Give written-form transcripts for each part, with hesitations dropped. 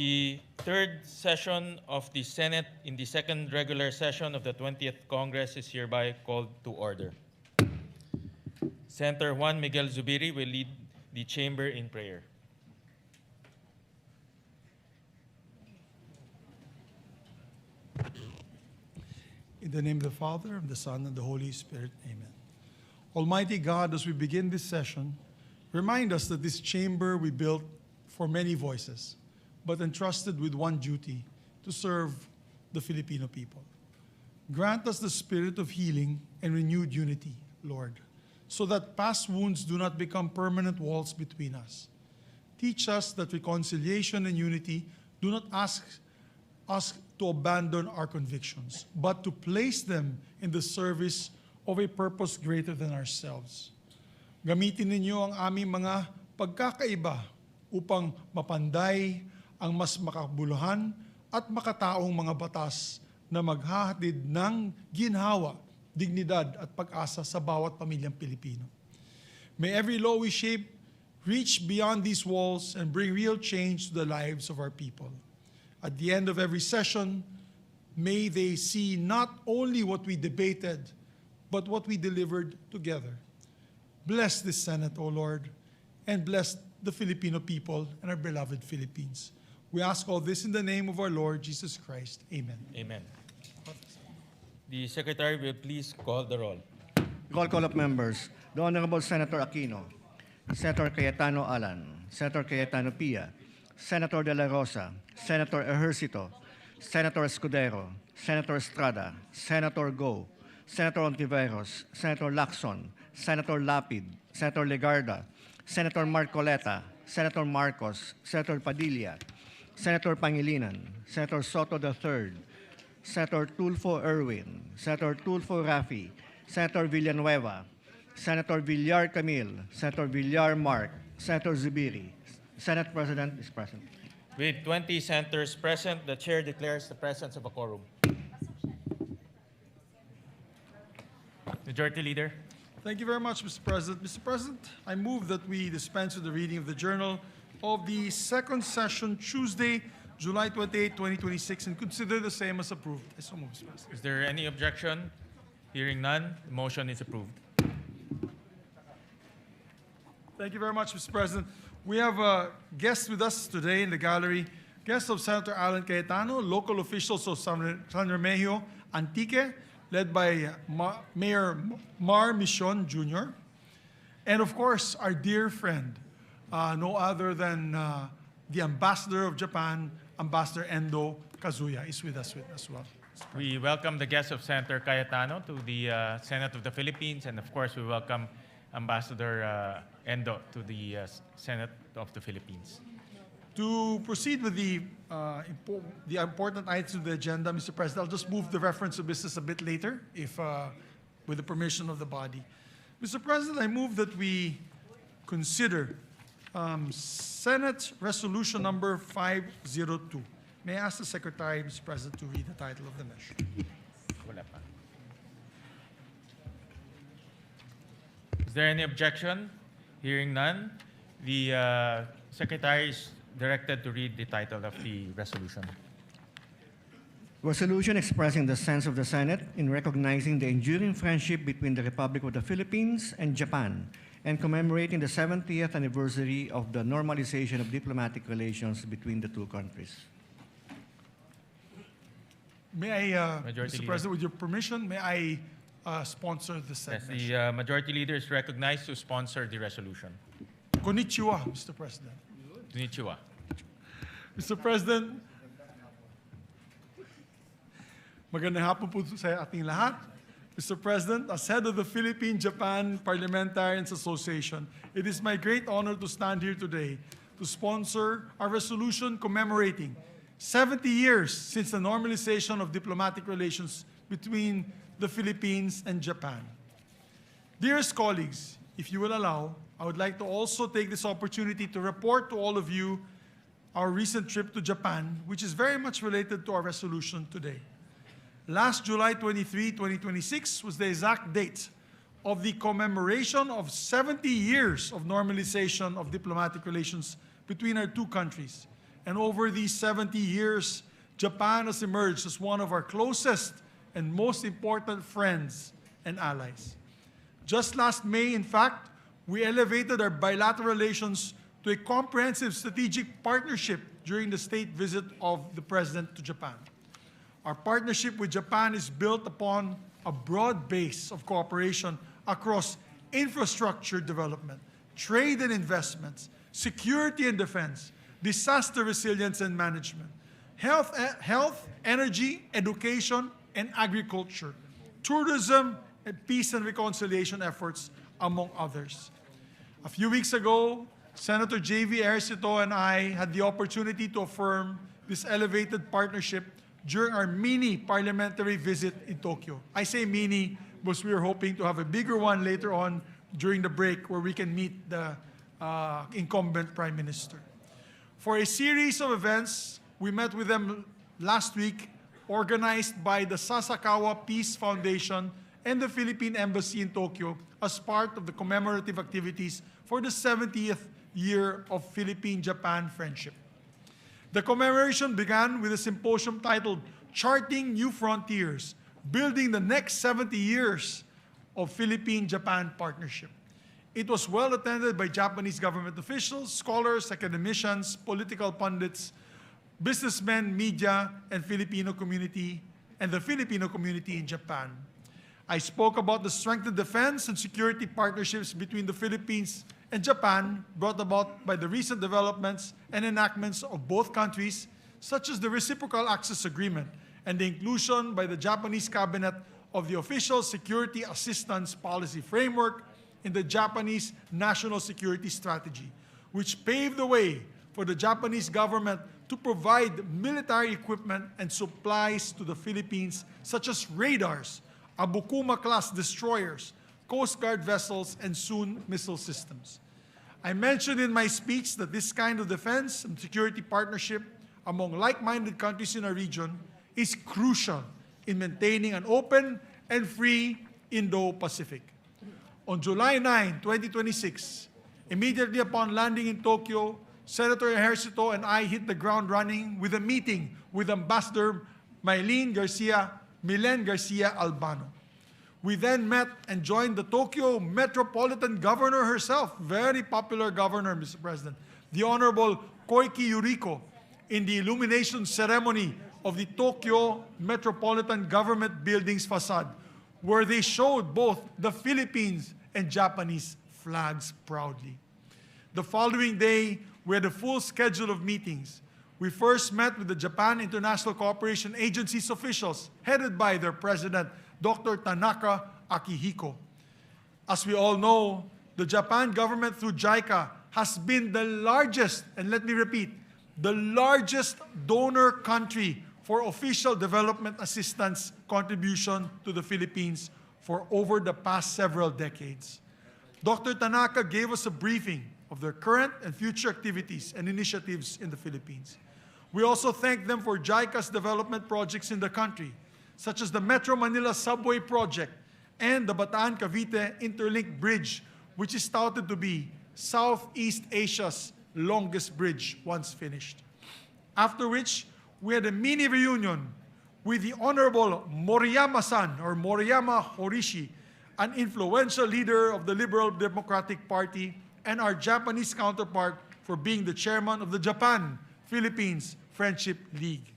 The third session of the Senate in the second regular session of the 20th Congress is hereby called to order. Senator Juan Miguel Zubiri will lead the chamber in prayer. In the name of the Father, and the Son, and the Holy Spirit, amen. Almighty God, as we begin this session, remind us that this chamber we built for many voices, but entrusted with one duty, to serve the Filipino people. Grant us the spirit of healing and renewed unity, Lord, so that past wounds do not become permanent walls between us. Teach us that reconciliation and unity do not ask us to abandon our convictions, but to place them in the service of a purpose greater than ourselves. Gamitin ninyo ang aming mga pagkakaiba upang mapanday ang mas makabuluhan at makataong mga batas na maghahatid ng ginhawa, dignidad at pag-asa sa bawat pamilyang Pilipino. May every law we shape reach beyond these walls and bring real change to the lives of our people. At the end of every session, may they see not only what we debated, but what we delivered together. Bless this Senate, O Lord, and bless the Filipino people and our beloved Philippines. We ask all this in the name of our Lord Jesus Christ. Amen. Amen. The Secretary will please call the roll. Roll call of members. The Honorable Senator Aquino, Senator Cayetano Alan, Senator Cayetano Pia, Senator De La Rosa, Senator Ejercito, Senator Escudero, Senator Estrada, Senator Go, Senator Ontiveros, Senator Lacson, Senator Lapid, Senator Legarda, Senator Marcoleta, Senator Marcos, Senator Padilla, Senator Pangilinan, Senator Soto III, Senator Tulfo Erwin, Senator Tulfo Rafi, Senator Villanueva, Senator Villar Camille, Senator Villar Mark, Senator Zubiri. Senate President is present. With 20 senators present, the Chair declares the presence of a quorum. Majority Leader. Thank you very much, Mr. President. Mr. President, I move that we dispense with the reading of the journal of the second session, Tuesday, July 28, 2026, and consider the same as approved. I so move, Mr. President. Is there any objection? Hearing none, the motion is approved. Thank you very much, Mr. President. We have a guest with us today in the gallery, guest of Senator Alan Cayetano, local officials of San Remigio, Antique, led by Mayor Mar Mission Jr., and of course, our dear friend, no other than the Ambassador of Japan, Ambassador Endo Kazuya, is with us as well. We welcome the guests of Senator Cayetano to the Senate of the Philippines, and of course, we welcome Ambassador Endo to the Senate of the Philippines. To proceed with the important items of the agenda, Mr. President, I'll just move the reference to business a bit later, if with the permission of the body. Mr. President, I move that we consider Senate Resolution number 502. May I ask the Secretary, Mr. President, to read the title of the measure? Wala pa. Is there any objection? Hearing none, the Secretary is directed to read the title of the resolution. Resolution expressing the sense of the Senate in recognizing the enduring friendship between the Republic of the Philippines and Japan and commemorating the 70th anniversary of the normalization of diplomatic relations between the two countries. May I, Majority Mr. Leader. President, with your permission, may I sponsor the Yes, segment? the Majority Leader is recognized to sponsor the resolution. Konnichiwa, Mr. President. Konnichiwa. Mr. President, magandang hapon po sa ating lahat. Mr. President, as head of the Philippine-Japan Parliamentarians Association, it is my great honor to stand here today to sponsor our resolution commemorating 70 years since the normalization of diplomatic relations between the Philippines and Japan. Dearest colleagues, if you will allow, I would like to also take this opportunity to report to all of you our recent trip to Japan, which is very much related to our resolution today. Last July 23, 2026 was the exact date of the commemoration of 70 years of normalization of diplomatic relations between our two countries. And over these 70 years, Japan has emerged as one of our closest and most important friends and allies. Just last May, in fact, we elevated our bilateral relations to a comprehensive strategic partnership during the state visit of the President to Japan. Our partnership with Japan is built upon a broad base of cooperation across infrastructure development, trade and investments, security and defense, disaster resilience and management, health, energy, education, and agriculture, tourism, and peace and reconciliation efforts, among others. A few weeks ago, Senator J.V. Ejercito and I had the opportunity to affirm this elevated partnership during our mini parliamentary visit in Tokyo. I say mini because we are hoping to have a bigger one later on during the break where we can meet the incumbent Prime Minister. For a series of events, we met with them last week, organized by the Sasakawa Peace Foundation and the Philippine Embassy in Tokyo as part of the commemorative activities for the 70th year of Philippine-Japan friendship. The commemoration began with a symposium titled Charting New Frontiers, Building the Next 70 Years of Philippine-Japan Partnership. It was well attended by Japanese government officials, scholars, academicians, political pundits, businessmen, media, and Filipino community, and the Filipino community in Japan. I spoke about the strengthened defense and security partnerships between the Philippines and Japan brought about by the recent developments and enactments of both countries, such as the Reciprocal Access Agreement and the inclusion by the Japanese cabinet of the Official Security Assistance Policy Framework in the Japanese National Security Strategy, which paved the way for the Japanese government to provide military equipment and supplies to the Philippines, such as radars, Abukuma-class destroyers, Coast Guard vessels, and soon missile systems. I mentioned in my speech that this kind of defense and security partnership among like-minded countries in our region is crucial in maintaining an open and free Indo-Pacific. On July 9, 2026, immediately upon landing in Tokyo, Senator Ejercito and I hit the ground running with a meeting with Ambassador Milen Garcia Albano. We then met and joined the Tokyo Metropolitan Governor herself, very popular governor, Mr. President, the Honorable Koike Yuriko, in the illumination ceremony of the Tokyo Metropolitan Government Building's facade, where they showed both the Philippines and Japanese flags proudly. The following day, we had a full schedule of meetings. We first met with the Japan International Cooperation Agency's officials, headed by their president, Dr. Tanaka Akihiko. As we all know, the Japan government through JICA has been the largest, and let me repeat, the largest donor country for official development assistance contribution to the Philippines for over the past several decades. Dr. Tanaka gave us a briefing of their current and future activities and initiatives in the Philippines. We also thank them for JICA's development projects in the country, such as the Metro Manila Subway Project and the Bataan-Cavite Interlink Bridge, which is touted to be Southeast Asia's longest bridge once finished. After which, we had a mini reunion with the Honorable Moriyama-san, or Moriyama Horishi, an influential leader of the Liberal Democratic Party and our Japanese counterpart for being the chairman of the Japan-Philippines Friendship League.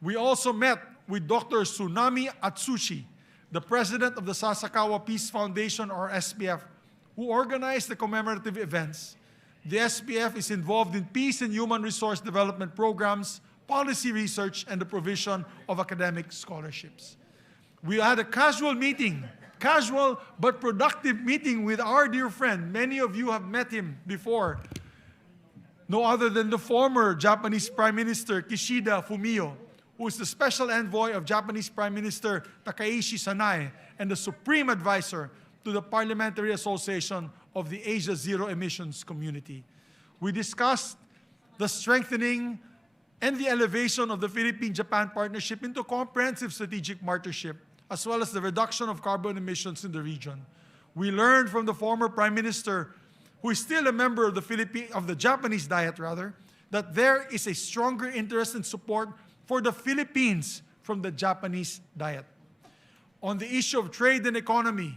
We also met with Dr. Tsunami Atsushi, the president of the Sasakawa Peace Foundation, or SPF, who organized the commemorative events. The SPF is involved in peace and human resource development programs, policy research, and the provision of academic scholarships. We had a casual but productive meeting with our dear friend. Many of you have met him before. No other than the former Japanese Prime Minister Kishida Fumio, who is the special envoy of Japanese Prime Minister Takaishi Sanae and the supreme advisor to the Parliamentary Association of the Asia Zero Emissions Community. We discussed the strengthening and the elevation of the Philippine-Japan partnership into comprehensive strategic partnership, as well as the reduction of carbon emissions in the region. We learned from the former Prime Minister, who is still a member of the Japanese Diet, that there is a stronger interest and support for the Philippines from the Japanese Diet. On the issue of trade and economy,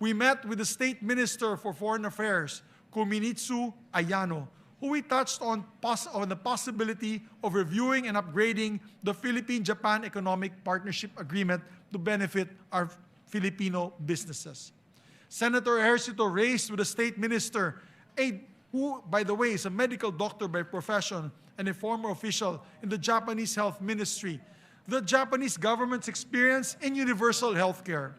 we met with the State Minister for Foreign Affairs, Kuminitsu Ayano, who we touched on the possibility of reviewing and upgrading the Philippine-Japan Economic Partnership Agreement to benefit our Filipino businesses. Senator Ejercito raised with the State Minister, who, by the way, is a medical doctor by profession and a former official in the Japanese Health Ministry, the Japanese government's experience in universal health care.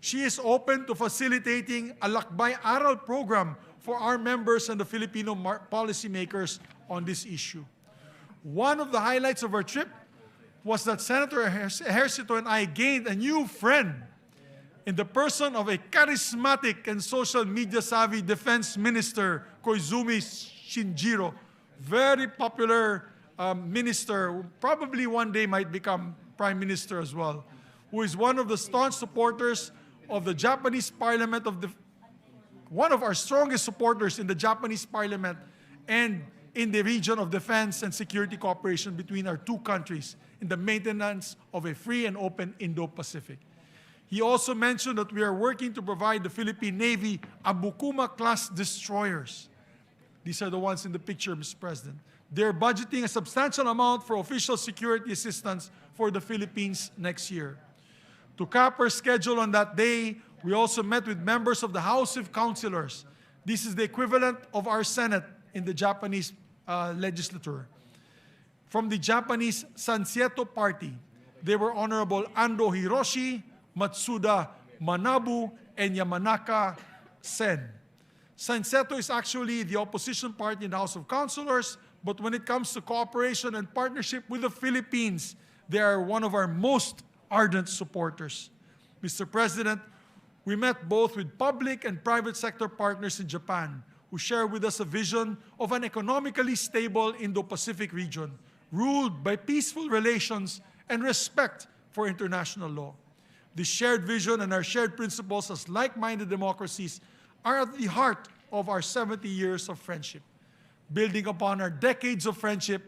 She is open to facilitating a Lakbay Aral program for our members and the Filipino policymakers on this issue. One of the highlights of our trip was that Senator Ejercito and I gained a new friend in the person of a charismatic and social media savvy defense minister, Koizumi Shinjiro, very popular minister, who probably one day might become prime minister as well, who is one of the staunch supporters of the Japanese Parliament, one of our strongest supporters in the Japanese Parliament and in the region of defense and security cooperation between our two countries in the maintenance of a free and open Indo-Pacific. He also mentioned that we are working to provide the Philippine Navy Abukuma-class destroyers. These are the ones in the picture, Mr. President. They're budgeting a substantial amount for official security assistance for the Philippines next year. To cap our schedule on that day, we also met with members of the House of Councilors. This is the equivalent of our Senate in the Japanese legislature. From the Japanese Sansieto Party, they were Honorable Ando Hiroshi, Matsuda Manabu, and Yamanaka Sen. Sansieto is actually the opposition party in the House of Councilors, but when it comes to cooperation and partnership with the Philippines, they are one of our most ardent supporters. Mr. President, we met both with public and private sector partners in Japan who share with us a vision of an economically stable Indo-Pacific region ruled by peaceful relations and respect for international law. This shared vision and our shared principles as like-minded democracies are at the heart of our 70 years of friendship. Building upon our decades of friendship,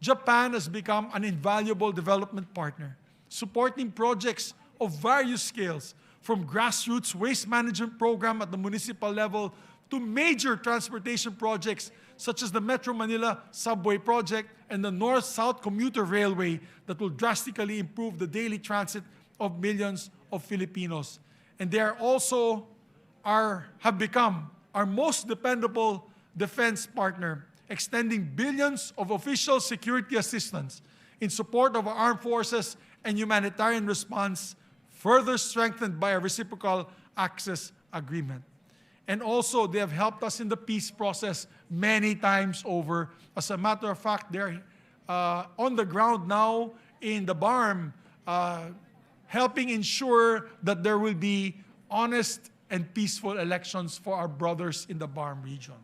Japan has become an invaluable development partner, supporting projects of various scales, from grassroots waste management program at the municipal level to major transportation projects such as the Metro Manila Subway Project and the North-South Commuter Railway that will drastically improve the daily transit of millions of Filipinos. And they are also have become our most dependable defense partner, extending billions of official security assistance in support of our armed forces and humanitarian response, further strengthened by a reciprocal access agreement. And also, they have helped us in the peace process many times over. As a matter of fact, they're on the ground now in the BARM, helping ensure that there will be honest and peaceful elections for our brothers in the BARM region.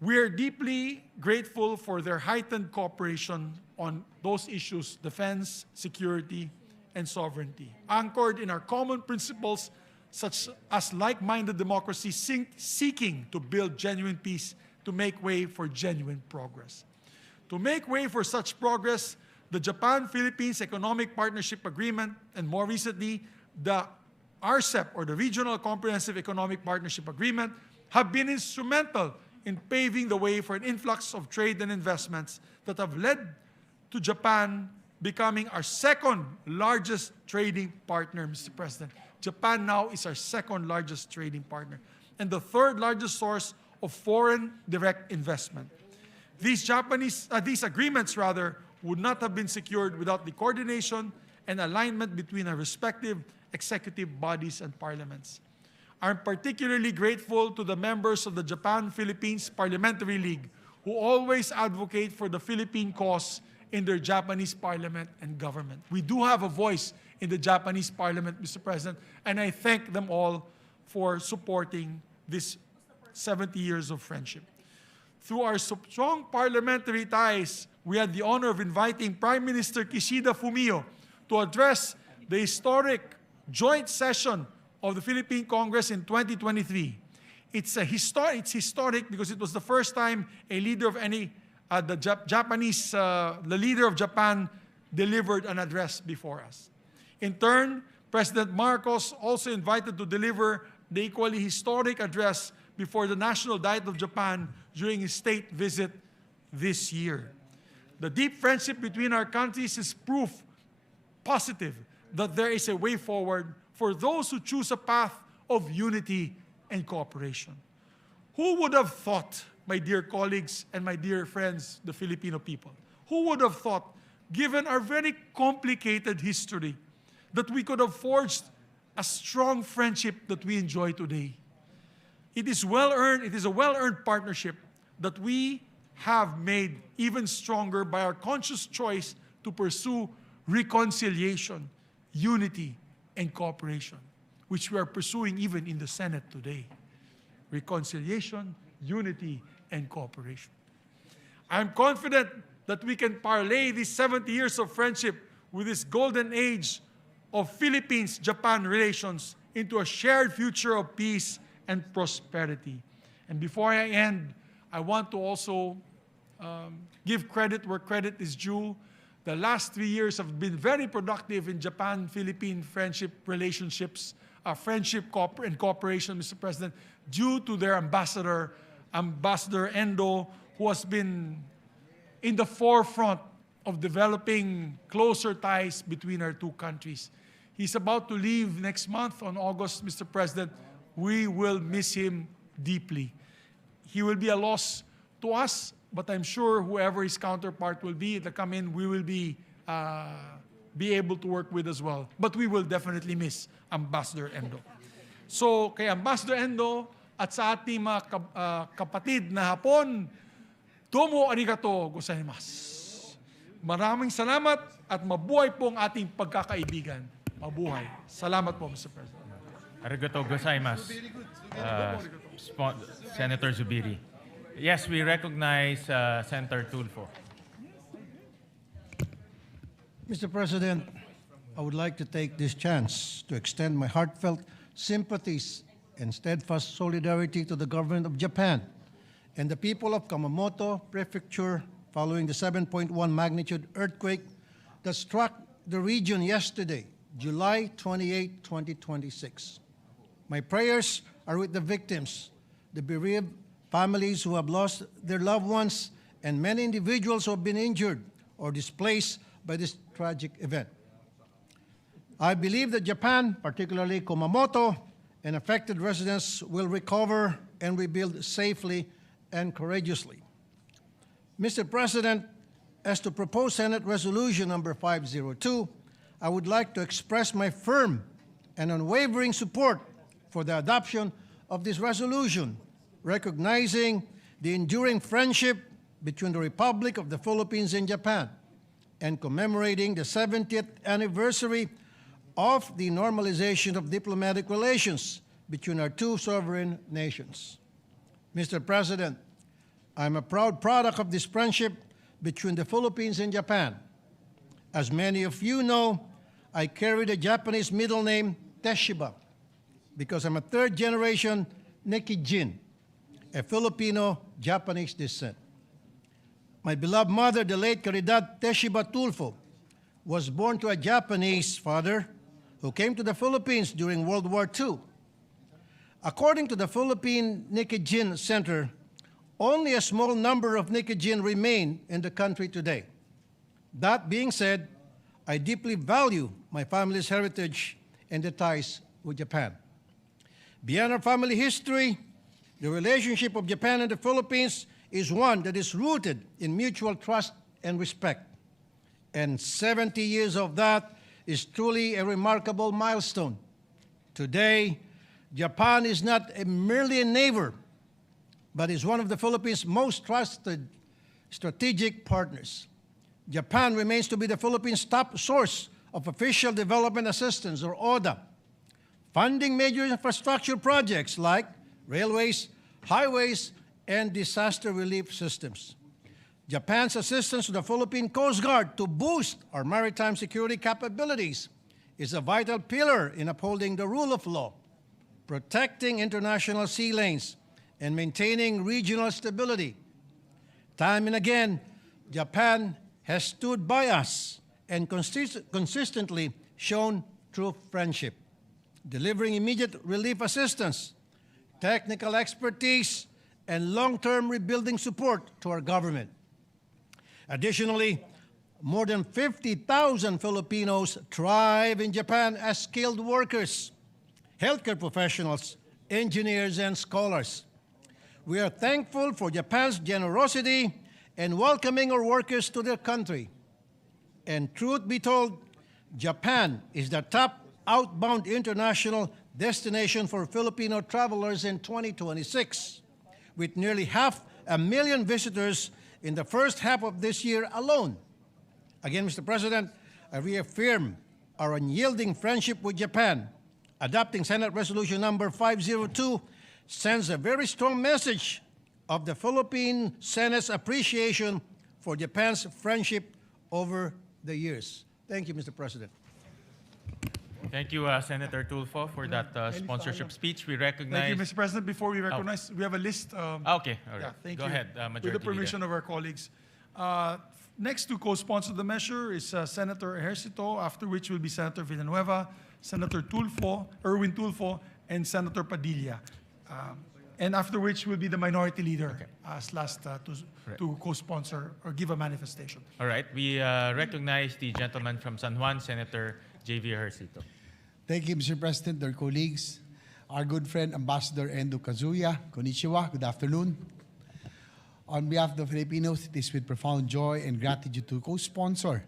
We are deeply grateful for their heightened cooperation on those issues, defense, security, and sovereignty, anchored in our common principles such as like-minded democracy seeking to build genuine peace to make way for genuine progress. To make way for such progress, the Japan-Philippines Economic Partnership Agreement, and more recently, the RCEP, or the Regional Comprehensive Economic Partnership Agreement, have been instrumental in paving the way for an influx of trade and investments that have led to Japan becoming our second largest trading partner, Mr. President. Japan now is our second largest trading partner and the third largest source of foreign direct investment. These agreements would not have been secured without the coordination and alignment between our respective executive bodies and parliaments. I'm particularly grateful to the members of the Japan-Philippines Parliamentary League who always advocate for the Philippine cause in their Japanese parliament and government. We do have a voice in the Japanese parliament, Mr. President, and I thank them all for supporting this 70 years of friendship. Through our strong parliamentary ties, we had the honor of inviting Prime Minister Kishida Fumio to address the historic joint session of the Philippine Congress in 2023. It's historic because it was the first time a leader of any the leader of Japan delivered an address before us. In turn, President Marcos also invited to deliver the equally historic address before the National Diet of Japan during his state visit this year. The deep friendship between our countries is proof positive that there is a way forward for those who choose a path of unity and cooperation. Who would have thought, my dear colleagues and my dear friends, the Filipino people, who would have thought, given our very complicated history, that we could have forged a strong friendship that we enjoy today? It is well-earned, it is a well-earned partnership that we have made even stronger by our conscious choice to pursue reconciliation, unity, and cooperation, which we are pursuing even in the Senate today. Reconciliation, unity, and cooperation. I'm confident that we can parlay these 70 years of friendship with this golden age of Philippines-Japan relations into a shared future of peace and prosperity. And before I end, I want to also give credit where credit is due. The last 3 years have been very productive in Japan-Philippine friendship relationships, friendship and cooperation, Mr. President, due to their ambassador, Ambassador Endo, who has been in the forefront of developing closer ties between our two countries. He's about to leave next month on August, Mr. President. We will miss him deeply. He will be a loss to us, but I'm sure whoever his counterpart will be that come in, we will be able to work with as well. But we will definitely miss Ambassador Endo. So kay Ambassador Endo at sa ating mga kapatid na Hapon, domo arigato gozaimasu. Maraming salamat at mabuhay po ang ating pagkakaibigan. Mabuhay. Salamat po, Mr. President. Arigato gozaimasu, Senator Zubiri. Yes, we recognize Senator Tulfo. Mr. President, I would like to take this chance to extend my heartfelt sympathies and steadfast solidarity to the government of Japan and the people of Kumamoto Prefecture following the 7.1 magnitude earthquake that struck the region yesterday, July 28, 2026. My prayers are with the victims, the bereaved families who have lost their loved ones, and many individuals who have been injured or displaced by this tragic event. I believe that Japan, particularly Kumamoto, and affected residents will recover and rebuild safely and courageously. Mr. President, as to propose Senate Resolution number 502, I would like to express my firm and unwavering support for the adoption of this resolution, recognizing the enduring friendship between the Republic of the Philippines and Japan, and commemorating the 70th anniversary of the normalization of diplomatic relations between our two sovereign nations. Mr. President, I'm a proud product of this friendship between the Philippines and Japan. As many of you know, I carry the Japanese middle name Teshiba because I'm a third-generation Nikijin, a Filipino-Japanese descent. My beloved mother, the late Caridad Teshiba Tulfo, was born to a Japanese father who came to the Philippines during World War II. According to the Philippine Nikijin Center, only a small number of Nikijin remain in the country today. That being said, I deeply value my family's heritage and the ties with Japan. Beyond our family history, the relationship of Japan and the Philippines is one that is rooted in mutual trust and respect. And 70 years of that is truly a remarkable milestone. Today, Japan is not merely a neighbor, but is one of the Philippines' most trusted strategic partners. Japan remains to be the Philippines' top source of official development assistance, or ODA, funding major infrastructure projects like railways, highways, and disaster relief systems. Japan's assistance to the Philippine Coast Guard to boost our maritime security capabilities is a vital pillar in upholding the rule of law, protecting international sea lanes, and maintaining regional stability. Time and again, Japan has stood by us and consistently shown true friendship, delivering immediate relief assistance, technical expertise, and long-term rebuilding support to our government. Additionally, more than 50,000 Filipinos thrive in Japan as skilled workers, healthcare professionals, engineers, and scholars. We are thankful for Japan's generosity in welcoming our workers to their country. And truth be told, Japan is the top outbound international destination for Filipino travelers in 2026, with nearly 500,000 visitors in the first half of this year alone. Again, Mr. President, I reaffirm our unyielding friendship with Japan. Adopting Senate Resolution number 502 sends a very strong message of the Philippine Senate's appreciation for Japan's friendship over the years. Thank you, Mr. President. Thank you, Senator Tulfo, for that sponsorship speech. We recognize... Thank you, Mr. President. Before we recognize, we have a list. Okay, all right. Yeah, thank Go you. ahead, With Majority the permission of our colleagues. Next to co-sponsor the measure is Senator Ejercito, after which will be Senator Villanueva, Senator Tulfo, Erwin Tulfo, and Senator Padilla. And after which will be the minority leader as last to co-sponsor or give a manifestation. All right. We recognize the gentleman from San Juan, Senator J.V. Ejercito. Thank you, Mr. President, our colleagues. Our good friend, Ambassador Endo Kazuya. Konnichiwa. Good afternoon. On behalf of the Filipinos, it is with profound joy and gratitude to co-sponsor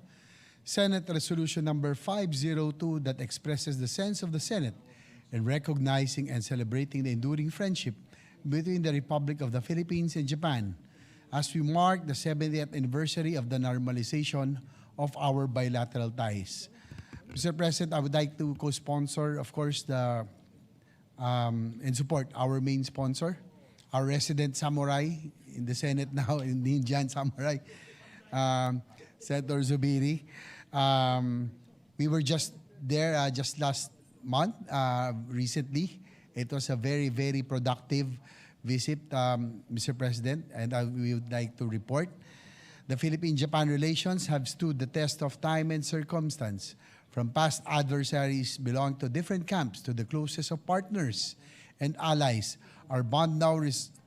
Senate Resolution number 502 that expresses the sense of the Senate in recognizing and celebrating the enduring friendship between the Republic of the Philippines and Japan as we mark the 70th anniversary of the normalization of our bilateral ties. Mr. President, I would like to co-sponsor, of course, and support our main sponsor, our resident samurai in the Senate now, in the Indian samurai, Senator Zubiri. We were just there just last month, recently. It was a very, very productive visit, Mr. President, and we would like to report. The Philippine-Japan relations have stood the test of time and circumstance, from past adversaries belonging to different camps to the closest of partners and allies. Our bond now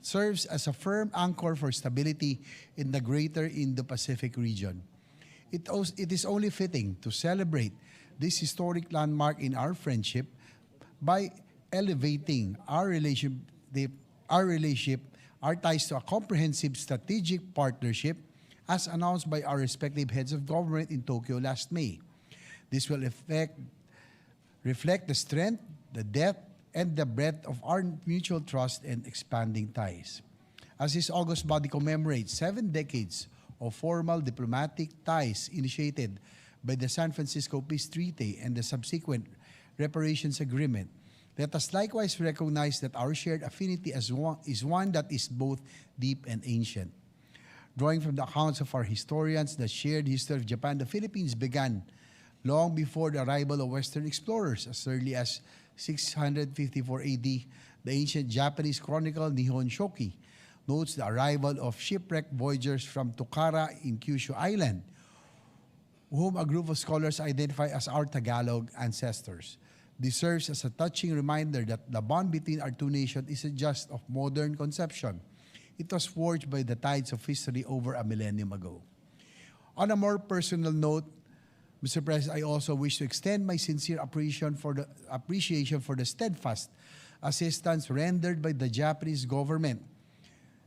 serves as a firm anchor for stability in the greater Indo-Pacific region. It is only fitting to celebrate this historic landmark in our friendship by elevating our relationship, our ties to a comprehensive strategic partnership as announced by our respective heads of government in Tokyo last May. This will reflect the strength, the depth, and the breadth of our mutual trust and expanding ties. As this August body commemorates 7 decades of formal diplomatic ties initiated by the San Francisco Peace Treaty and the subsequent reparations agreement, let us likewise recognize that our shared affinity is one that is both deep and ancient. Drawing from the accounts of our historians, the shared history of Japan, the Philippines began long before the arrival of Western explorers. As early as 654 AD, the ancient Japanese chronicle Nihon Shoki notes the arrival of shipwrecked voyagers from Tukara in Kyushu Island, whom a group of scholars identify as our Tagalog ancestors. This serves as a touching reminder that the bond between our two nations isn't just of modern conception. It was forged by the tides of history over a millennium ago. On a more personal note, Mr. President, I also wish to extend my sincere appreciation for the steadfast assistance rendered by the Japanese government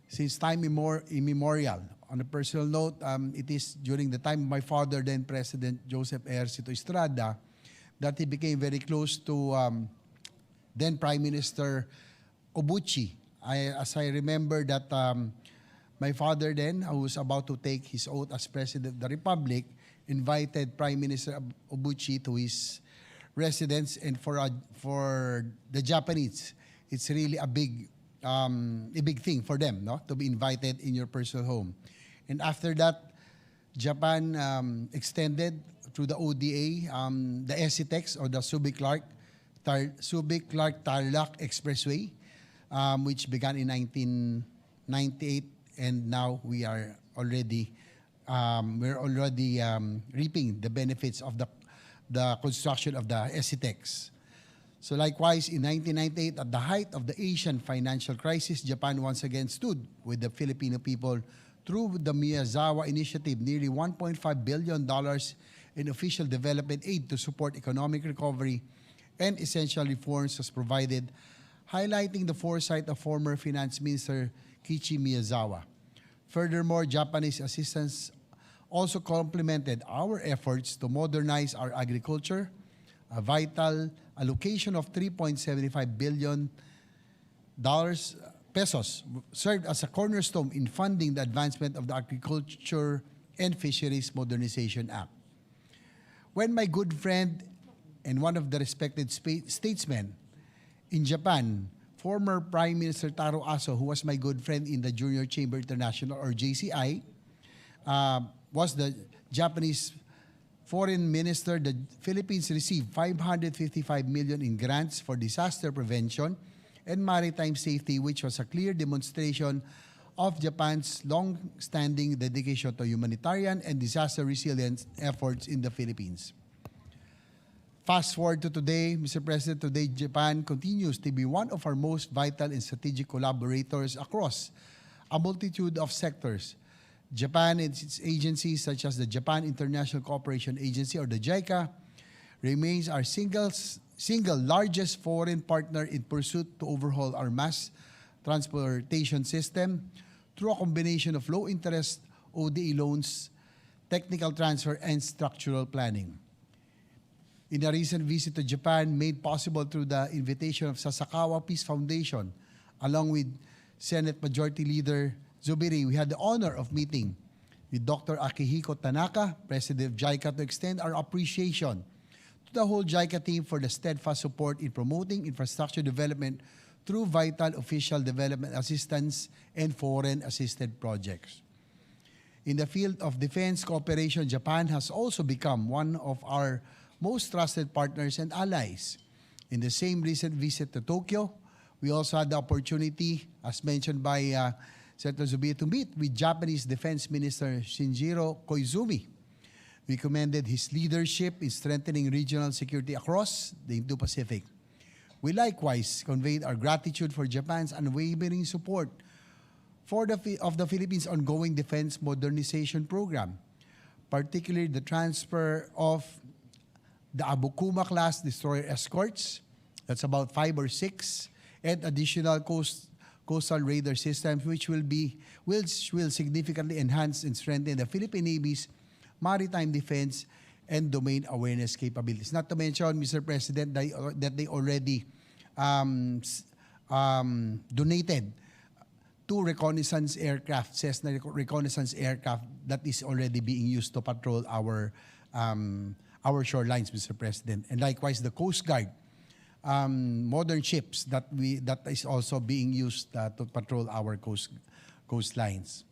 since time immemorial. On a personal note, it is during the time of my father, then President Joseph Ejercito Estrada, that he became very close to then Prime Minister Obuchi. As I remember that my father then, who was about to take his oath as President of the Republic, invited Prime Minister Obuchi to his residence, and for the Japanese, it's really a big thing for them, no, to be invited in your personal home. And after that, Japan extended through the ODA, the SCTEX or the Subic-Clark-Tarlac Expressway, which began in 1998, and now we are already reaping the benefits of the construction of the SCTEX. So likewise, in 1998, at the height of the Asian financial crisis, Japan once again stood with the Filipino people through the Miyazawa Initiative, nearly $1.5 billion in official development aid to support economic recovery and essential reforms was provided, highlighting the foresight of former Finance Minister Kiichi Miyazawa. Furthermore, Japanese assistance also complemented our efforts to modernize our agriculture. A vital allocation of $3.75 billion pesos served as a cornerstone in funding the advancement of the Agriculture and Fisheries Modernization Act. When my good friend and one of the respected statesmen in Japan, former Prime Minister Taro Aso, who was my good friend in the Junior Chamber International or JCI, was the Japanese Foreign Minister, the Philippines received $555 million in grants for disaster prevention and maritime safety, which was a clear demonstration of Japan's long-standing dedication to humanitarian and disaster resilience efforts in the Philippines. Fast forward to today, Mr. President, today Japan continues to be one of our most vital and strategic collaborators across a multitude of sectors. Japan and its agencies such as the Japan International Cooperation Agency or the JICA remains our single largest foreign partner in pursuit to overhaul our mass transportation system through a combination of low-interest ODA loans, technical transfer, and structural planning. In a recent visit to Japan made possible through the invitation of Sasakawa Peace Foundation, along with Senate Majority Leader Zubiri, we had the honor of meeting with Dr. Akihiko Tanaka, President of JICA, to extend our appreciation to the whole JICA team for the steadfast support in promoting infrastructure development through vital official development assistance and foreign-assisted projects. In the field of defense cooperation, Japan has also become one of our most trusted partners and allies. In the same recent visit to Tokyo, we also had the opportunity, as mentioned by Senator Zubiri, to meet with Japanese Defense Minister Shinjiro Koizumi. We commended his leadership in strengthening regional security across the Indo-Pacific. We likewise conveyed our gratitude for Japan's unwavering support of the Philippines' ongoing defense modernization program, particularly the transfer of the Abukuma-class destroyer escorts, that's about 5 or 6, and additional coastal radar systems, which will significantly enhance and strengthen the Philippine Navy's maritime defense and domain awareness capabilities. Not to mention, Mr. President, that they already donated 2 reconnaissance aircraft, Cessna reconnaissance aircraft that is already being used to patrol our shorelines, Mr. President. And likewise, the Coast Guard modern ships that is also being used to patrol our coastlines.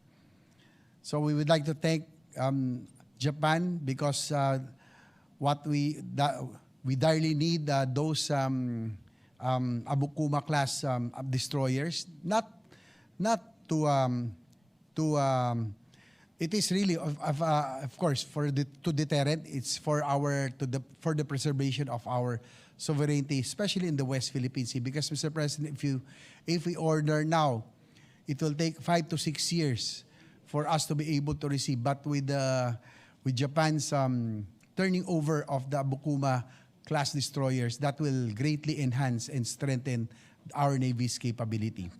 So we would like to thank Japan because we direly need those Abukuma class destroyers, not to it is really of course to deterrent. It's for the preservation of our sovereignty, especially in the West Philippine Sea. Because, Mr. President, if we order now, it will take 5 to 6 years for us to be able to receive. But with Japan's turning over of the Abukuma class destroyers, that will greatly enhance and strengthen our Navy's capability.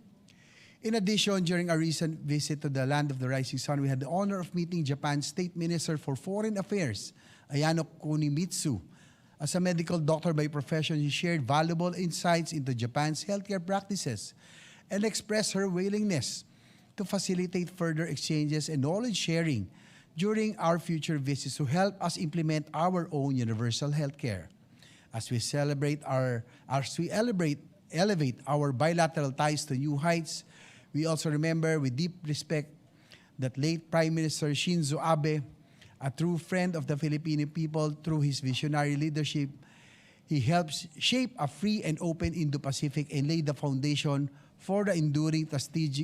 In addition, during our recent visit to the Land of the Rising Sun, we had the honor of meeting Japan's State Minister for Foreign Affairs, Ayano Kunimitsu. As a medical doctor by profession, he shared valuable insights into Japan's healthcare practices and expressed her willingness to facilitate further exchanges and knowledge sharing during our future visits to help us implement our own universal healthcare. As we elevate our bilateral ties to new heights, we also remember with deep respect that late Prime Minister Shinzo Abe, a true friend of the Filipino people through his visionary leadership, he helps shape a free and open Indo-Pacific and lay the foundation for the enduring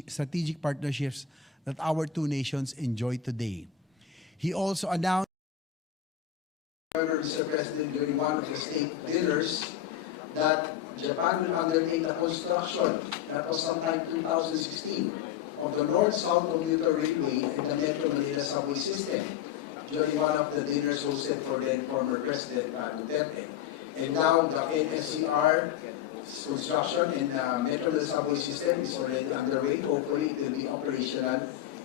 strategic partnerships that our two nations enjoy today. He also announced Mr. President, during one of the state dinners, that Japan will undertake the construction, that was sometime 2016, of the North-South Commuter Railway and the Metro Manila subway system during one of the dinners hosted for then former President Duterte. And now the NSCR construction and Metro Manila subway system is already underway. Hopefully it will be operational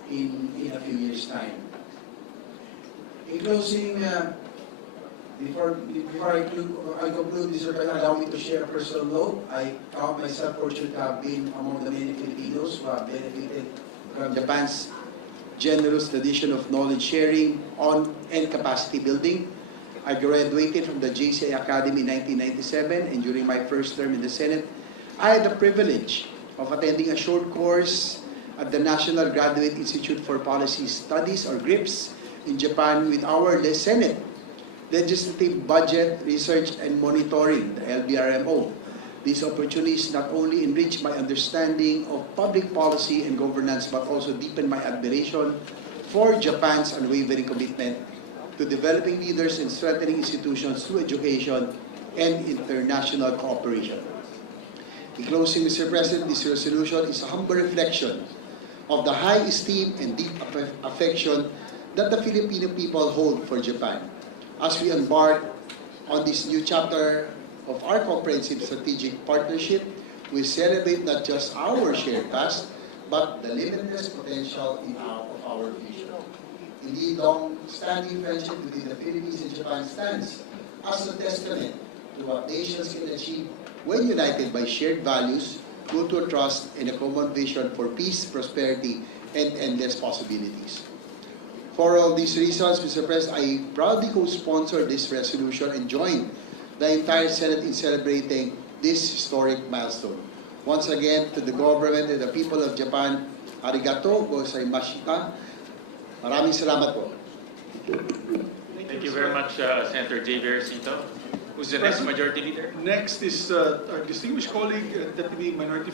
in a few years' time. In closing, before I conclude, Mr. President, allow me to share a personal note. I count myself fortunate to have been among the many Filipinos who have benefited from Japan's generous tradition of knowledge sharing and capacity building. I graduated from the JCI Academy in 1997, and during my first term in the Senate, I had the privilege of attending a short course at the National Graduate Institute for Policy Studies, or GRIPS, in Japan with our Senate Legislative Budget Research and Monitoring, the LBRMO. These opportunities not only enrich my understanding of public policy and governance, but also deepen my admiration for Japan's unwavering commitment to developing leaders and strengthening institutions through education and international cooperation. In closing, Mr. President, this resolution is a humble reflection of the high esteem and deep affection that the Filipino people hold for Japan. As we embark on this new chapter of our comprehensive strategic partnership, we celebrate not just our shared past, but the limitless potential of our future. Indeed, long-standing friendship between the Philippines and Japan stands as a testament to what nations can achieve when united by shared values, mutual trust, and a common vision for peace, prosperity, and endless possibilities. For all these reasons, Mr. President, I proudly co-sponsored this resolution and joined the entire Senate in celebrating this historic milestone. Once again, to the government and the people of Japan, arigato gozaimashita. Maraming salamat po. Thank you very much, Senator Javier Cito. Who's the next majority leader? Next is our distinguished colleague, Deputy Majority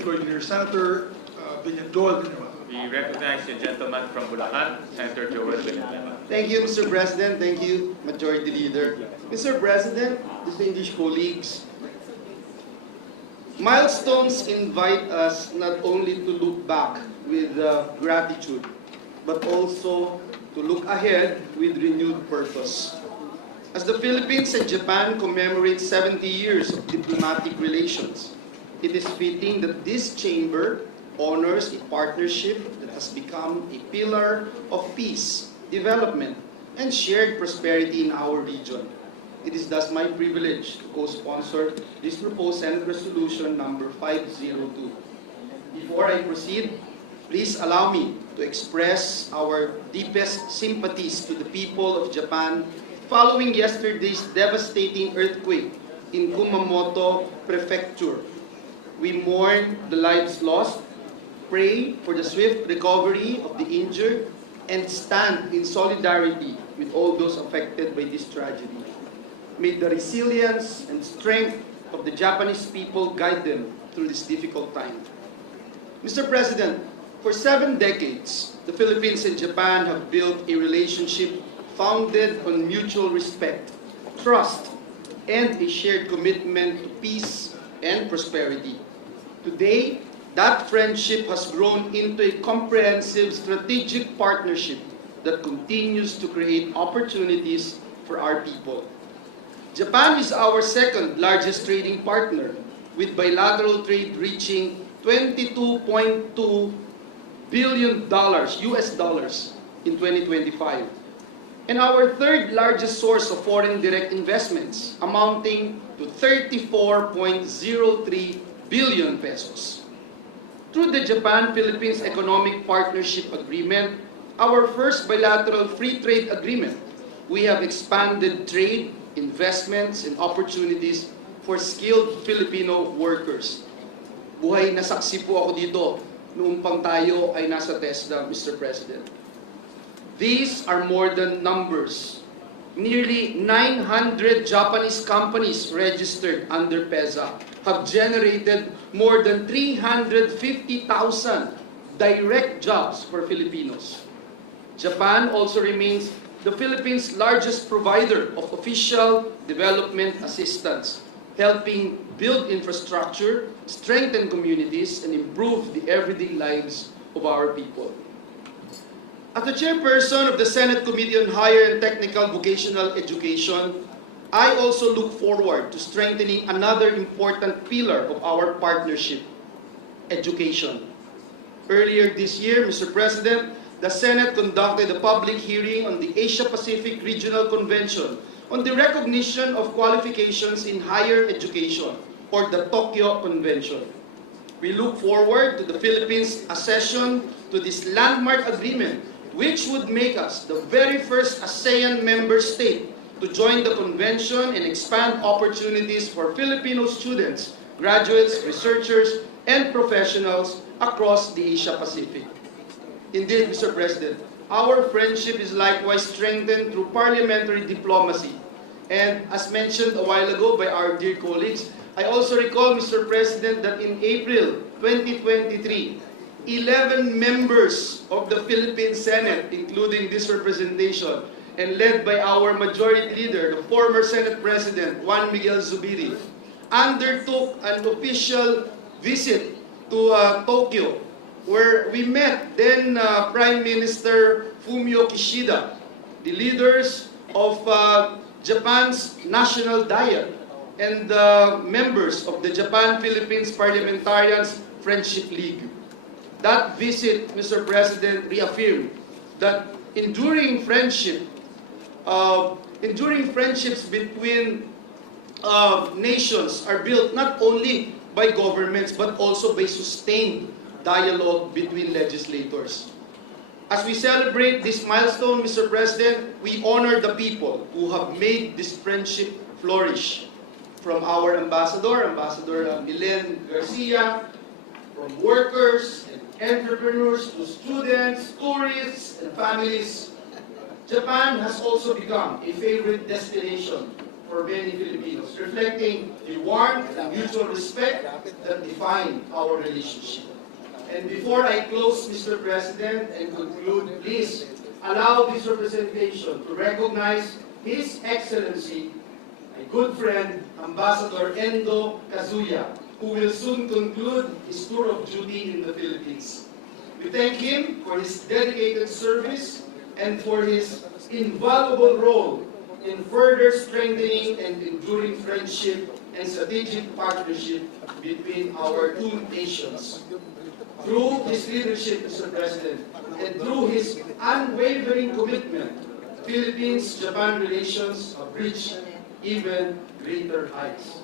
Floor Leader, Senator Joel Villanueva. We recognize the gentleman from Bulacan, Senator Joel Villanueva. Thank you, Mr. President. Thank you, Majority Leader. Mr. President, distinguished colleagues, milestones invite us not only to look back with gratitude, but also to look ahead with renewed purpose. As the Philippines and Japan commemorate 70 years of diplomatic relations, it is fitting that this chamber honors a partnership that has become a pillar of peace, development, and shared prosperity in our region. It is thus my privilege to co-sponsor this proposed Senate Resolution number 502. Before I proceed, please allow me to express our deepest sympathies to the people of Japan following yesterday's devastating earthquake in Kumamoto Prefecture. We mourn the lives lost, pray for the swift recovery of the injured, and stand in solidarity with all those affected by this tragedy. May the resilience and strength of the Japanese people guide them through this difficult time. Mr. President, for 7 decades, the Philippines and Japan have built a relationship founded on mutual respect, trust, and a shared commitment to peace and prosperity. Today, that friendship has grown into a comprehensive strategic partnership that continues to create opportunities for our people. Japan is our second largest trading partner, with bilateral trade reaching $22.2 billion US dollars in 2025, and our third largest source of foreign direct investments, amounting to 34.03 billion pesos. Through the Japan-Philippines Economic Partnership Agreement, our first bilateral free trade agreement, we have expanded trade, investments, and opportunities for skilled Filipino workers. Buhay na saksi po ako dito noong pang tayo ay nasa TESDA, Mr. President. These are more than numbers. Nearly 900 Japanese companies registered under PEZA have generated more than 350,000 direct jobs for Filipinos. Japan also remains the Philippines' largest provider of official development assistance, helping build infrastructure, strengthen communities, and improve the everyday lives of our people. As the chairperson of the Senate Committee on Higher and Technical Vocational Education, I also look forward to strengthening another important pillar of our partnership, education. Earlier this year, Mr. President, the Senate conducted a public hearing on the Asia-Pacific Regional Convention on the recognition of qualifications in higher education, or the Tokyo Convention. We look forward to the Philippines' accession to this landmark agreement, which would make us the very first ASEAN member state to join the convention and expand opportunities for Filipino students, graduates, researchers, and professionals across the Asia-Pacific. Indeed, Mr. President, our friendship is likewise strengthened through parliamentary diplomacy. And as mentioned a while ago by our dear colleagues, I also recall, Mr. President, that in April 2023, 11 members of the Philippine Senate, including this representation, and led by our majority leader, the former Senate President, Juan Miguel Zubiri, undertook an official visit to Tokyo, where we met then Prime Minister Fumio Kishida, the leaders of Japan's National Diet, and the members of the Japan-Philippines Parliamentarians Friendship League. That visit, Mr. President, reaffirmed that enduring friendships between nations are built not only by governments but also by sustained dialogue between legislators. As we celebrate this milestone, Mr. President, we honor the people who have made this friendship flourish. From our Ambassador Milen Garcia, from workers and entrepreneurs to students, tourists, and families, Japan has also become a favorite destination for many Filipinos, reflecting the warmth and mutual respect that define our relationship. And before I close, Mr. President, and conclude, please allow this representation to recognize His Excellency, my good friend, Ambassador Endo Kazuya, who will soon conclude his tour of duty in the Philippines. We thank him for his dedicated service and for his invaluable role in further strengthening and enduring friendship and strategic partnership between our two nations. Through his leadership, Mr. President, and through his unwavering commitment, Philippines-Japan relations have reached even greater heights.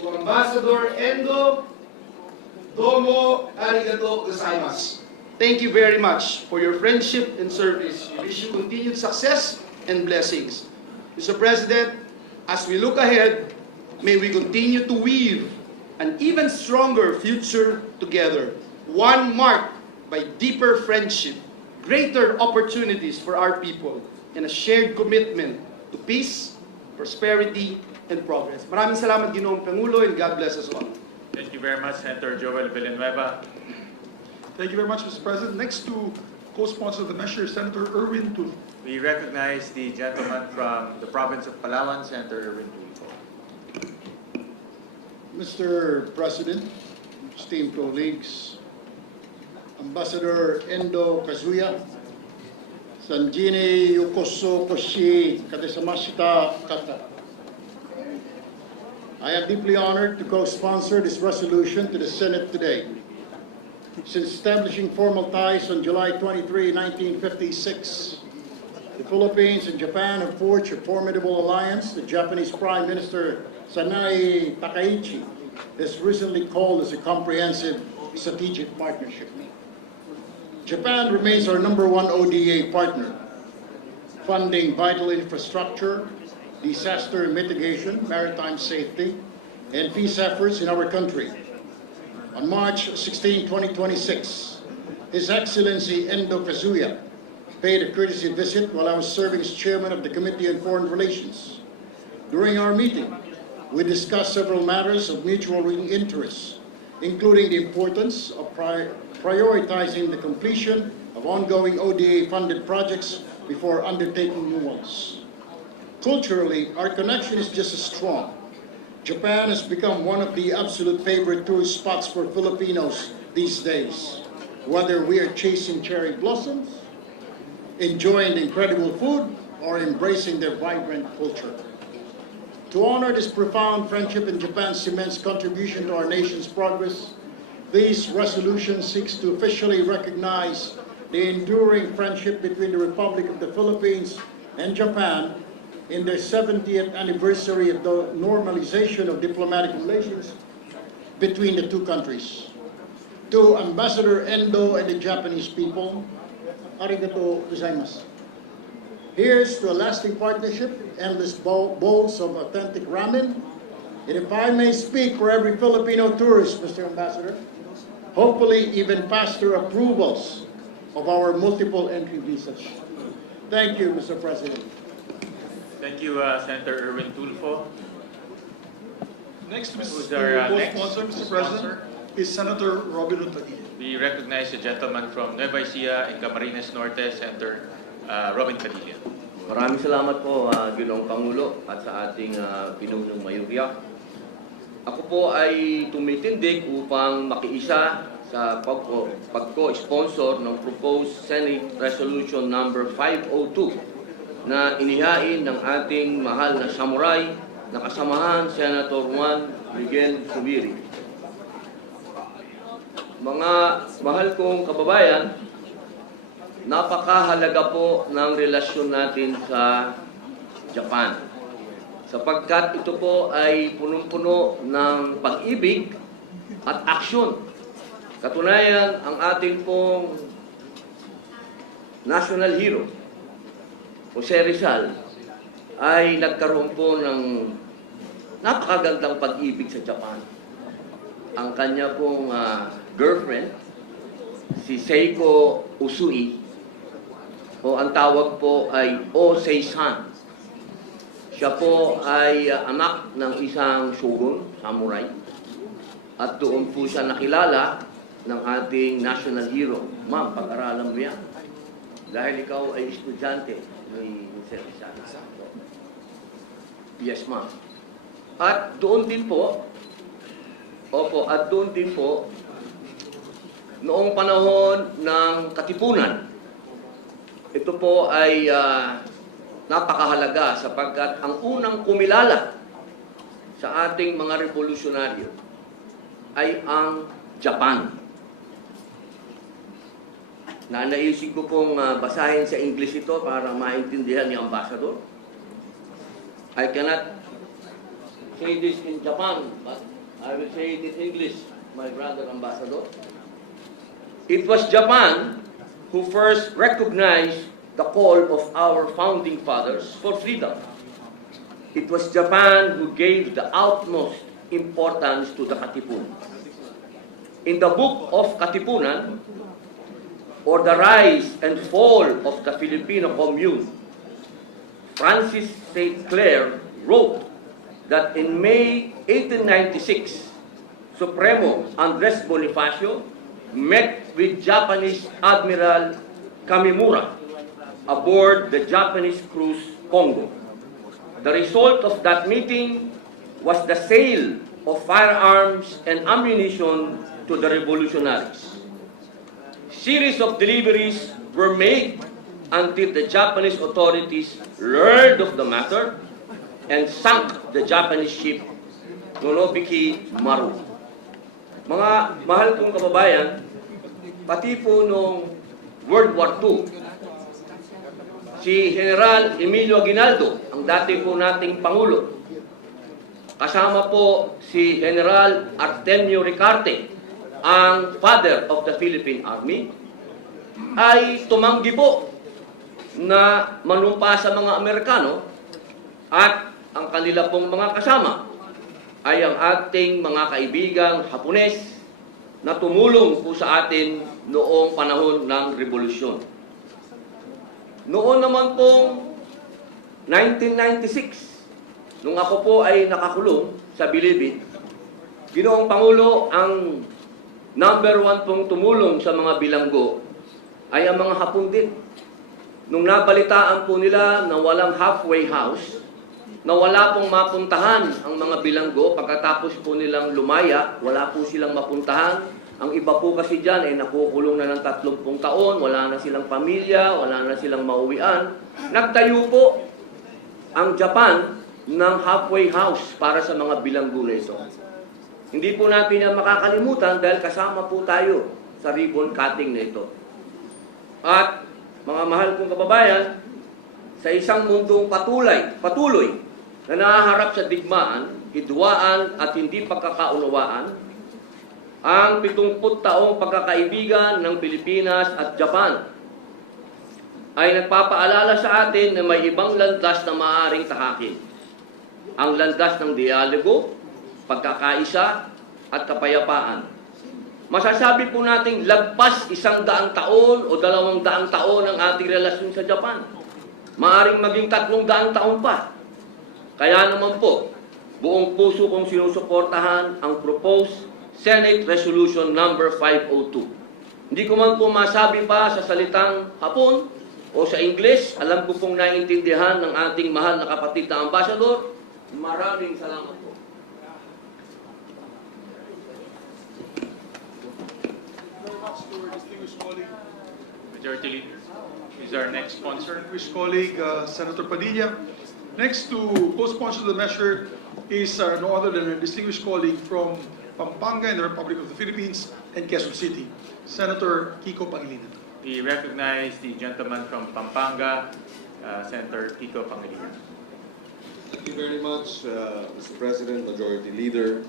To Ambassador Endo, domo arigato gozaimasu. Thank you very much for your friendship and service. We wish you continued success and blessings. Mr. President, as we look ahead, may we continue to weave an even stronger future together, one marked by deeper friendship, greater opportunities for our people, and a shared commitment to peace, prosperity, and progress. Maraming salamat, Ginoong Pangulo, and God bless us all. Thank you very much, Senator Joel Villanueva. Thank you very much, Mr. President. Next to co-sponsor of the measure, Senator Erwin Tulfo. We recognize the gentleman from the province of Palawan, Senator Erwin Tulfo. Mr. President, esteemed colleagues, Ambassador Endo Kazuya, Sanjini Yokoso Koshi Kadesamashita Kata. I am deeply honored to co-sponsor this resolution to the Senate today. Since establishing formal ties on July 23, 1956, the Philippines and Japan have forged a formidable alliance. The Japanese Prime Minister Sanae Takaichi has recently called as a comprehensive strategic partnership. Japan remains our #1 ODA partner, funding vital infrastructure, disaster mitigation, maritime safety, and peace efforts in our country. On March 16, 2026, His Excellency Endo Kazuya paid a courtesy visit while I was serving as chairman of the Committee on Foreign Relations. During our meeting, we discussed several matters of mutual interest, including the importance of prioritizing the completion of ongoing ODA-funded projects before undertaking new ones. Culturally, our connection is just as strong. Japan has become one of the absolute favorite tourist spots for Filipinos these days. Whether we are chasing cherry blossoms, enjoying the incredible food, or embracing their vibrant culture. To honor this profound friendship and Japan's immense contribution to our nation's progress, this resolution seeks to officially recognize the enduring friendship between the Republic of the Philippines and Japan in their 70th anniversary of the normalization of diplomatic relations between the two countries. To Ambassador Endo and the Japanese people, arigato gozaimasu. Here's to a lasting partnership, endless bowls of authentic ramen, and if I may speak for every Filipino tourist, Mr. Ambassador, hopefully even faster approvals of our multiple entry visas. Thank you, Mr. President. Thank you, Senator Erwin Tulfo. Next, Who's our next co-sponsor, Mr. sponsor? President, is Senator Robin Padilla. We recognize the gentleman from Nueva Ecija and Camarines Norte, Senator Robin Padilla. Maraming salamat po, Ginoong Pangulo, at sa ating pinunong mayurya. Ako po ay tumitindig upang makiisa sa pagko-sponsor ng proposed Senate Resolution number 502 na inihain ng ating mahal na samurai na kasamahan Senator Juan Miguel Zubiri. Mga mahal kong kababayan, napakahalaga po ng relasyon natin sa Japan sapagkat ito po ay punong-puno ng pag-ibig at aksyon. Katunayan, ang ating pong national hero, Jose Rizal, ay nagkaroon po ng napakagandang pag-ibig sa Japan. Ang kanya pong girlfriend, si Seiko Usui, o ang tawag po ay Osei-san. Siya po ay anak ng isang shogun, samurai, at doon po siya nakilala ng ating national hero. Ma'am, pag-aralan mo yan. Dahil ikaw ay estudyante ni Jose Rizal. Yes, ma'am. At doon din po, noong panahon ng Katipunan, ito po ay napakahalaga sapagkat ang unang kumilala sa ating mga revolusyonaryo ay ang Japan. Naisip ko pong basahin sa English ito para maintindihan ni Ambassador. I cannot say this in Japan, but I will say it in English, my brother Ambassador. It was Japan who first recognized the call of our founding fathers for freedom. It was Japan who gave the utmost importance to the Katipunan. In the book of Katipunan, or the rise and fall of the Filipino commune, Francis St. Clair wrote that in May 1896, Supremo Andres Bonifacio met with Japanese Admiral Kamimura aboard the Japanese cruise Congo. The result of that meeting was the sale of firearms and ammunition to the revolutionaries. Series of deliveries were made until the Japanese authorities learned of the matter and sank the Japanese ship Nonobiki Maru. Mga mahal kong kababayan, pati po noong World War II, si General Emilio Aguinaldo, ang dati po nating Pangulo, kasama po si General Artemio Ricarte, ang father of the Philippine Army, ay tumanggi po na manumpa sa mga Amerikano at ang kanila pong mga kasama ay ang ating mga kaibigang Hapones na tumulong po sa atin noong panahon ng Revolusyon. Noon naman pong 1996, nung ako po ay nakakulong sa Bilibid, Ginoong Pangulo, ang number one pong tumulong sa mga bilanggo ay ang mga Hapon din. Nung nabalitaan po nila na walang halfway house, na wala pong mapuntahan ang mga bilanggo, pagkatapos po nilang lumaya, wala po silang mapuntahan. Ang iba po kasi dyan ay nakukulong na ng 30 taon, wala na silang pamilya, wala na silang mauwian. Nagtayo po ang Japan ng halfway house para sa mga bilanggo na ito. Hindi po natin yan makakalimutan dahil kasama po tayo sa ribbon cutting na ito. At mga mahal kong kababayan, sa isang mundong patuloy na nahaharap sa digmaan, hidwaan at hindi pagkakaunawaan, ang 70 taong pagkakaibigan ng Pilipinas at Japan ay nagpapaalala sa atin na may ibang landas na maaaring tahakin. Ang landas ng dialogo, pagkakaisa at kapayapaan. Masasabi po nating lagpas 100 taon o 200 taon ang ating relasyon sa Japan. Maaring maging 300 taon pa. Kaya naman po, buong puso kong sinusuportahan ang proposed Senate Resolution number 502. Hindi ko man po masabi pa sa salitang Hapon o sa English, alam ko pong naiintindihan ng ating mahal na kapatid na Ambassador. Maraming salamat po. Majority Leader is our next sponsor. Distinguished colleague, Senator Padilla. Next to co-sponsor the measure is no other than a distinguished colleague from Pampanga in the Republic of the Philippines and Quezon City, Senator Kiko Pangilinan. We recognize the gentleman from Pampanga, Senator Kiko Pangilinan. Thank you very much, Mr. President, Majority Leader.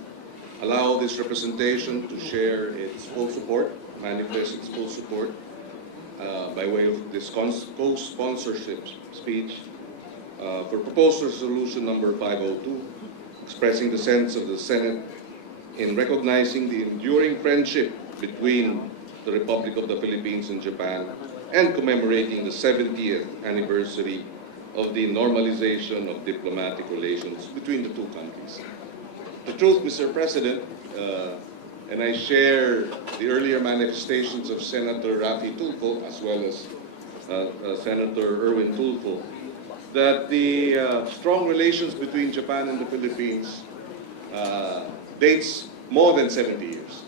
Allow this representation to share its full support, manifest its full support by way of this co-sponsorship speech for proposed resolution number 502, expressing the sense of the Senate in recognizing the enduring friendship between the Republic of the Philippines and Japan and commemorating the 70th anniversary of the normalization of diplomatic relations between the two countries. The truth, Mr. President, and I share the earlier manifestations of Senator Rafi Tulfo as well as Senator Erwin Tulfo, that the strong relations between Japan and the Philippines dates more than 70 years.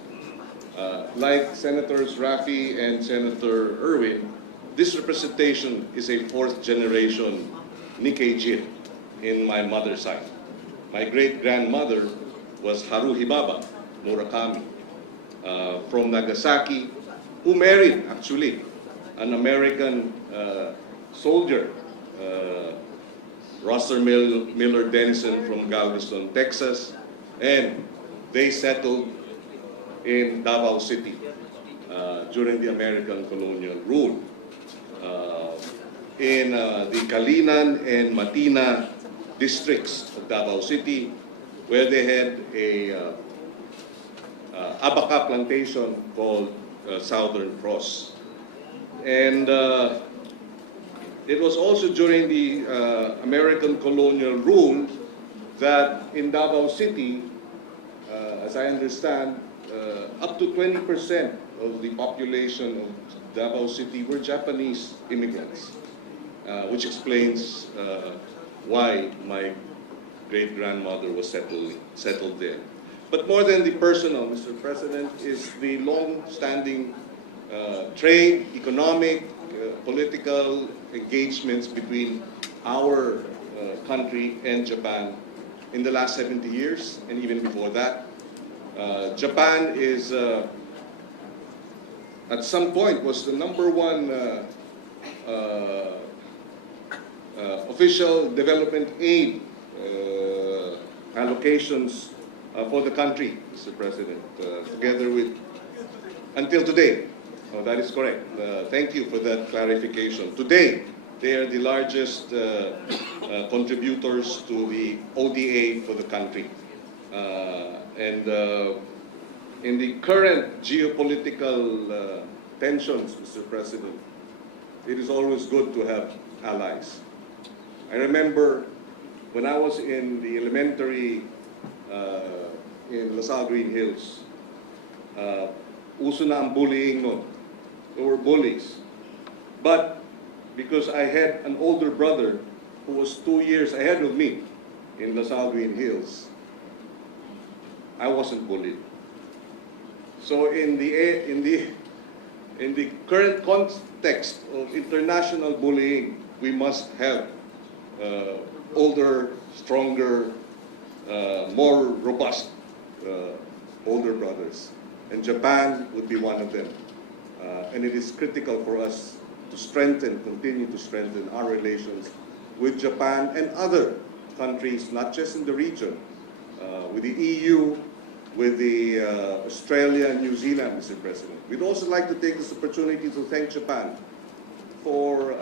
Like Senators Rafi and Senator Erwin, this representation is a fourth generation Nikkei Jin in my mother's side. My great-grandmother was Haruhi Baba Murakami from Nagasaki, who married, actually, an American soldier, Rosser Miller Denison from Galveston, Texas, and they settled in Davao City during the American colonial rule. In the Kalinan and Matina districts of Davao City, where they had a abaca plantation called Southern Cross. And it was also during the American colonial rule that in Davao City, as I understand, up to 20% of the population of Davao City were Japanese immigrants, which explains why my great-grandmother was settled there. But more than the personal, Mr. President, is the long-standing trade, economic, political engagements between our country and Japan in the last 70 years, and even before that. Japan is, at some point, was the #1 official development aid allocations for the country, Mr. President, together with, until today. Oh, that is correct. Thank you for that clarification. Today, they are the largest contributors to the ODA for the country. And in the current geopolitical tensions, Mr. President, it is always good to have allies. I remember when I was in the elementary in LaSalle Green Hills, uso na ang bullying noon. There were bullies. But because I had an older brother who was 2 years ahead of me in LaSalle Green Hills, I wasn't bullied. So in the current context of international bullying, we must have older, stronger, more robust older brothers. And Japan would be one of them. And it is critical for us to continue to strengthen our relations with Japan and other countries, not just in the region, with the EU, with the Australia and New Zealand, Mr. President. We'd also like to take this opportunity to thank Japan for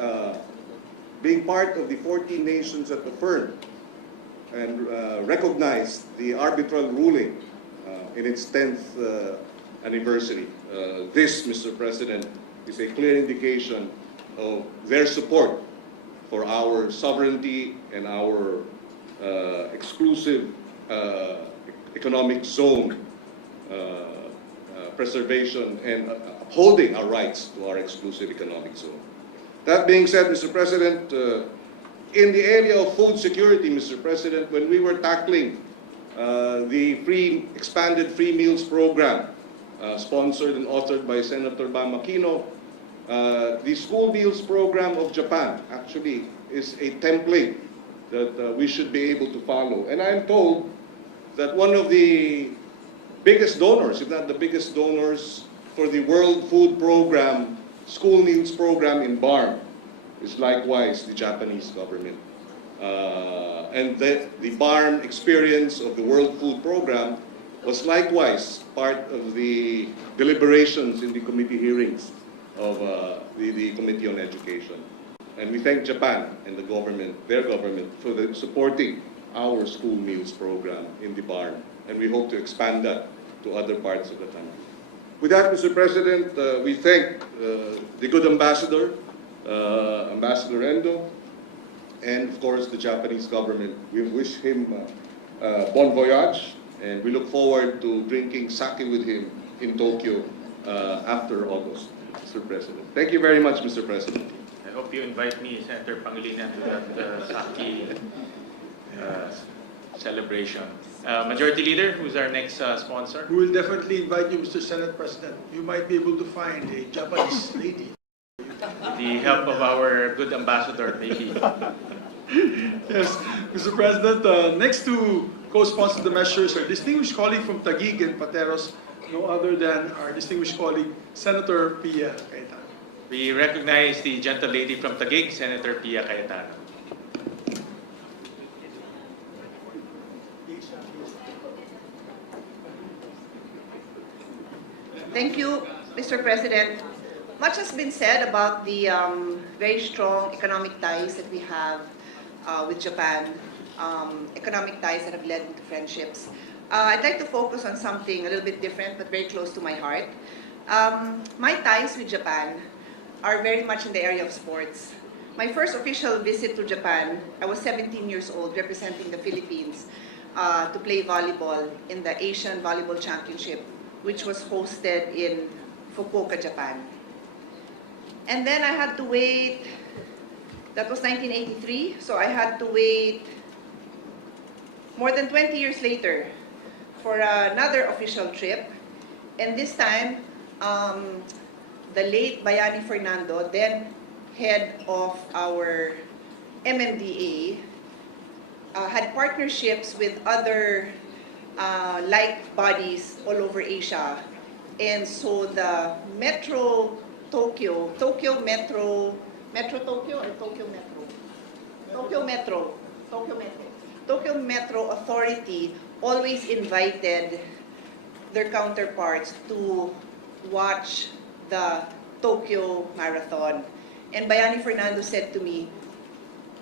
being part of the 14 nations that affirmed and recognized the arbitral ruling in its 10th anniversary. This, Mr. President, is a clear indication of their support for our sovereignty and our exclusive economic zone preservation and upholding our rights to our exclusive economic zone. That being said, Mr. President, in the area of food security, Mr. President, when we were tackling the expanded free meals program sponsored and authored by Senator Bam Aquino, the school meals program of Japan actually is a template that we should be able to follow. And I'm told that one of the biggest donors, if not the biggest donors, for the World Food Program, school meals program in BARM, is likewise the Japanese government. And the BARM experience of the World Food Program was likewise part of the deliberations in the committee hearings of the Committee on Education. And we thank Japan and the government, their government, for supporting our school meals program in the BARM. And we hope to expand that to other parts of the country. With that, Mr. President, we thank the good ambassador, Ambassador Endo, and of course the Japanese government. We wish him bon voyage, and we look forward to drinking sake with him in Tokyo after August, Mr. President. Thank you very much, Mr. President. I hope you invite me, Senator Pangilinan, to that sake celebration. Majority Leader, who's our next sponsor? We will definitely invite you, Mr. Senate President. You might be able to find a Japanese lady. The help of our good ambassador, maybe. Yes, Mr. President, next to co-sponsor the measures are distinguished colleague from Taguig and Pateros, no other than our distinguished colleague, Senator Pia Cayetano. We recognize the gentle lady from Taguig, Senator Pia Cayetano. Thank you, Mr. President. Much has been said about the very strong economic ties that we have with Japan, economic ties that have led to friendships. I'd like to focus on something a little bit different but very close to my heart. My ties with Japan are very much in the area of sports. My first official visit to Japan, I was 17 years old representing the Philippines to play volleyball in the Asian Volleyball Championship, which was hosted in Fukuoka, Japan. And then I had to wait, that was 1983, so I had to wait more than 20 years later for another official trip. And this time, the late Bayani Fernando, then head of our MMDA, had partnerships with other like bodies all over Asia. And so the Metro Tokyo Metro Authority always invited their counterparts to watch the Tokyo Marathon. And Bayani Fernando said to me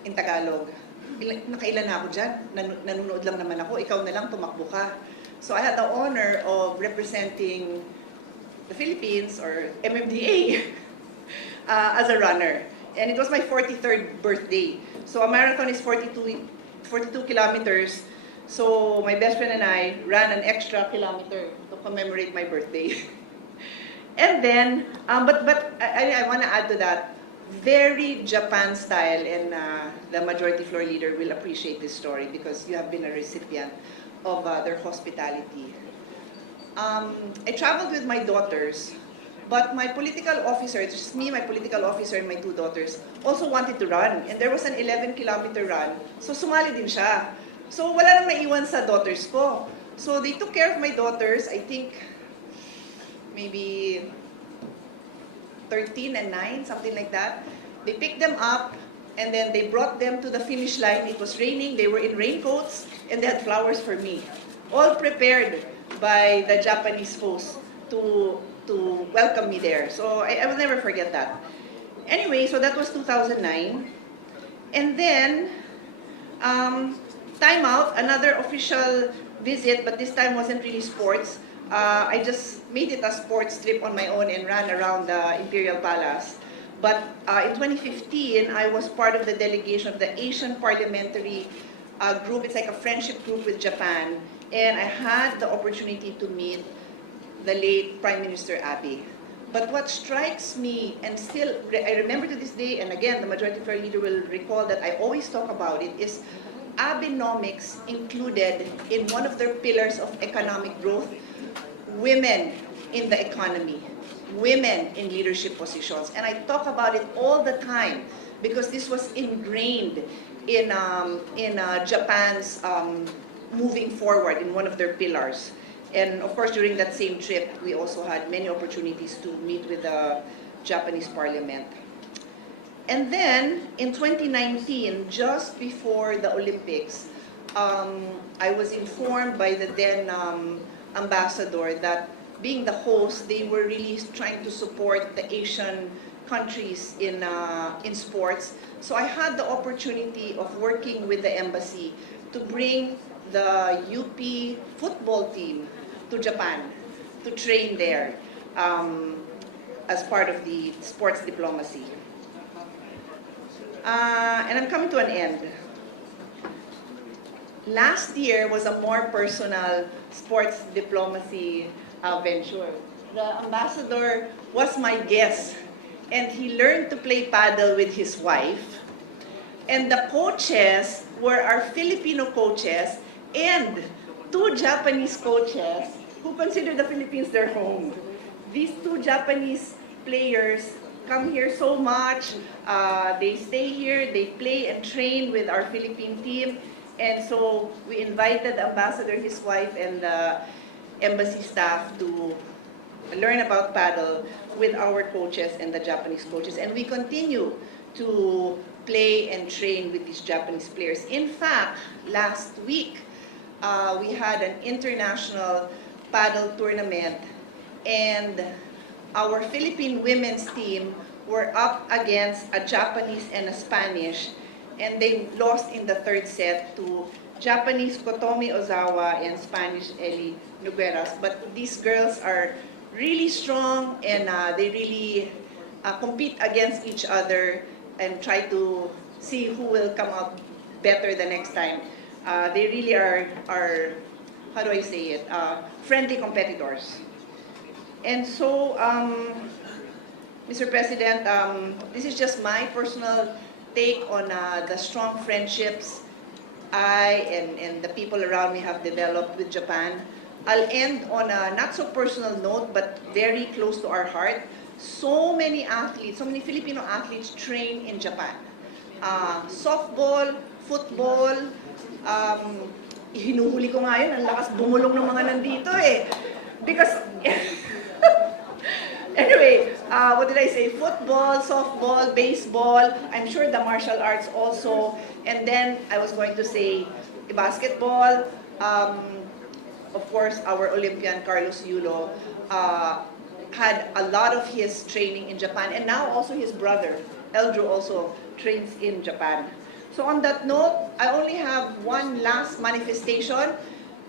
in Tagalog, nakailan na ako dyan, nanonood lang naman ako, ikaw na lang, tumakbo ka. So I had the honor of representing the Philippines, or MMDA, as a runner. And it was my 43rd birthday. So a marathon is 42 kilometers. So my best friend and I ran an extra kilometer to commemorate my birthday. And then, but I want to add to that, very Japan style, and the majority floor leader will appreciate this story because you have been a recipient of their hospitality. I traveled with my daughters, but my political officer, it's just me, my political officer, and my two daughters, also wanted to run. And there was an 11-kilometer run, so sumali din siya. So wala nang maiwan sa daughters ko. So they took care of my daughters, I think, maybe 13 and 9, something like that. They picked them up, and then they brought them to the finish line. It was raining, they were in raincoats, and they had flowers for me. All prepared by the Japanese host to welcome me there. So I will never forget that. Anyway, so that was 2009. And then, time out, another official visit, but this time wasn't really sports. I just made it a sports trip on my own and ran around the Imperial Palace. But in 2015, I was part of the delegation of the Asian Parliamentary Group. It's like a friendship group with Japan. And I had the opportunity to meet the late Prime Minister Abe. But what strikes me, and still I remember to this day, and again, the majority floor leader will recall that I always talk about it, is Abenomics included in one of their pillars of economic growth women in the economy, women in leadership positions. And I talk about it all the time because this was ingrained in Japan's moving forward in one of their pillars. And of course, during that same trip, we also had many opportunities to meet with the Japanese parliament. And then, in 2019, just before the Olympics, I was informed by the then ambassador that being the host, they were really trying to support the Asian countries in sports. So I had the opportunity of working with the embassy to bring the UP football team to Japan to train there as part of the sports diplomacy. And I'm coming to an end. Last year was a more personal sports diplomacy venture. The ambassador was my guest, and he learned to play paddle with his wife. And the coaches were our Filipino coaches and two Japanese coaches who consider the Philippines their home. These two Japanese players come here so much. They stay here, they play and train with our Philippine team. And so we invited the ambassador, his wife, and the embassy staff to learn about paddle with our coaches and the Japanese coaches. And we continue to play and train with these Japanese players. In fact, last week, we had an international paddle tournament, and our Philippine women's team were up against a Japanese and a Spanish, and they lost in the third set to Japanese Kotomi Ozawa and Spanish Eli Nogueras. But these girls are really strong, and they really compete against each other and try to see who will come out better the next time. They really are, how do I say it, friendly competitors. And so, Mr. President, this is just my personal take on the strong friendships I and the people around me have developed with Japan. I'll end on a not so personal note, but very close to our heart. So many athletes, so many Filipino athletes train in Japan. Softball, football, hinuhuli ko nga yun, ang lakas bumulong ng mga nandito eh. Because, anyway, what did I say? Football, softball, baseball, I'm sure the martial arts also. And then I was going to say basketball. Of course, our Olympian Carlos Yulo had a lot of his training in Japan. And now also his brother, Eldro, also trains in Japan. So on that note, I only have one last manifestation.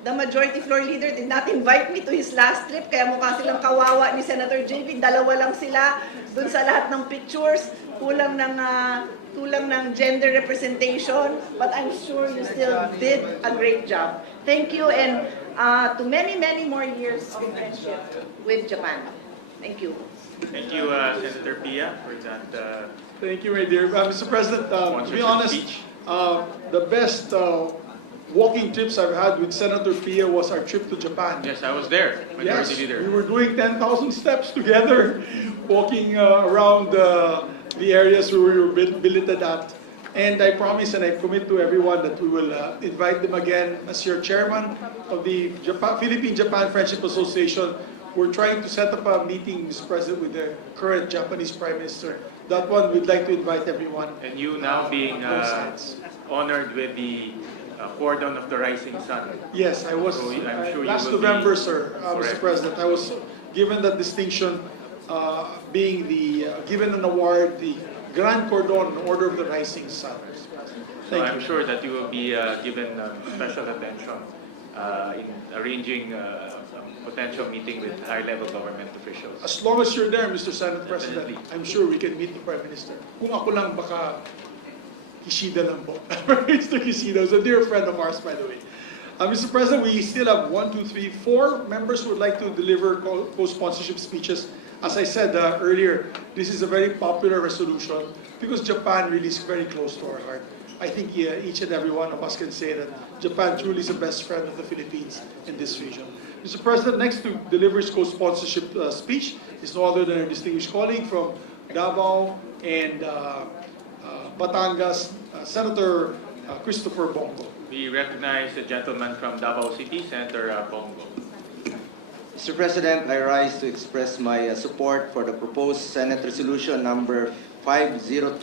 The majority floor leader did not invite me to his last trip, kaya mukha silang kawawa ni Senator JB. Dalawa lang sila dun sa lahat ng pictures. Kulang ng gender representation, but I'm sure you still did a great job. Thank you, and to many, many more years of friendship with Japan. Thank you. Thank you, Senator Pia, for that Thank you, my dear. Mr. President, to be sponsorship honest, speech. the best walking trips I've had with Senator Pia was our trip to Japan. Yes, I was there, Majority Yes, Leader. we were doing 10,000 steps together, walking around the areas where we were billeted at. And I promise and I commit to everyone that we will invite them again as your chairman of the Philippine-Japan Friendship Association. We're trying to set up a meeting, Mr. President, with the current Japanese Prime Minister. That one, we'd like to invite everyone. And you now being both sides. honored with the Cordon of the Rising Sun. Yes, I was, So I'm sure you last will be- November, sir, Mr. Correct. President, I was given that distinction, being given an award, the Grand Cordon, Order of the Rising Sun. Mr. President. So Thank I'm you. sure that you will be given special attention in arranging a potential meeting with high-level government officials. As long as you're there, Mr. Senate President, Definitely. I'm sure we can meet the Prime Minister. Kung ako lang, baka Kishida lang po. Mr. Kishida is a dear friend of ours, by the way. Mr. President, we still have 4 members who would like to deliver co-sponsorship speeches. As I said earlier, this is a very popular resolution because Japan really is very close to our heart. I think each and every one of us can say that Japan truly is the best friend of the Philippines in this region. Mr. President, next to deliver his co-sponsorship speech is no other than our distinguished colleague from Davao and Batangas, Senator Christopher Bongo. We recognize the gentleman from Davao City, Senator Bongo. Mr. President, I rise to express my support for the proposed Senate Resolution number 502,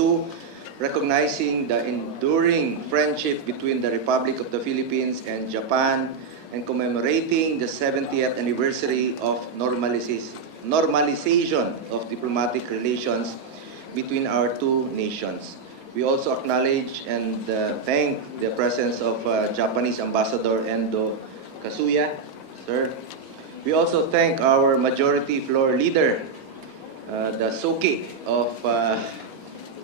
recognizing the enduring friendship between the Republic of the Philippines and Japan and commemorating the 70th anniversary of normalization of diplomatic relations between our two nations. We also acknowledge and thank the presence of Japanese Ambassador Endo Kasuya, sir. We also thank our Majority Floor Leader, the Soki of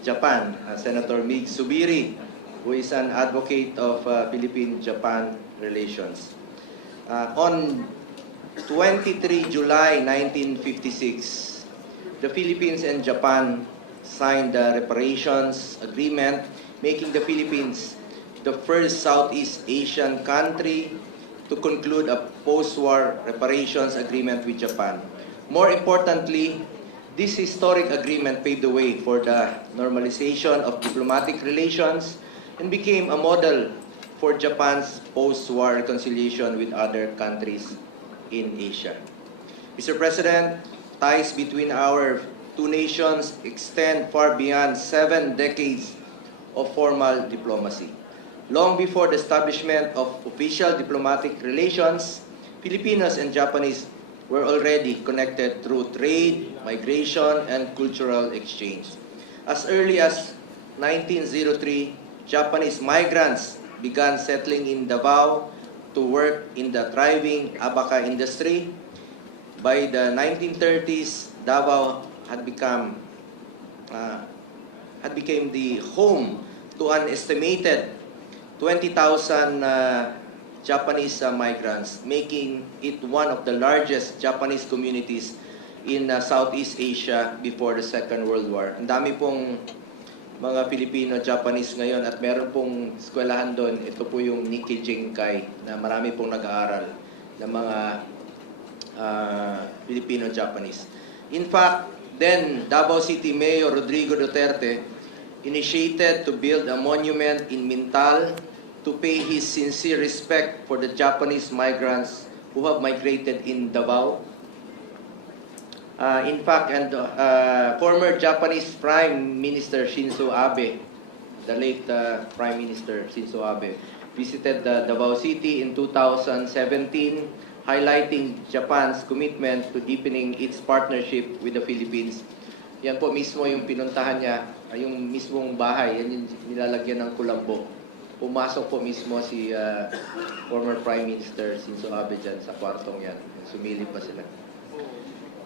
Japan, Senator Mig Subiri, who is an advocate of Philippine-Japan relations. On 23 July 1956, the Philippines and Japan signed the reparations agreement, making the Philippines the first Southeast Asian country to conclude a post-war reparations agreement with Japan. More importantly, this historic agreement paved the way for the normalization of diplomatic relations and became a model for Japan's post-war reconciliation with other countries in Asia. Mr. President, ties between our two nations extend far beyond 7 decades of formal diplomacy. Long before the establishment of official diplomatic relations, Filipinos and Japanese were already connected through trade, migration, and cultural exchange. As early as 1903, Japanese migrants began settling in Davao to work in the thriving abaca industry. By the 1930s, Davao had became the home to an estimated 20,000 Japanese migrants, making it one of the largest Japanese communities in Southeast Asia before the Second World War. Ang dami pong mga Filipino-Japanese ngayon at meron pong eskwelahan doon. Ito po yung Nikkei Jinkai na marami pong nag-aaral ng mga Filipino-Japanese. In fact, then Davao City Mayor Rodrigo Duterte initiated to build a monument in Mintal to pay his sincere respect for the Japanese migrants who have migrated in Davao. In fact, former Japanese Prime Minister Shinzo Abe, the late Prime Minister Shinzo Abe, visited Davao City in 2017, highlighting Japan's commitment to deepening its partnership with the Philippines. Yan po mismo yung pinuntahan niya, yung mismong bahay, yan yung nilalagyan ng kulambo. Pumasok po mismo si former Prime Minister Shinzo Abe dyan sa kwartong yan. Sumilip pa sila.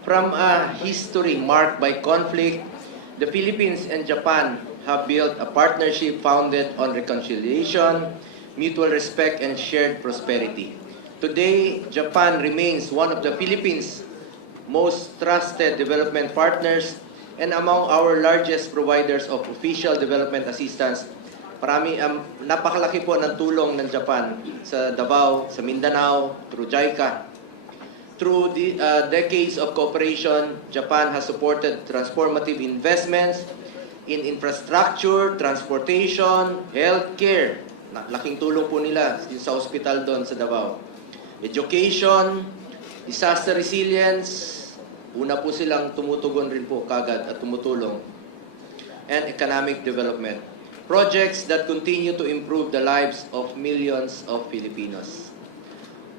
From a history marked by conflict, the Philippines and Japan have built a partnership founded on reconciliation, mutual respect, and shared prosperity. Today, Japan remains one of the Philippines' most trusted development partners, and among our largest providers of official development assistance. Napakalaki po ng tulong ng Japan sa Davao, sa Mindanao, through JICA. Through the decades of cooperation, Japan has supported transformative investments in infrastructure, transportation, healthcare. Laking tulong po nila sa hospital doon sa Davao. Education, disaster resilience, una po silang tumutugon rin po kagad at tumutulong. And economic development. Projects that continue to improve the lives of millions of Filipinos.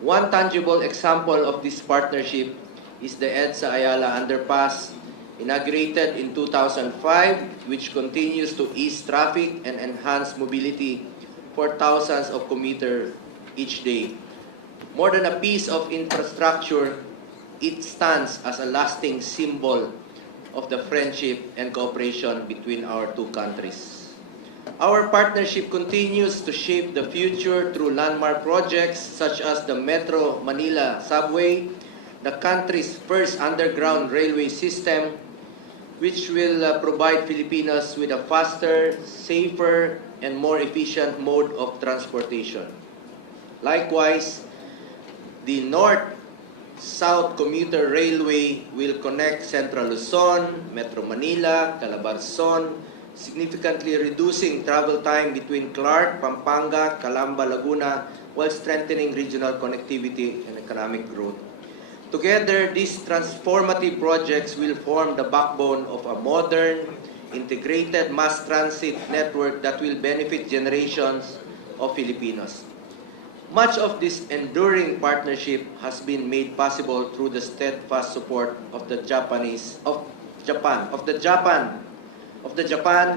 One tangible example of this partnership is the EDSA Ayala Underpass, inaugurated in 2005, which continues to ease traffic and enhance mobility for thousands of commuters each day. More than a piece of infrastructure, it stands as a lasting symbol of the friendship and cooperation between our two countries. Our partnership continues to shape the future through landmark projects such as the Metro Manila Subway, the country's first underground railway system, which will provide Filipinos with a faster, safer, and more efficient mode of transportation. Likewise, the North-South Commuter Railway will connect Central Luzon, Metro Manila, Calabarzon, significantly reducing travel time between Clark, Pampanga, Calamba, Laguna, while strengthening regional connectivity and economic growth. Together, these transformative projects will form the backbone of a modern, integrated mass transit network that will benefit generations of Filipinos. Much of this enduring partnership has been made possible through the steadfast support of the Japan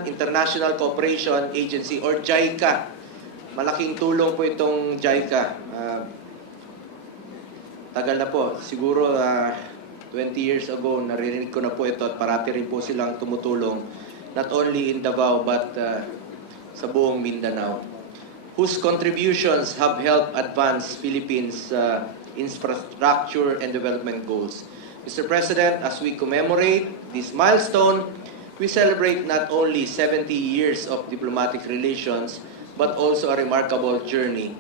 International Cooperation Agency or JICA. Malaking tulong po itong JICA. Tagal na po, siguro 20 years ago, naririnig ko na po ito at parati rin po silang tumutulong not only in Davao but sa buong Mindanao, whose contributions have helped advance Philippines' infrastructure and development goals. Mr. President, as we commemorate this milestone, we celebrate not only 70 years of diplomatic relations, but also a remarkable journey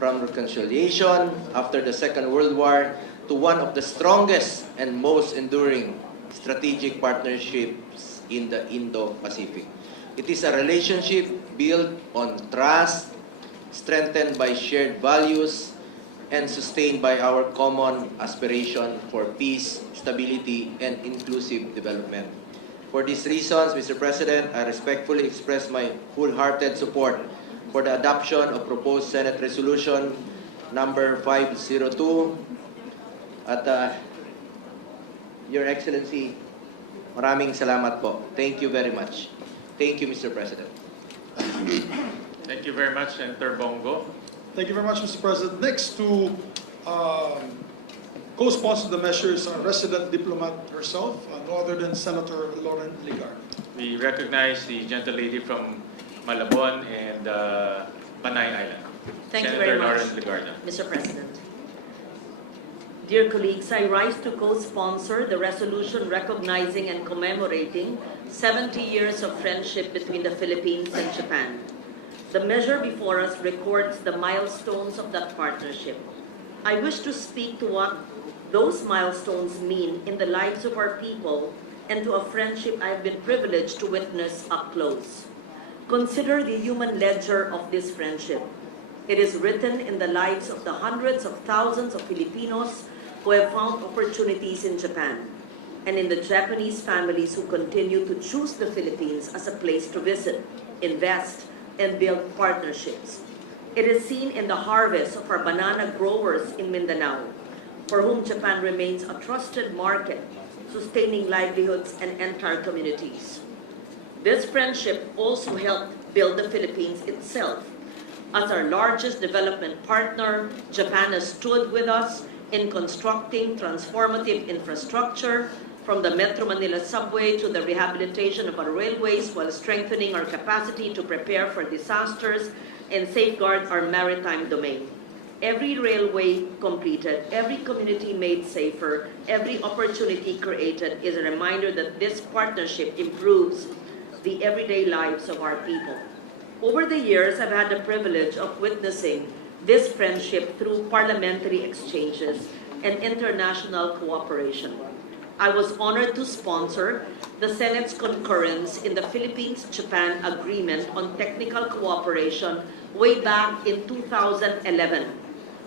from reconciliation after the Second World War to one of the strongest and most enduring strategic partnerships in the Indo-Pacific. It is a relationship built on trust, strengthened by shared values, and sustained by our common aspiration for peace, stability, and inclusive development. For these reasons, Mr. President, I respectfully express my wholehearted support for the adoption of proposed Senate Resolution number 502. At Your Excellency, maraming salamat po. Thank you very much. Thank you, Mr. President. Thank you very much, Senator Bongo. Thank you very much, Mr. President. Next to co-sponsor the measures resident diplomat herself, no other than Senator Lauren Ligar. We recognize the gentle lady from Malabon and Panay Island. Thank you Senator very much, Lauren Ligarda. Mr. President. Dear colleagues, I rise to co-sponsor the resolution recognizing and commemorating 70 years of friendship between the Philippines and Japan. The measure before us records the milestones of that partnership. I wish to speak to what those milestones mean in the lives of our people and to a friendship I've been privileged to witness up close. Consider the human ledger of this friendship. It is written in the lives of the hundreds of thousands of Filipinos who have found opportunities in Japan, and in the Japanese families who continue to choose the Philippines as a place to visit, invest, and build partnerships. It is seen in the harvest of our banana growers in Mindanao, for whom Japan remains a trusted market, sustaining livelihoods and entire communities. This friendship also helped build the Philippines itself. As our largest development partner, Japan has stood with us in constructing transformative infrastructure, from the Metro Manila Subway to the rehabilitation of our railways, while strengthening our capacity to prepare for disasters and safeguard our maritime domain. every railway completed, every community made safer, every opportunity created is a reminder that this partnership improves the everyday lives of our people. Over the years, I've had the privilege of witnessing this friendship through parliamentary exchanges and international cooperation. I was honored to sponsor the Senate's concurrence in the Philippines-Japan Agreement on Technical Cooperation way back in 2011,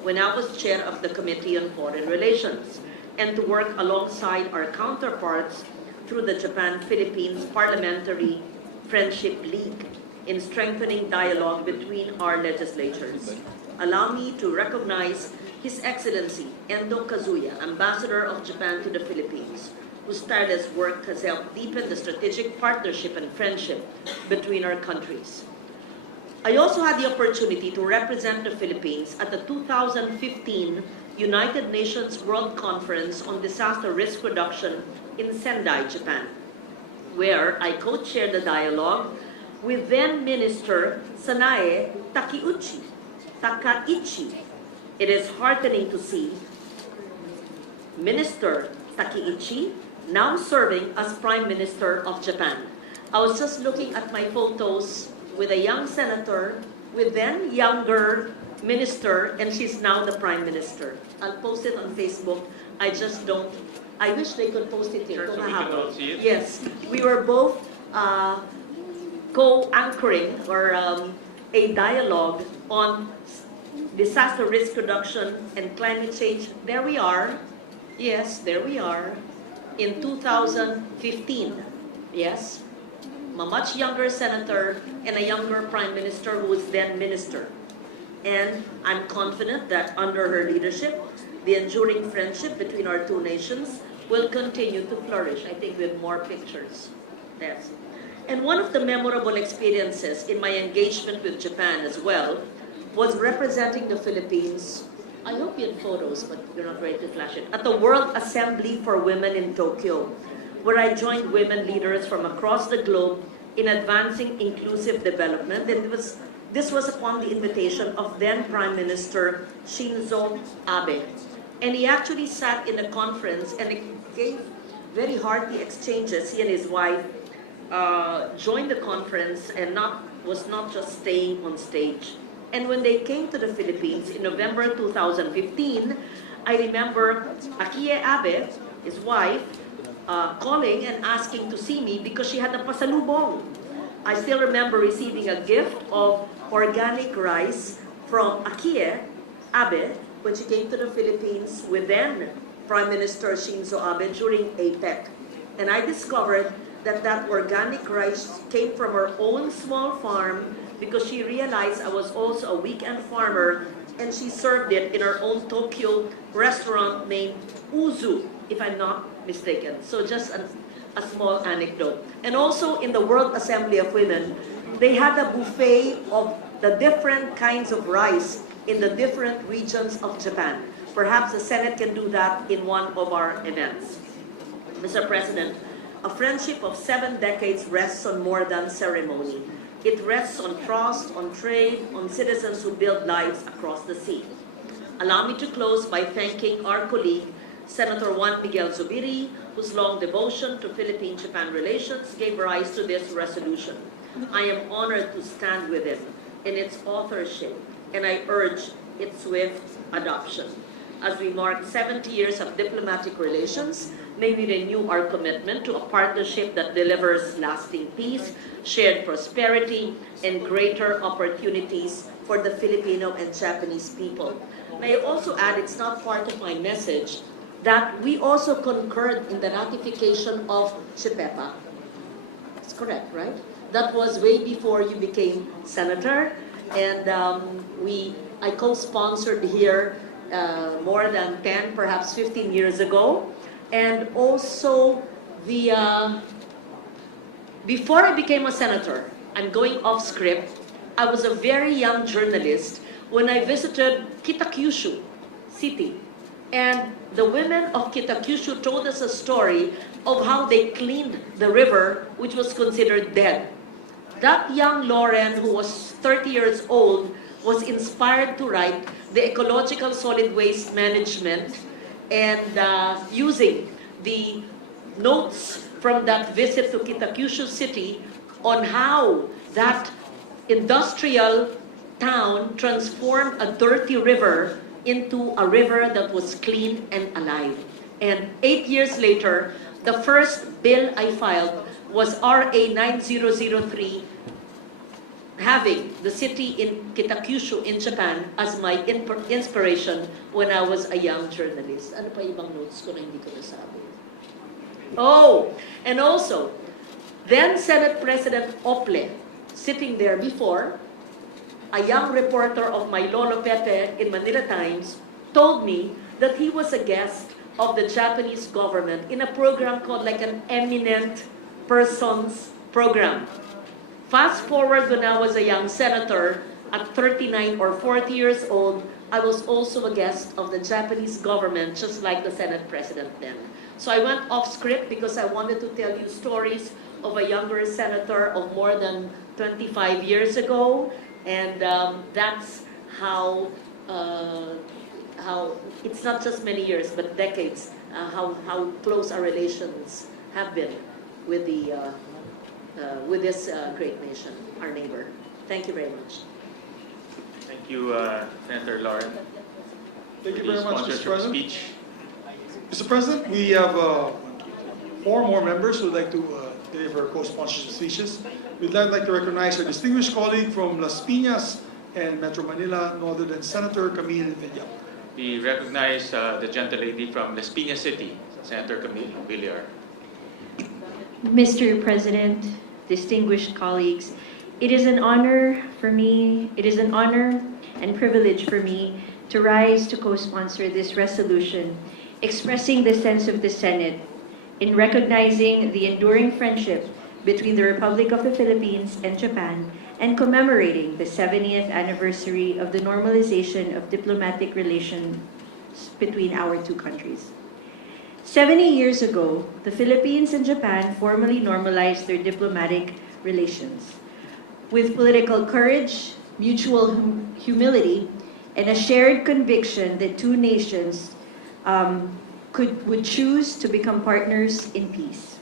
when I was chair of the Committee on Foreign Relations, and to work alongside our counterparts through the Japan-Philippines Parliamentary Friendship League in strengthening dialogue between our legislatures. Allow me to recognize His Excellency Endo Kazuya, Ambassador of Japan to the Philippines, whose tireless work has helped deepen the strategic partnership and friendship between our countries. I also had the opportunity to represent the Philippines at the 2015 United Nations World Conference on Disaster Risk Reduction in Sendai, Japan, where I co-chaired the dialogue with then Minister Sanae Takaichi. It is heartening to see Minister Takaichi now serving as Prime Minister of Japan. I was just looking at my photos with a young senator, with then younger minister, and she's now the Prime Minister. I'll post it on Facebook. I wish they could post it here. Sure, so we can all see it? Yes, we were both co-anchoring or a dialogue on disaster risk reduction and climate change. There we are. Yes, there we are. In 2015. Yes. A much younger senator and a younger prime minister who was then minister. And I'm confident that under her leadership, the enduring friendship between our two nations will continue to flourish. I think with more pictures. Yes. And one of the memorable experiences in my engagement with Japan as well was representing the Philippines. I hope you had photos, but you're not ready to flash it. At the World Assembly for Women in Tokyo, where I joined women leaders from across the globe in advancing inclusive development. And this was upon the invitation of then Prime Minister Shinzo Abe. And he actually sat in a conference and gave very hearty exchanges. He and his wife joined the conference and was not just staying on stage. And when they came to the Philippines in November 2015, I remember Akie Abe, his wife, calling and asking to see me because she had a pasalubong. I still remember receiving a gift of organic rice from Akie Abe when she came to the Philippines with then Prime Minister Shinzo Abe during APEC. And I discovered that that organic rice came from her own small farm because she realized I was also a weekend farmer, and she served it in her own Tokyo restaurant named Uzu, if I'm not mistaken. So just a small anecdote. And also in the World Assembly of Women, they had a buffet of the different kinds of rice in the different regions of Japan. Perhaps the Senate can do that in one of our events. Mr. President, a friendship of 7 decades rests on more than ceremony. It rests on trust, on trade, on citizens who build lives across the sea. Allow me to close by thanking our colleague, Senator Juan Miguel Zubiri, whose long devotion to Philippine-Japan relations gave rise to this resolution. I am honored to stand with him in its authorship, and I urge its swift adoption. As we mark 70 years of diplomatic relations, may we renew our commitment to a partnership that delivers lasting peace, shared prosperity, and greater opportunities for the Filipino and Japanese people. May I also add, it's not part of my message, that we also concurred in the ratification of CHIPEPA. That's correct, right? That was way before you became senator, and I co-sponsored here more than 10, perhaps 15 years ago. And also, before I became a senator, I'm going off script, I was a very young journalist when I visited Kitakyushu City. And the women of Kitakyushu told us a story of how they cleaned the river, which was considered dead. That young Lauren, who was 30 years old, was inspired to write the ecological solid waste management, and using the notes from that visit to Kitakyushu City on how that industrial town transformed a dirty river into a river that was clean and alive. And 8 years later, the first bill I filed was RA 9003, having the city in Kitakyushu in Japan as my inspiration when I was a young journalist. Ano pa ibang notes ko na hindi ko nasabi? Oh, and also, then Senate President Ople, sitting there before, a young reporter of my Lolo Pepe in Manila Times, told me that he was a guest of the Japanese government in a program called like an eminent persons program. Fast forward when I was a young senator, at 39 or 40 years old, I was also a guest of the Japanese government, just like the Senate President then. So I went off script because I wanted to tell you stories of a younger senator of more than 25 years ago, and that's how it's not just many years, but decades, how close our relations have been with this great nation, our neighbor. Thank you very much. Thank you, Senator Lauren. Thank you for the very much, Mr. sponsorship President. speech. Mr. President, we have 4 more members who would like to deliver co-sponsorship speeches. We'd like to recognize our distinguished colleague from Las Piñas and Metro Manila, no other than Senator Camille Villar. We recognize the gentlelady from Las Piñas City, Senator Camille Villar. Mr. President, distinguished colleagues, it is an honor and privilege for me to rise to co-sponsor this resolution, expressing the sense of the Senate in recognizing the enduring friendship between the Republic of the Philippines and Japan and commemorating the 70th anniversary of the normalization of diplomatic relations between our two countries. 70 years ago, the Philippines and Japan formally normalized their diplomatic relations. With political courage, mutual humility, and a shared conviction that two nations would choose to become partners in peace.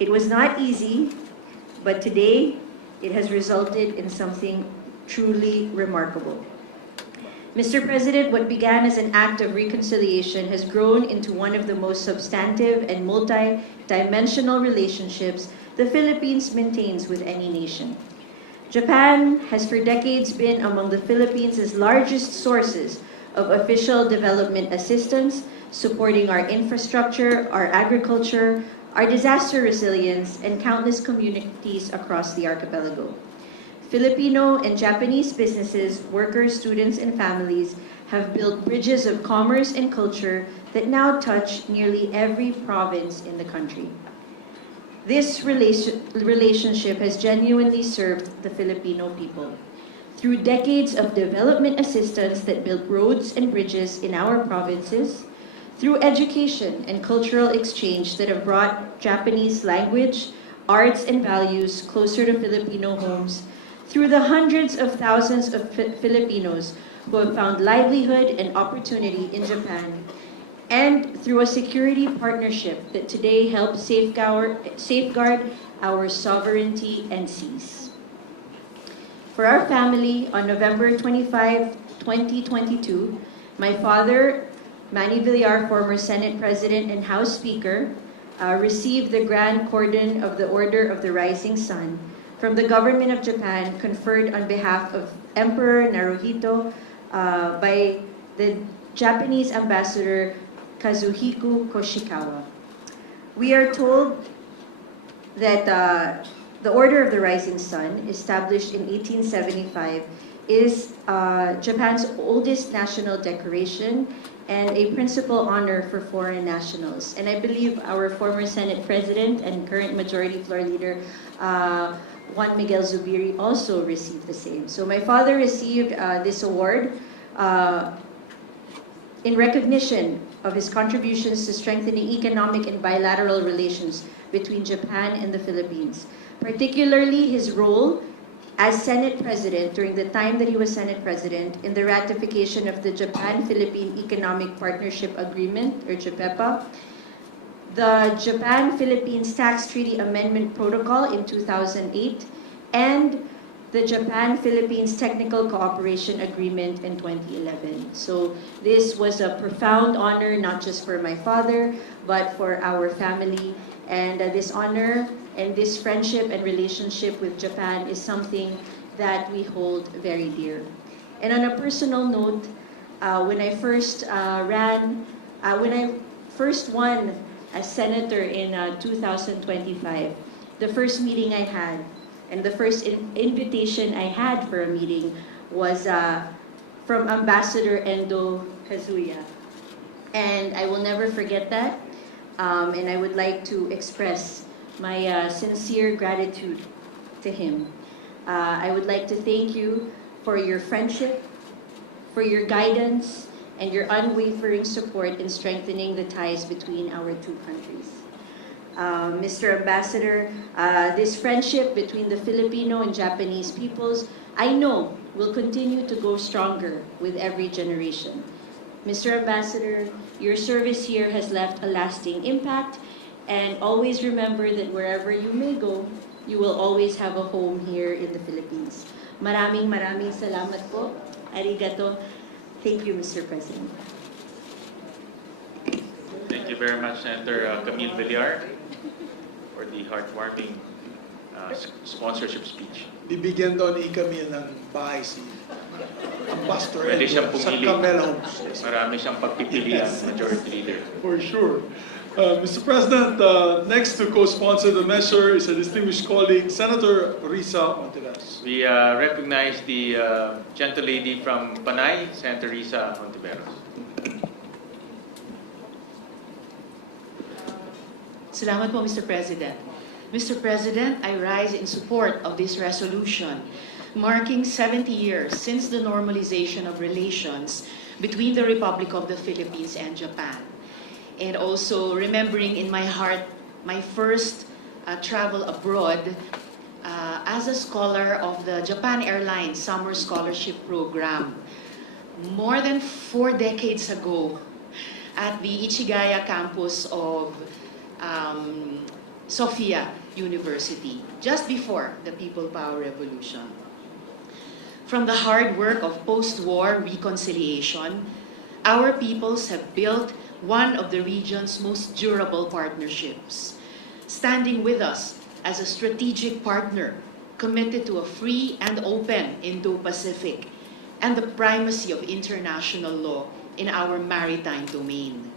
It was not easy, but today it has resulted in something truly remarkable. Mr. President, what began as an act of reconciliation has grown into one of the most substantive and multi-dimensional relationships the Philippines maintains with any nation. Japan has for decades been among the Philippines' largest sources of official development assistance, supporting our infrastructure, our agriculture, our disaster resilience, and countless communities across the archipelago. Filipino and Japanese businesses, workers, students, and families have built bridges of commerce and culture that now touch nearly every province in the country. This relationship has genuinely served the Filipino people. Through decades of development assistance that built roads and bridges in our provinces, through education and cultural exchange that have brought Japanese language, arts, and values closer to Filipino homes, through the hundreds of thousands of Filipinos who have found livelihood and opportunity in Japan, and through a security partnership that today helps safeguard our sovereignty and seas. For our family, on November 25, 2022, my father, Manny Villar, former Senate President and House Speaker, received the Grand Cordon of the Order of the Rising Sun from the Government of Japan, conferred on behalf of Emperor Naruhito by the Japanese Ambassador Kazuhiko Koshikawa. We are told that the Order of the Rising Sun, established in 1875, is Japan's oldest national decoration and a principal honor for foreign nationals. And I believe our former Senate President and current Majority Floor Leader, Juan Miguel Zubiri, also received the same. So my father received this award in recognition of his contributions to strengthening economic and bilateral relations between Japan and the Philippines, particularly his role as Senate President, during the time that he was Senate President, in the ratification of the Japan-Philippine Economic Partnership Agreement, or JAPEPA, the Japan-Philippines Tax Treaty Amendment Protocol in 2008, and the Japan-Philippines Technical Cooperation Agreement in 2011. So this was a profound honor, not just for my father, but for our family. And this honor and this friendship and relationship with Japan is something that we hold very dear. And on a personal note, when I first won as senator in 2025, the first meeting I had, and the first invitation I had for a meeting was from Ambassador Endo Kazuya. And I will never forget that. And I would like to express my sincere gratitude to him. I would like to thank you for your friendship, for your guidance, and your unwavering support in strengthening the ties between our two countries. Mr. Ambassador, this friendship between the Filipino and Japanese peoples, I know, will continue to grow stronger with every generation. Mr. Ambassador, your service here has left a lasting impact, and always remember that wherever you may go, you will always have a home here in the Philippines. Maraming salamat po. Arigato. Thank you, Mr. President. Thank you very much, Senator Camille Villar, for the heartwarming sponsorship speech. Bibigyan daw ni Camille ng bahay si Ambassador Pwede Endo siyang sa pumili. Camel Homes. Marami siyang pagpipilian, Majority Leader. For sure. Mr. President, next to co-sponsor the measure is a distinguished colleague, Senator Risa Ontiveros. We recognize the gentle lady from Panay, Senator Risa Ontiveros. Salamat po, Mr. President. Mr. President, I rise in support of this resolution marking 70 years since the normalization of relations between the Republic of the Philippines and Japan. And also remembering in my heart my first travel abroad as a scholar of the Japan Airlines Summer Scholarship Program more than 4 decades ago at the Ichigaya campus of Sophia University, just before the People Power Revolution. From the hard work of post-war reconciliation, our peoples have built one of the region's most durable partnerships, standing with us as a strategic partner committed to a free and open Indo-Pacific and the primacy of international law in our maritime domain.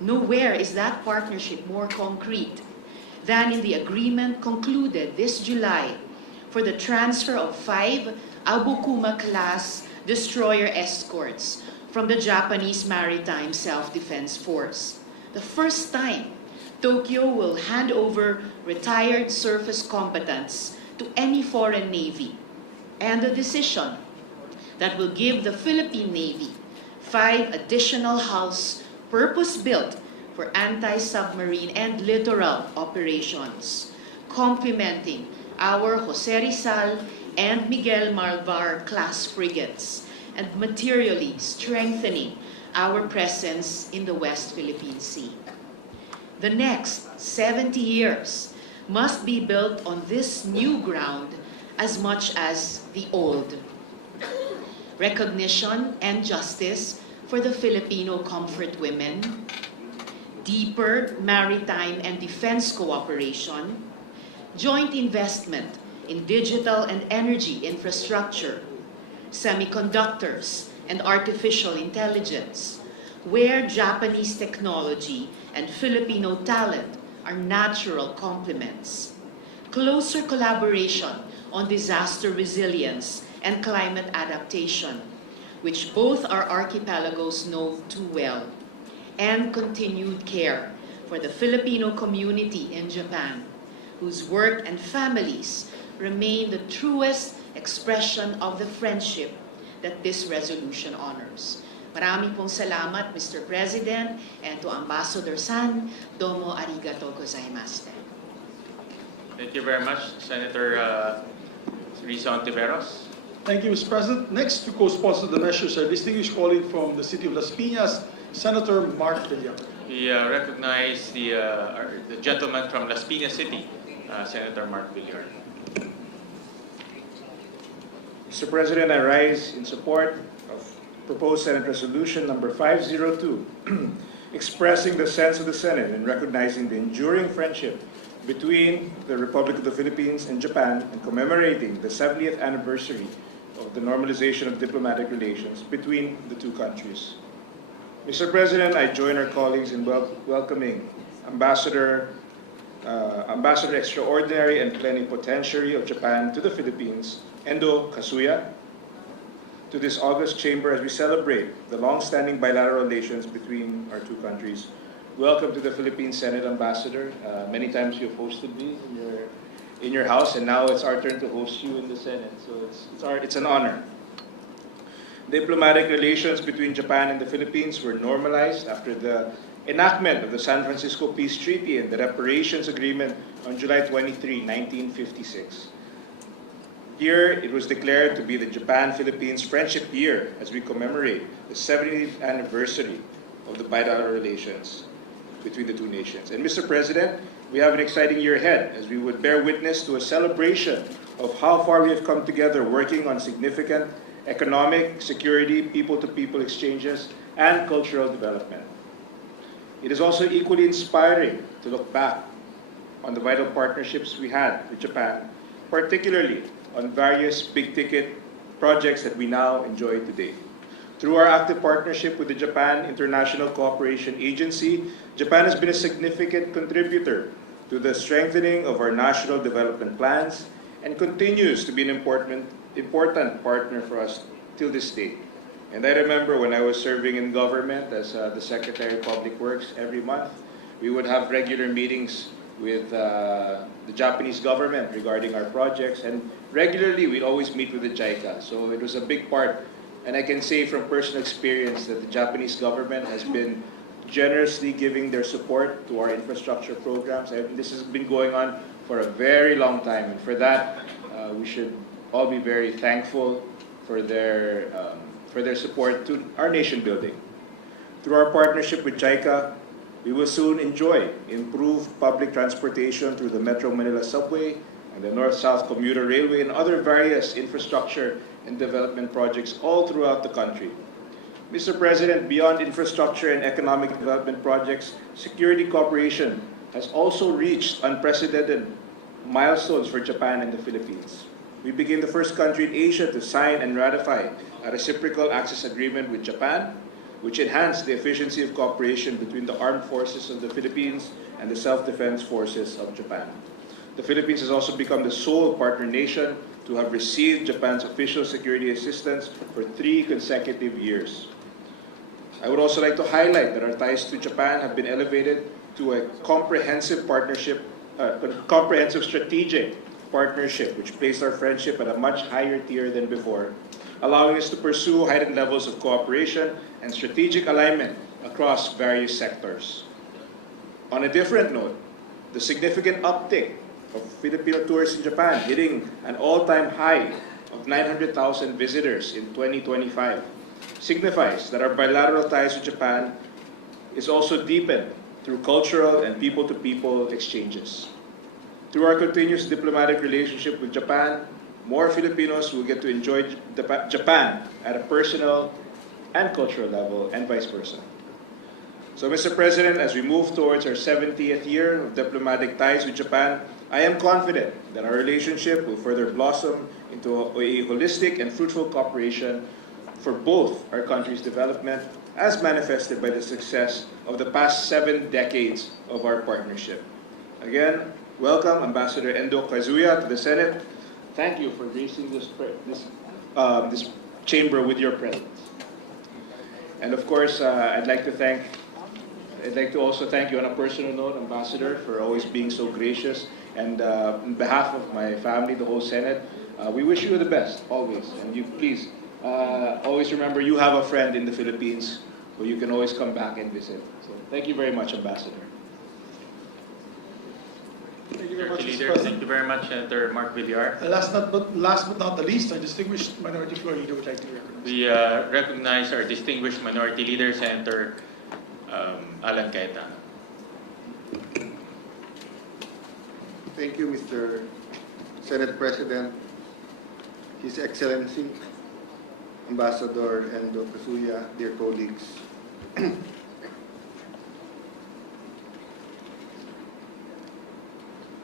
Nowhere is that partnership more concrete than in the agreement concluded this July for the transfer of 5 Abukuma-class destroyer escorts from the Japanese Maritime Self-Defense Force. The first time Tokyo will hand over retired surface combatants to any foreign navy, and a decision that will give the Philippine Navy 5 additional hulls purpose-built for anti-submarine and littoral operations, complementing our Jose Rizal and Miguel Malvar class frigates, and materially strengthening our presence in the West Philippine Sea. The next 70 years must be built on this new ground as much as the old. Recognition and justice for the Filipino comfort women, deeper maritime and defense cooperation, joint investment in digital and energy infrastructure, semiconductors, and artificial intelligence, where Japanese technology and Filipino talent are natural complements. Closer collaboration on disaster resilience and climate adaptation, which both our archipelagos know too well, and continued care for the Filipino community in Japan, whose work and families remain the truest expression of the friendship that this resolution honors. Maraming pong salamat, Mr. President, and to Ambassador San, domo arigato gozaimasu. Thank you very much, Senator Risa Ontiveros. Thank you, Mr. President. Next to co-sponsor the measures are distinguished colleague from the city of Las Piñas, Senator Mark Villar. We recognize the gentleman from Las Piñas City, Senator Mark Villar. Mr. President, I rise in support of proposed Senate Resolution number 502, expressing the sense of the Senate in recognizing the enduring friendship between the Republic of the Philippines and Japan and commemorating the 70th anniversary of the normalization of diplomatic relations between the two countries. Mr. President, I join our colleagues in welcoming Ambassador Extraordinary and Plenipotentiary of Japan to the Philippines, Endo Kasuya, to this August chamber as we celebrate the long-standing bilateral relations between our two countries. Welcome to the Philippine Senate, Ambassador. Many times you've hosted me in your house, and now it's our turn to host you in the Senate. So it's an honor. Diplomatic relations between Japan and the Philippines were normalized after the enactment of the San Francisco Peace Treaty and the Reparations Agreement on July 23, 1956. Here, it was declared to be the Japan-Philippines Friendship Year as we commemorate the 70th anniversary of the bilateral relations between the two nations. And Mr. President, we have an exciting year ahead as we would bear witness to a celebration of how far we have come together working on significant economic, security, people-to-people exchanges, and cultural development. It is also equally inspiring to look back on the vital partnerships we had with Japan, particularly on various big-ticket projects that we now enjoy today. Through our active partnership with the Japan International Cooperation Agency, Japan has been a significant contributor to the strengthening of our national development plans and continues to be an important partner for us till this day. And I remember when I was serving in government as the Secretary of Public Works, every month we would have regular meetings with the Japanese government regarding our projects, and regularly we'd always meet with the JICA. So it was a big part, and I can say from personal experience that the Japanese government has been generously giving their support to our infrastructure programs. This has been going on for a very long time, and for that we should all be very thankful for their support to our nation building. Through our partnership with JICA, we will soon enjoy improved public transportation through the Metro Manila Subway and the North-South Commuter Railway and other various infrastructure and development projects all throughout the country. Mr. President, beyond infrastructure and economic development projects, security cooperation has also reached unprecedented milestones for Japan and the Philippines. We became the first country in Asia to sign and ratify a reciprocal access agreement with Japan, which enhanced the efficiency of cooperation between the armed forces of the Philippines and the self-defense forces of Japan. The Philippines has also become the sole partner nation to have received Japan's official security assistance for 3 consecutive years. I would also like to highlight that our ties to Japan have been elevated to a comprehensive strategic partnership, which placed our friendship at a much higher tier than before, allowing us to pursue heightened levels of cooperation and strategic alignment across various sectors. On a different note, the significant uptick of Filipino tourists in Japan, hitting an all-time high of 900,000 visitors in 2025, signifies that our bilateral ties with Japan is also deepened through cultural and people-to-people exchanges. Through our continuous diplomatic relationship with Japan, more Filipinos will get to enjoy Japan at a personal and cultural level, and vice versa. So, Mr. President, as we move towards our 70th year of diplomatic ties with Japan, I am confident that our relationship will further blossom into a holistic and fruitful cooperation for both our countries' development, as manifested by the success of the past 7 decades of our partnership. Again, welcome Ambassador Endo Kazuya to the Senate. Thank you for gracing this chamber with your presence. And of course, I'd like to also thank you on a personal note, Ambassador, for always being so gracious. And on behalf of my family, the whole Senate, we wish you the best, always. And you please, always remember you have a friend in the Philippines who you can always come back and visit. So thank you very much, Ambassador. Thank you very much, Mr. Leader, President. thank you very much, Senator Mark Villar. Last but not the least, our distinguished Minority Floor Leader would like to be recognized. We recognize our distinguished Minority Leader, Senator Alan Cayetano. Thank you, Mr. Senate President, His Excellency, Ambassador Endo Kasuya, dear colleagues.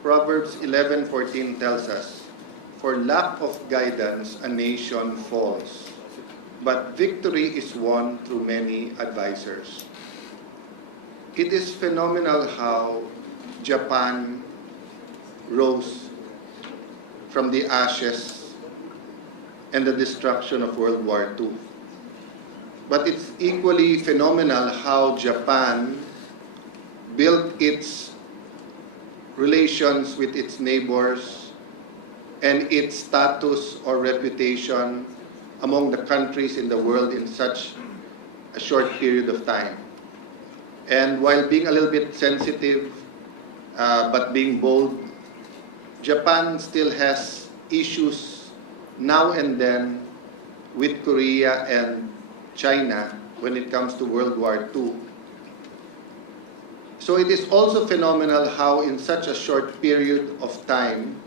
Proverbs 11:14 tells us, "For lack of guidance, a nation falls, but victory is won through many advisors." It is phenomenal how Japan rose from the ashes and the destruction of World War II. But it's equally phenomenal how Japan built its relations with its neighbors and its status or reputation among the countries in the world in such a short period of time. And while being a little bit sensitive, but being bold, Japan still has issues now and then with Korea and China when it comes to World War II. So it is also phenomenal how in such a short period of time,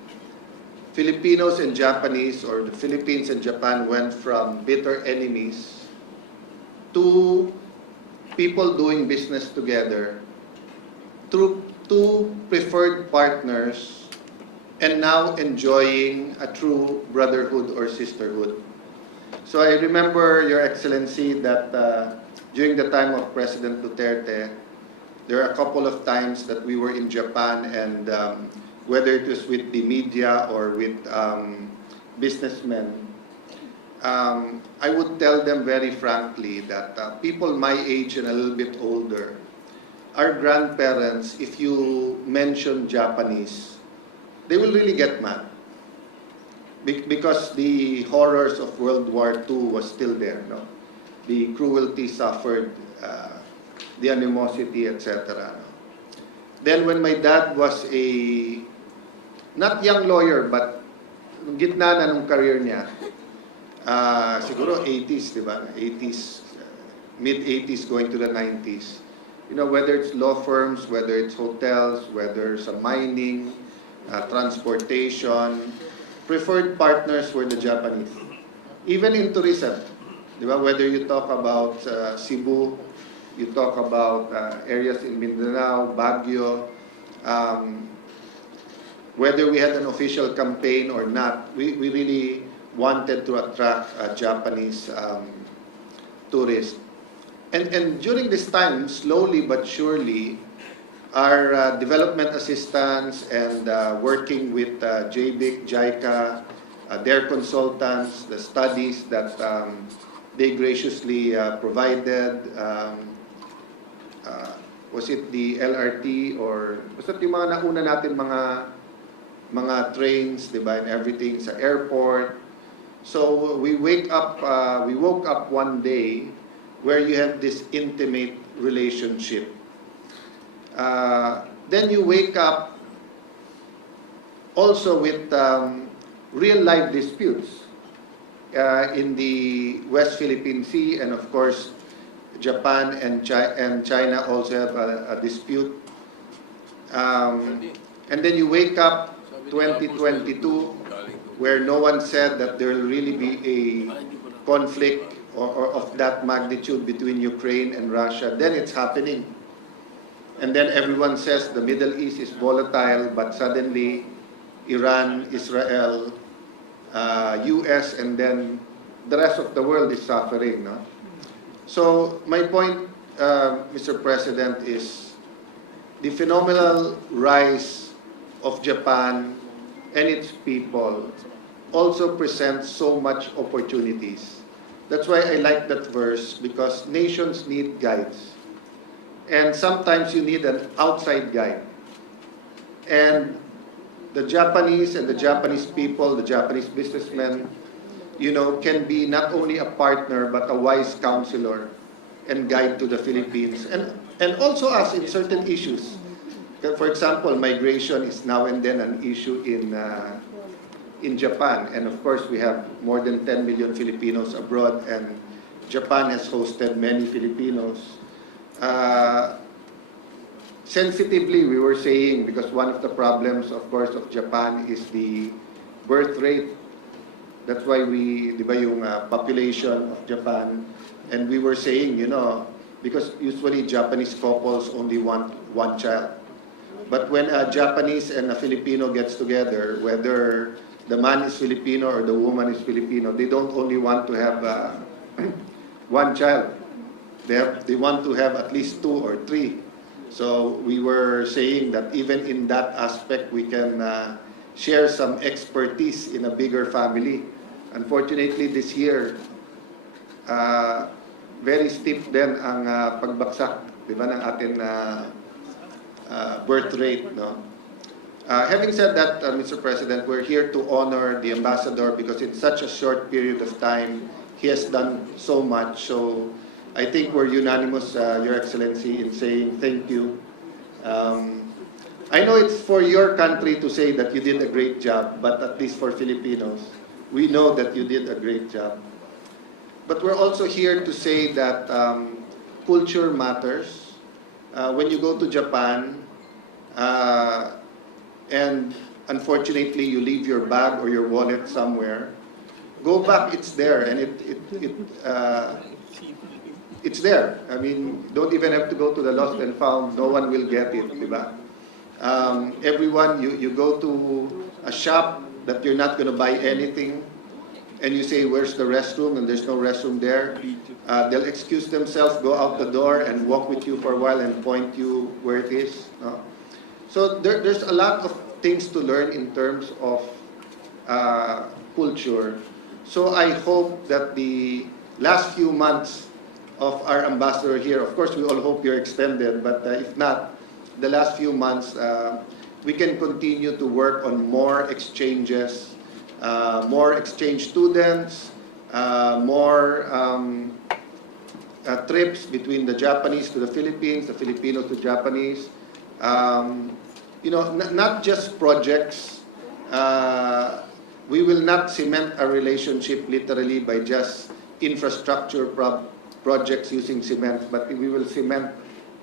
Filipinos and Japanese, or the Philippines and Japan, went from bitter enemies to people doing business together, through two preferred partners, and now enjoying a true brotherhood or sisterhood. So I remember, Your Excellency, that during the time of President Duterte, there are a couple of times that we were in Japan, and whether it was with the media or with businessmen, I would tell them very frankly that people my age and a little bit older, our grandparents, if you mention Japanese, they will really get mad. Because the horrors of World War II was still there, no? The cruelty suffered, the animosity, etc. Then when my dad was a, not young lawyer, but gitna na ng career niya, siguro 80s, di ba? 80s, mid-80s going to the 90s. You know, whether it's law firms, whether it's hotels, whether it's mining, transportation, preferred partners were the Japanese. Even in tourism, di ba? Whether you talk about Cebu, you talk about areas in Mindanao, Baguio, whether we had an official campaign or not, we really wanted to attract Japanese tourists. And during this time, slowly but surely, our development assistants and working with JBIC, JICA, their consultants, the studies that they graciously provided, was it the LRT or basta yung mga nauna natin mga trains, di ba, and everything sa airport. So we woke up one day where you have this intimate relationship. Then you wake up also with real life disputes in the West Philippine Sea, and of course Japan and China also have a dispute. And then you wake up 2022 where no one said that there will really be a conflict or of that magnitude between Ukraine and Russia. Then it's happening. And then everyone says the Middle East is volatile, but suddenly Iran, Israel, US, and then the rest of the world is suffering. No? So my point, Mr. President, is the phenomenal rise of Japan and its people also presents so much opportunities. That's why I like that verse, because nations need guides. And sometimes you need an outside guide. And the Japanese and the Japanese people, the Japanese businessmen, you know, can be not only a partner, but a wise counselor and guide to the Philippines. And also us in certain issues. For example, migration is now and then an issue in Japan, and of course we have more than 10 million Filipinos abroad, and Japan has hosted many Filipinos. Sensitively, we were saying, because one of the problems, of course, of Japan is the birth rate. That's why di ba yung population of Japan, and we were saying, because usually Japanese couples only want one child. But when a Japanese and a Filipino gets together, whether the man is Filipino or the woman is Filipino, they don't only want to have one child. They want to have at least 2 or 3. So we were saying that even in that aspect, we can share some expertise in a bigger family. Unfortunately, this year, very steep din ang pagbaksak, di ba, ng ating birth rate, no? Having said that, Mr. President, we're here to honor the ambassador because in such a short period of time, he has done so much. So I think we're unanimous, Your Excellency, in saying thank you. I know it's for your country to say that you did a great job, but at least for Filipinos, we know that you did a great job. But we're also here to say that culture matters. When you go to Japan, and unfortunately you leave your bag or your wallet somewhere, go back, it's there, and it's there. I mean, don't even have to go to the lost and found, no one will get it, diba? Everyone, you go to a shop that you're not going to buy anything, and you say, where's the restroom? And there's no restroom there. They'll excuse themselves, go out the door, and walk with you for a while and point you where it is. No? So there's a lot of things to learn in terms of culture. So I hope that the last few months of our ambassador here, of course we all hope you're extended, but if not, the last few months, we can continue to work on more exchanges, more exchange students, more trips between the Japanese to the Philippines, the Filipinos to Japanese. Not just projects. We will not cement a relationship literally by just infrastructure projects using cement, but we will cement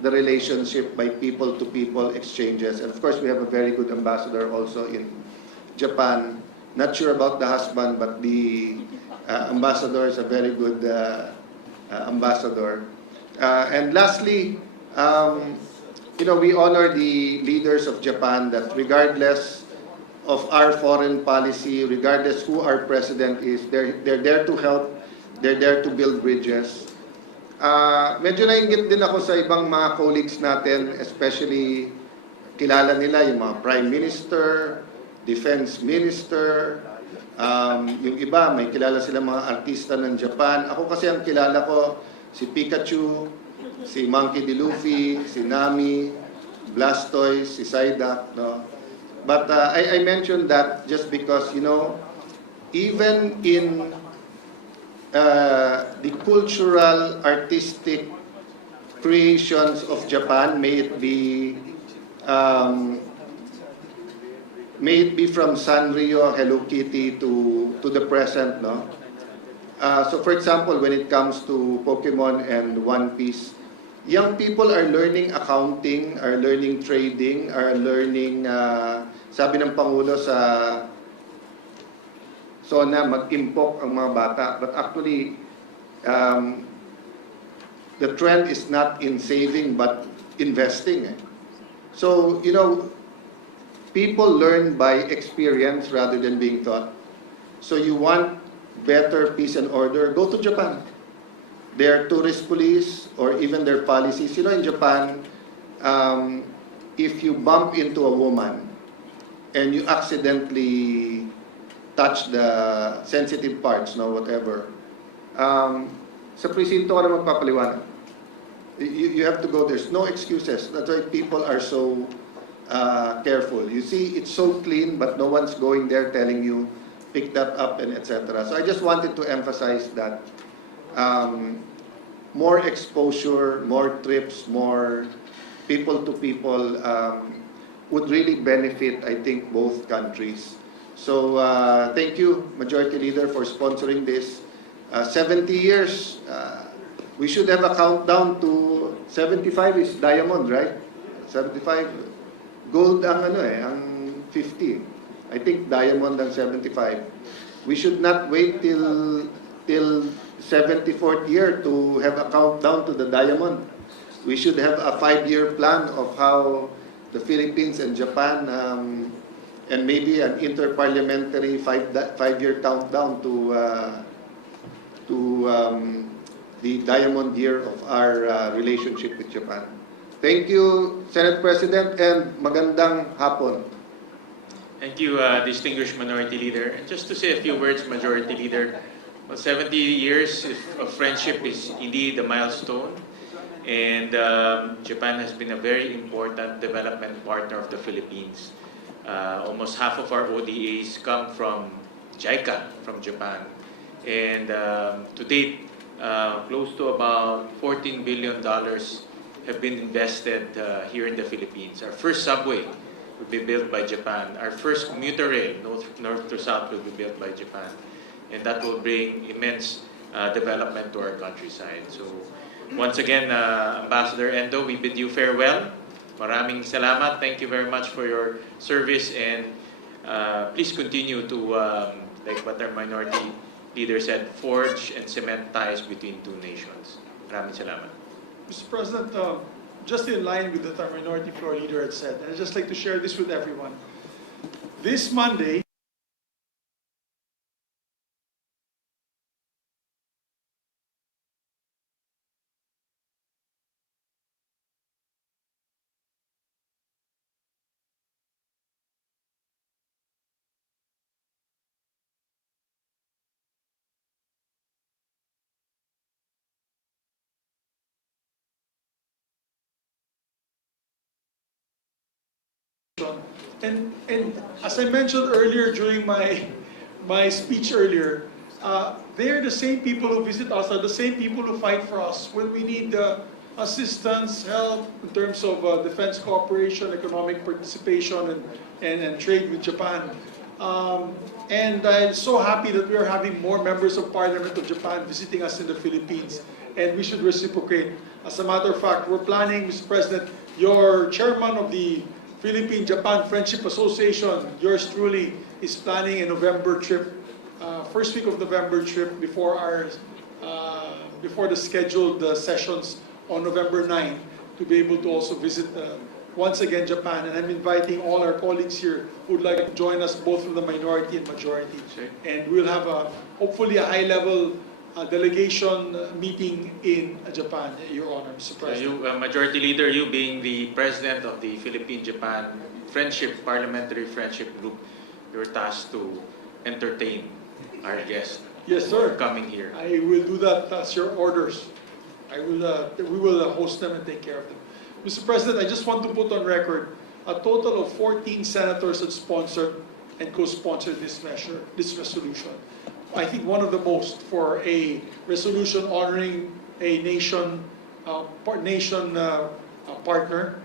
the relationship by people-to-people exchanges. And of course, we have a very good ambassador also in Japan. Not sure about the husband, but the ambassador is a very good ambassador. And lastly, we honor the leaders of Japan that regardless of our foreign policy, regardless who our president is, they're there to help, they're there to build bridges. Medyo nainggit din ako sa ibang mga colleagues natin, especially kilala nila yung mga Prime Minister, Defense Minister, yung iba, may kilala sila mga artista ng Japan. Ako kasi ang kilala ko, si Pikachu, si Monkey D. Luffy, si Nami, Blastoise, si Psyduck, no? But I mentioned that just because, even in the cultural, artistic creations of Japan, may it be from Sanrio, Hello Kitty to the present, no? So for example, when it comes to Pokemon and One Piece, young people are learning accounting, are learning trading, are learning, sabi ng Pangulo sa SONA, mag-impok ang mga bata. But actually, the trend is not in saving, but investing. So, people learn by experience rather than being taught. So you want better peace and order, go to Japan. Their tourist police or even their policies. In Japan, if you bump into a woman and you accidentally touch the sensitive parts, whatever, sa presinto ka na magpapaliwanag. You have to go. There's no excuses. That's why people are so careful. You see, it's so clean, but no one's going there telling you, pick that up and etc. So I just wanted to emphasize that more exposure, more trips, more people-to-people would really benefit, I think, both countries. So thank you, Majority Leader, for sponsoring this. 70 years, we should have a countdown to 75 is diamond, right? 75. Gold ang ang 50. I think diamond ang 75. We should not wait till 74th year to have a countdown to the diamond. We should have a 5-year plan of how the Philippines and Japan and maybe an interparliamentary 5-year countdown to the diamond year of our relationship with Japan. Thank you, Senate President, and magandang hapon. Thank you, distinguished Minority Leader. And just to say a few words, Majority Leader, well, 70 years of friendship is indeed a milestone. And Japan has been a very important development partner of the Philippines. Almost half of our ODAs come from JICA, from Japan. And to date, close to about $14 billion have been invested here in the Philippines. Our first subway will be built by Japan. Our first commuter rail, north to south, will be built by Japan. And that will bring immense development to our countryside. So once again, Ambassador Endo, we bid you farewell. Maraming salamat. Thank you very much for your service, and please continue to, like what our Minority Leader said, forge and cement ties between two nations. Maraming salamat. Mr. President, just in line with what our Minority Floor Leader had said, I'd just like to share this with everyone. This Monday, and as I mentioned earlier during my speech earlier, they're the same people who visit us, are the same people who fight for us when we need assistance, help in terms of defense cooperation, economic participation, and trade with Japan. And I'm so happy that we are having more members of Parliament of Japan visiting us in the Philippines, and we should reciprocate. As a matter of fact, we're planning, Mr. President, your chairman of the Philippine-Japan Friendship Association, yours truly, is planning a November trip, first week of November trip before the scheduled sessions on November 9 to be able to also visit once again Japan. And I'm inviting all our colleagues here who would like to join us both from the minority and majority. And we'll have hopefully a high-level delegation meeting in Japan, Your Honor, Mr. President. Majority Leader, you being the President of the Philippine-Japan Parliamentary Friendship Group, you're tasked to entertain our guests. Yes, sir. Coming here. I will do that as your orders. We will host them and take care of them. Mr. President, I just want to put on record a total of 14 senators that sponsored and co-sponsored this resolution. I think one of the most for a resolution honoring a nation partner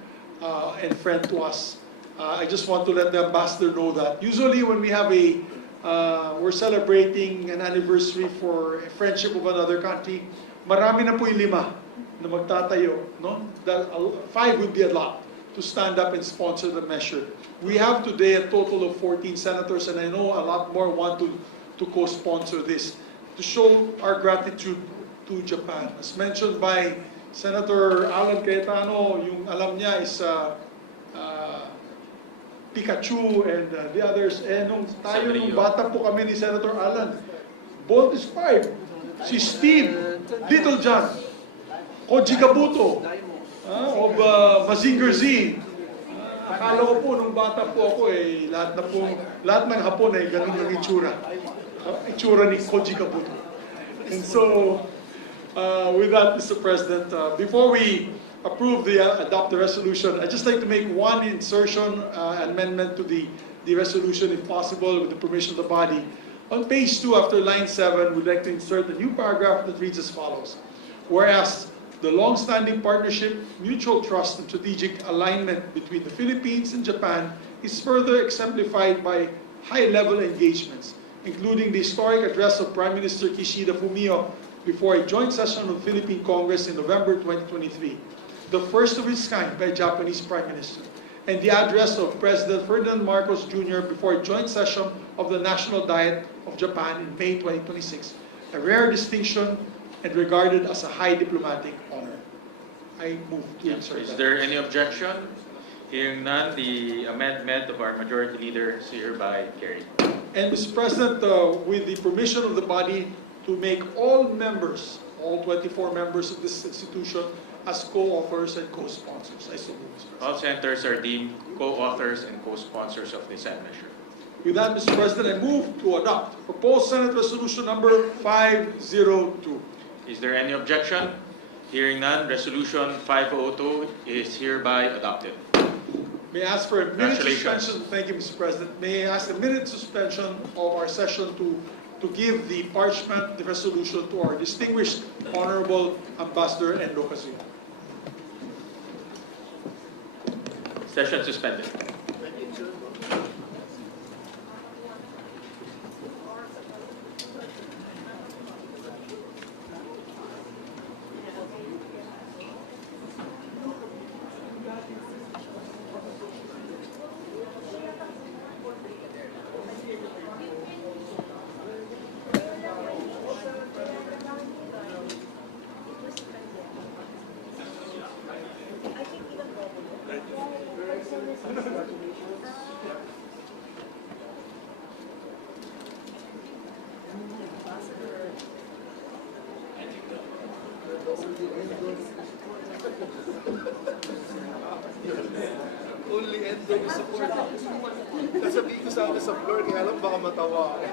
and friend to us. I just want to let the ambassador know that usually when we have we're celebrating an anniversary for a friendship of another country, marami na po yung 5 na magtatayo, no? 5 would be a lot to stand up and sponsor the measure. We have today a total of 14 senators, and I know a lot more want to co-sponsor this to show our gratitude to Japan. As mentioned by Senator Alan Cayetano, yung alam niya is Pikachu and the others. Nung bata po kami ni Senator Alan, Bolt is 5. Si Steve, Little John, Koji Kabuto, of Mazinger Z. Akala ko po nung bata po ako lahat ng Hapon ay ganun yung itsura. Itsura ni Koji Kabuto. And so, with that, Mr. President, before we adopt the resolution, I'd just like to make one insertion, amendment to the resolution, if possible, with the permission of the body. On page 2, after line 7, we'd like to insert a new paragraph that reads as follows. Whereas The long-standing partnership, mutual trust, and strategic alignment between the Philippines and Japan is further exemplified by high-level engagements, including the historic address of Prime Minister Kishida Fumio before a joint session of the Philippine Congress in November 2023, the first of its kind by a Japanese Prime Minister, and the address of President Ferdinand Marcos Jr. before a joint session of the National Diet of Japan in May 2026, a rare distinction and regarded as a high diplomatic honor. I move to insert Is that. there any objection? Hearing none, the amendment of our Majority Leader is hereby carried. And Mr. President, with the permission of the body, to make all members, all 24 members of this institution, as co-authors and co-sponsors. I so move, Mr. President. All senators are deemed co-authors and co-sponsors of this measure. With that, Mr. President, I move to adopt proposed Senate Resolution number 502. Is there any objection? Hearing none, Resolution 502 is hereby adopted. May I ask for a minute Congratulations. suspension? Thank you, Mr. President. May I ask a minute suspension of our session to give the parchment, the resolution, to our distinguished Honorable Ambassador and Locasio. Session suspended. Only Endo ko support. Kasabihin ko sana sa floor, kaya alam baka matawa ako.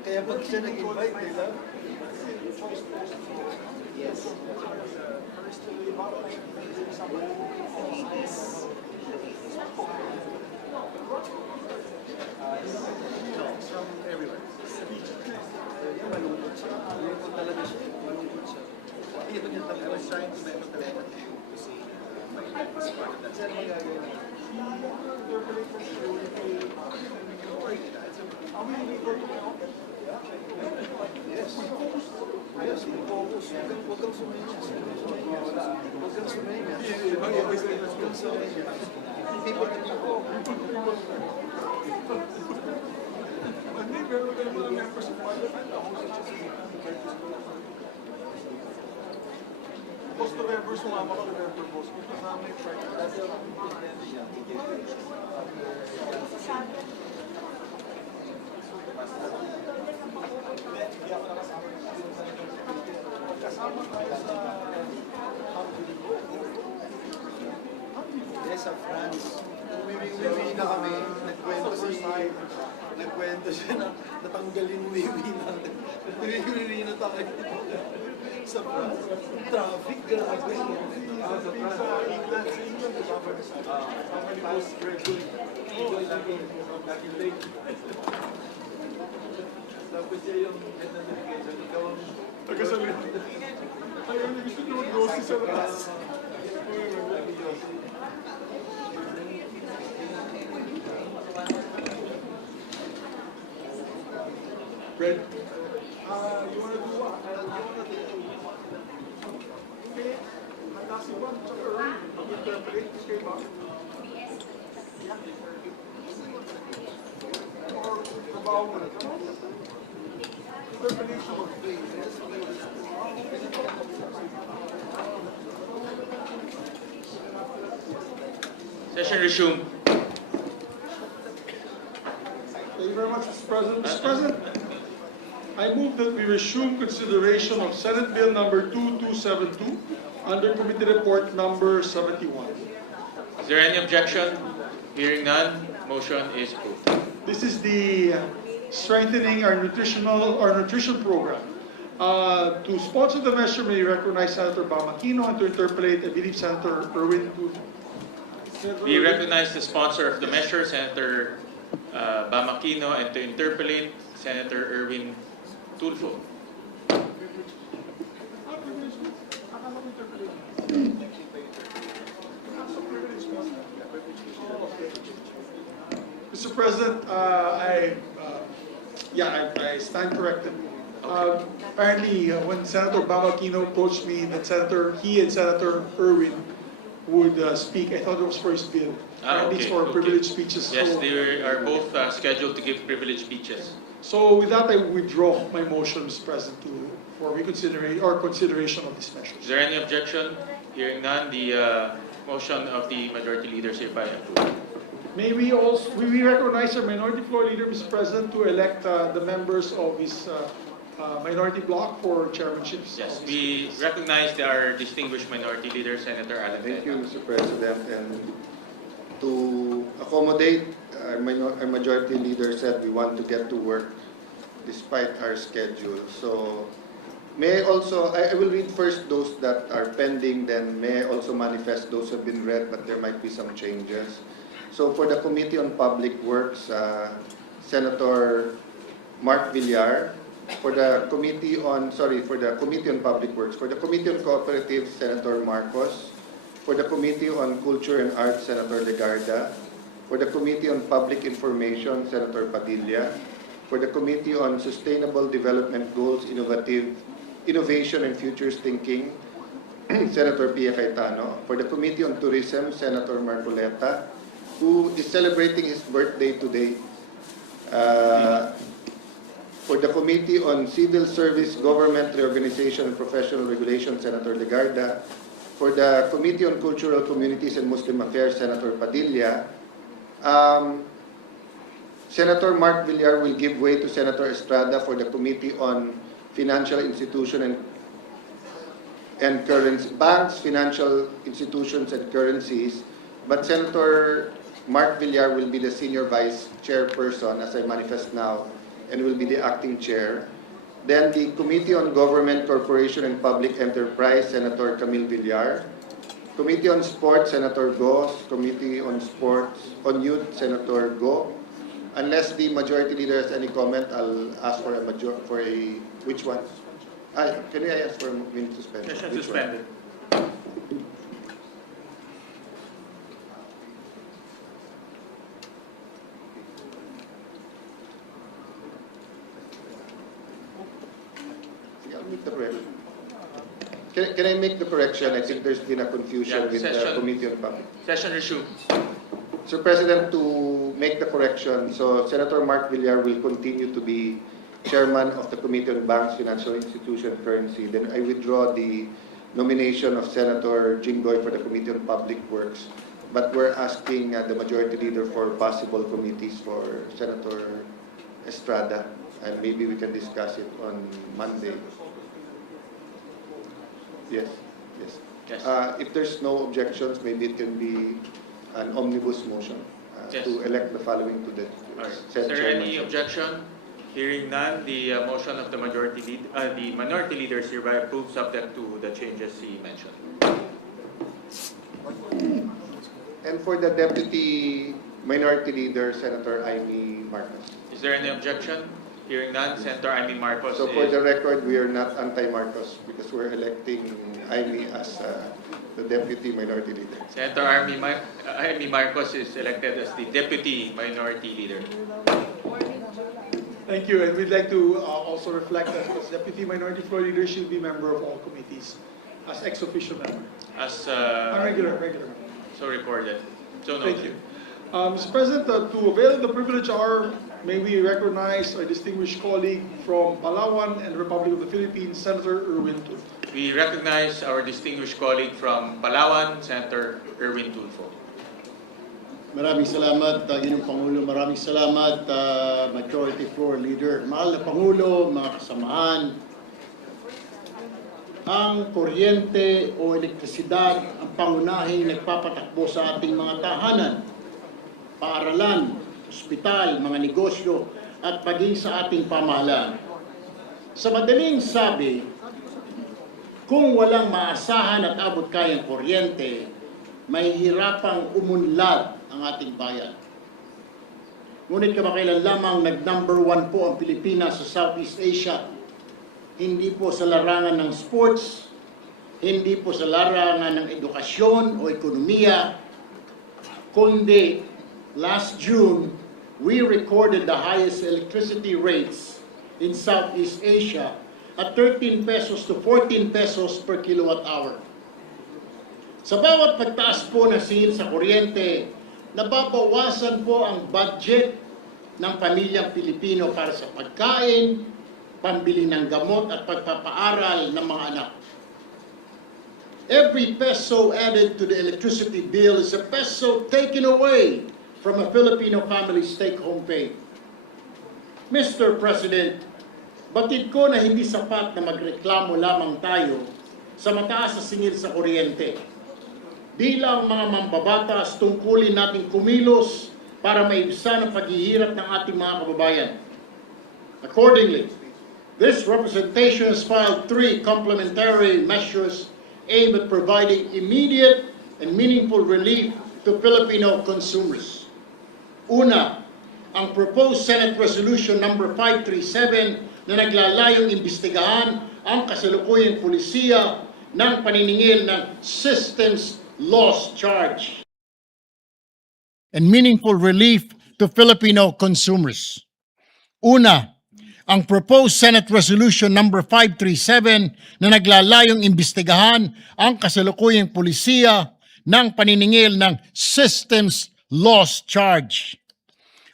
Kaya pag siya nag-invite, di ba? Malungkot siya. Malungkot talaga siya. Malungkot siya. Ito niya talaga. I was trying to make a connection to you to see my life is part of that. Saan magagawin niya? Yes. Yes, focus. Huwag kang sumenyas. Huwag kang sumenyas. Huwag kang sumenyas. People to people. Pero tayo mga members of parliament, ako most of ever sumama ko na propose ito sa may practice. Kasama tayo sa yes, sa France. Uwi na kami, nagkwento siya na natanggalin uwi na. Uwi na tayo. Sa France. Traffic, grabe. Sa England, kasama ni Post Gregory. Lagi late. Tapos siya yung head na delegation. Ikaw ang tagasalit. Ayaw niya gusto niyo mag-grocery sa labas. Fred? Session resumed. Thank you very much, Mr. President. Mr. President, I move that we resume consideration of Senate Bill number 2272 under Committee Report number 71. Is there any objection? Hearing none, motion is approved. This is the strengthening our nutrition program. To sponsor the measure, may recognize Senator Bamakino, and to interpolate, I believe Senator Erwin. We recognize the sponsor of the measure, Senator Bamakino, and to interpolate, Senator Erwin Tulfo. Mr. President, I stand corrected. Apparently, when Senator Bamakino approached me that he and Senator Erwin would speak, I thought it was for his bill. Apparently it's for privileged speeches. Yes, so, they are both scheduled to give privileged speeches. So with that, I withdraw my motion, Mr. President, for consideration of this measure. Is there any objection? Hearing none, the motion of the Majority Leader is hereby approved. May we recognize our Minority Floor Leader, Mr. President, to elect the members of his minority bloc for chairmanships? Yes, we recognize our distinguished Minority Leader, Senator Alan. Thank you, Mr. President. And to accommodate our Majority Leader said we want to get to work despite our schedule. So may I also, I will read first those that are pending, then may I also manifest those who have been read, but there might be some changes. So for the Committee on Public Works, Senator Mark Villar. For the Committee on Public Works. For the Committee on Cooperatives, Senator Marcos. For the Committee on Culture and Arts, Senator Legarda. For the Committee on Public Information, Senator Padilla. For the Committee on Sustainable Development Goals, Innovation and Futures Thinking, Senator Pia Cayetano. For the Committee on Tourism, Senator Marcoleta, who is celebrating his birthday today. For the Committee on Civil Service, Government Reorganization and Professional Regulation, Senator Legarda. For the Committee on Cultural Communities and Muslim Affairs, Senator Padilla. Senator Mark Villar will give way to Senator Estrada for the Committee on Financial Institution and Currency, Banks, Financial Institutions and Currencies. But Senator Mark Villar will be the Senior Vice Chairperson, as I manifest now, and will be the acting chair. Then the Committee on Government, Corporation, and Public Enterprise, Senator Camille Villar. Committee on Sports, Senator Go. Committee on Youth, Senator Go. Unless the Majority Leader has any comment, I'll ask for which one? Can I ask for a minute to spend? Session suspended. Can I make the correction? I think there's been a confusion with the Committee on Public. Session resumed. Sir President, to make the correction, so Senator Mark Villar will continue to be Chairman of the Committee on Banks, Financial Institution, Currency. Then I withdraw the nomination of Senator Jinggoy for the Committee on Public Works. But we're asking the Majority Leader for possible committees for Senator Estrada. And maybe we can discuss it on Monday. Yes. If there's no objections, maybe it can be an omnibus motion to elect the following to the Is there any objection? Hearing none, the motion of the Minority Leader is hereby approved, subject to the changes he mentioned. And for the Deputy Minority Leader, Senator Amy Marcos. Is there any objection? Hearing none, Senator Amy Marcos. So for the record, we are not anti-Marcos because we're electing Amy as the Deputy Minority Leader. Senator Amy Marcos is elected as the Deputy Minority Leader. Thank you, and we'd like to also reflect that as Deputy Minority Floor Leader, she'll be member of all committees as ex-officio member. As Regular member. so recorded. So Thank noted. you. Mr. President, to avail of the privilege hour, may we recognize our distinguished colleague from Palawan and Republic of the Philippines, Senator Erwin Tulfo. We recognize our distinguished colleague from Palawan, Senator Erwin Tulfo. Maraming salamat, Ginoong Pangulo. Maraming salamat, Majority Floor Leader. Mahal na Pangulo, mga kasamahan, ang kuryente o elektrisidad ang pangunahing nagpapatakbo sa ating mga tahanan, paaralan, ospital, mga negosyo, at paging sa ating pamahalaan. Sa madaling sabi, kung walang maasahan at abot-kayang kuryente, may hirapang umunlad ang ating bayan. Ngunit kamakailan lamang nag-number 1 po ang Pilipinas sa Southeast Asia. Hindi po sa larangan ng sports, hindi po sa larangan ng edukasyon o ekonomiya, kundi last June, we recorded the highest electricity rates in Southeast Asia at 13 pesos to 14 pesos per kilowatt hour. Sa bawat pagtaas po ng singil sa kuryente, nababawasan po ang budget ng pamilyang Pilipino para sa pagkain, pambili ng gamot at pagpapaaral ng mga anak. Every peso added to the electricity bill is a peso taken away from a Filipino family's take-home pay. Mr. President, batid ko na hindi sapat na magreklamo lamang tayo sa mataas na singil sa kuryente. Bilang mga mambabatas, tungkulin nating kumilos para maibsan ang paghihirap ng ating mga kababayan. Accordingly, this representation has filed 3 complementary measures aimed at providing immediate and meaningful relief to Filipino consumers. Una, ang proposed Senate Resolution number 537 na naglalayong imbestigahan ang kasalukuyang pulisiya ng paniningil ng systems loss charge and meaningful relief to Filipino consumers. Una, ang proposed Senate Resolution number 537 na naglalayong imbestigahan ang kasalukuyang pulisiya ng paniningil ng systems loss charge.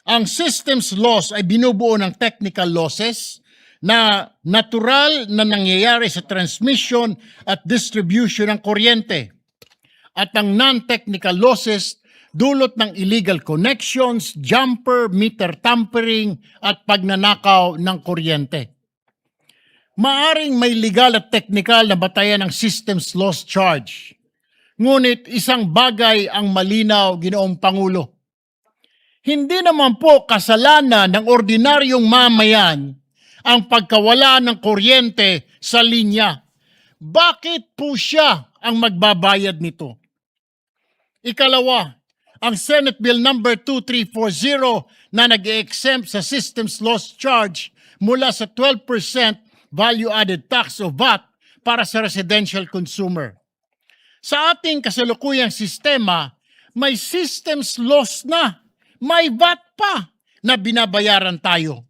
Ang systems loss ay binubuo ng technical losses na natural na nangyayari sa transmission at distribution ng kuryente. At ang non-technical losses dulot ng illegal connections, jumper, meter tampering at pagnanakaw ng kuryente. Maaring may legal at technical na batayan ng systems loss charge. Ngunit isang bagay ang malinaw, Ginoong Pangulo. Hindi naman po kasalanan ng ordinaryong mamayan ang pagkawala ng kuryente sa linya. Bakit po siya ang magbabayad nito? Ikalawa, ang Senate Bill number 2340 na nag-exempt sa systems loss charge mula sa 12% value-added tax o VAT para sa residential consumer. Sa ating kasalukuyang sistema, may systems loss na, may VAT pa na binabayaran tayo.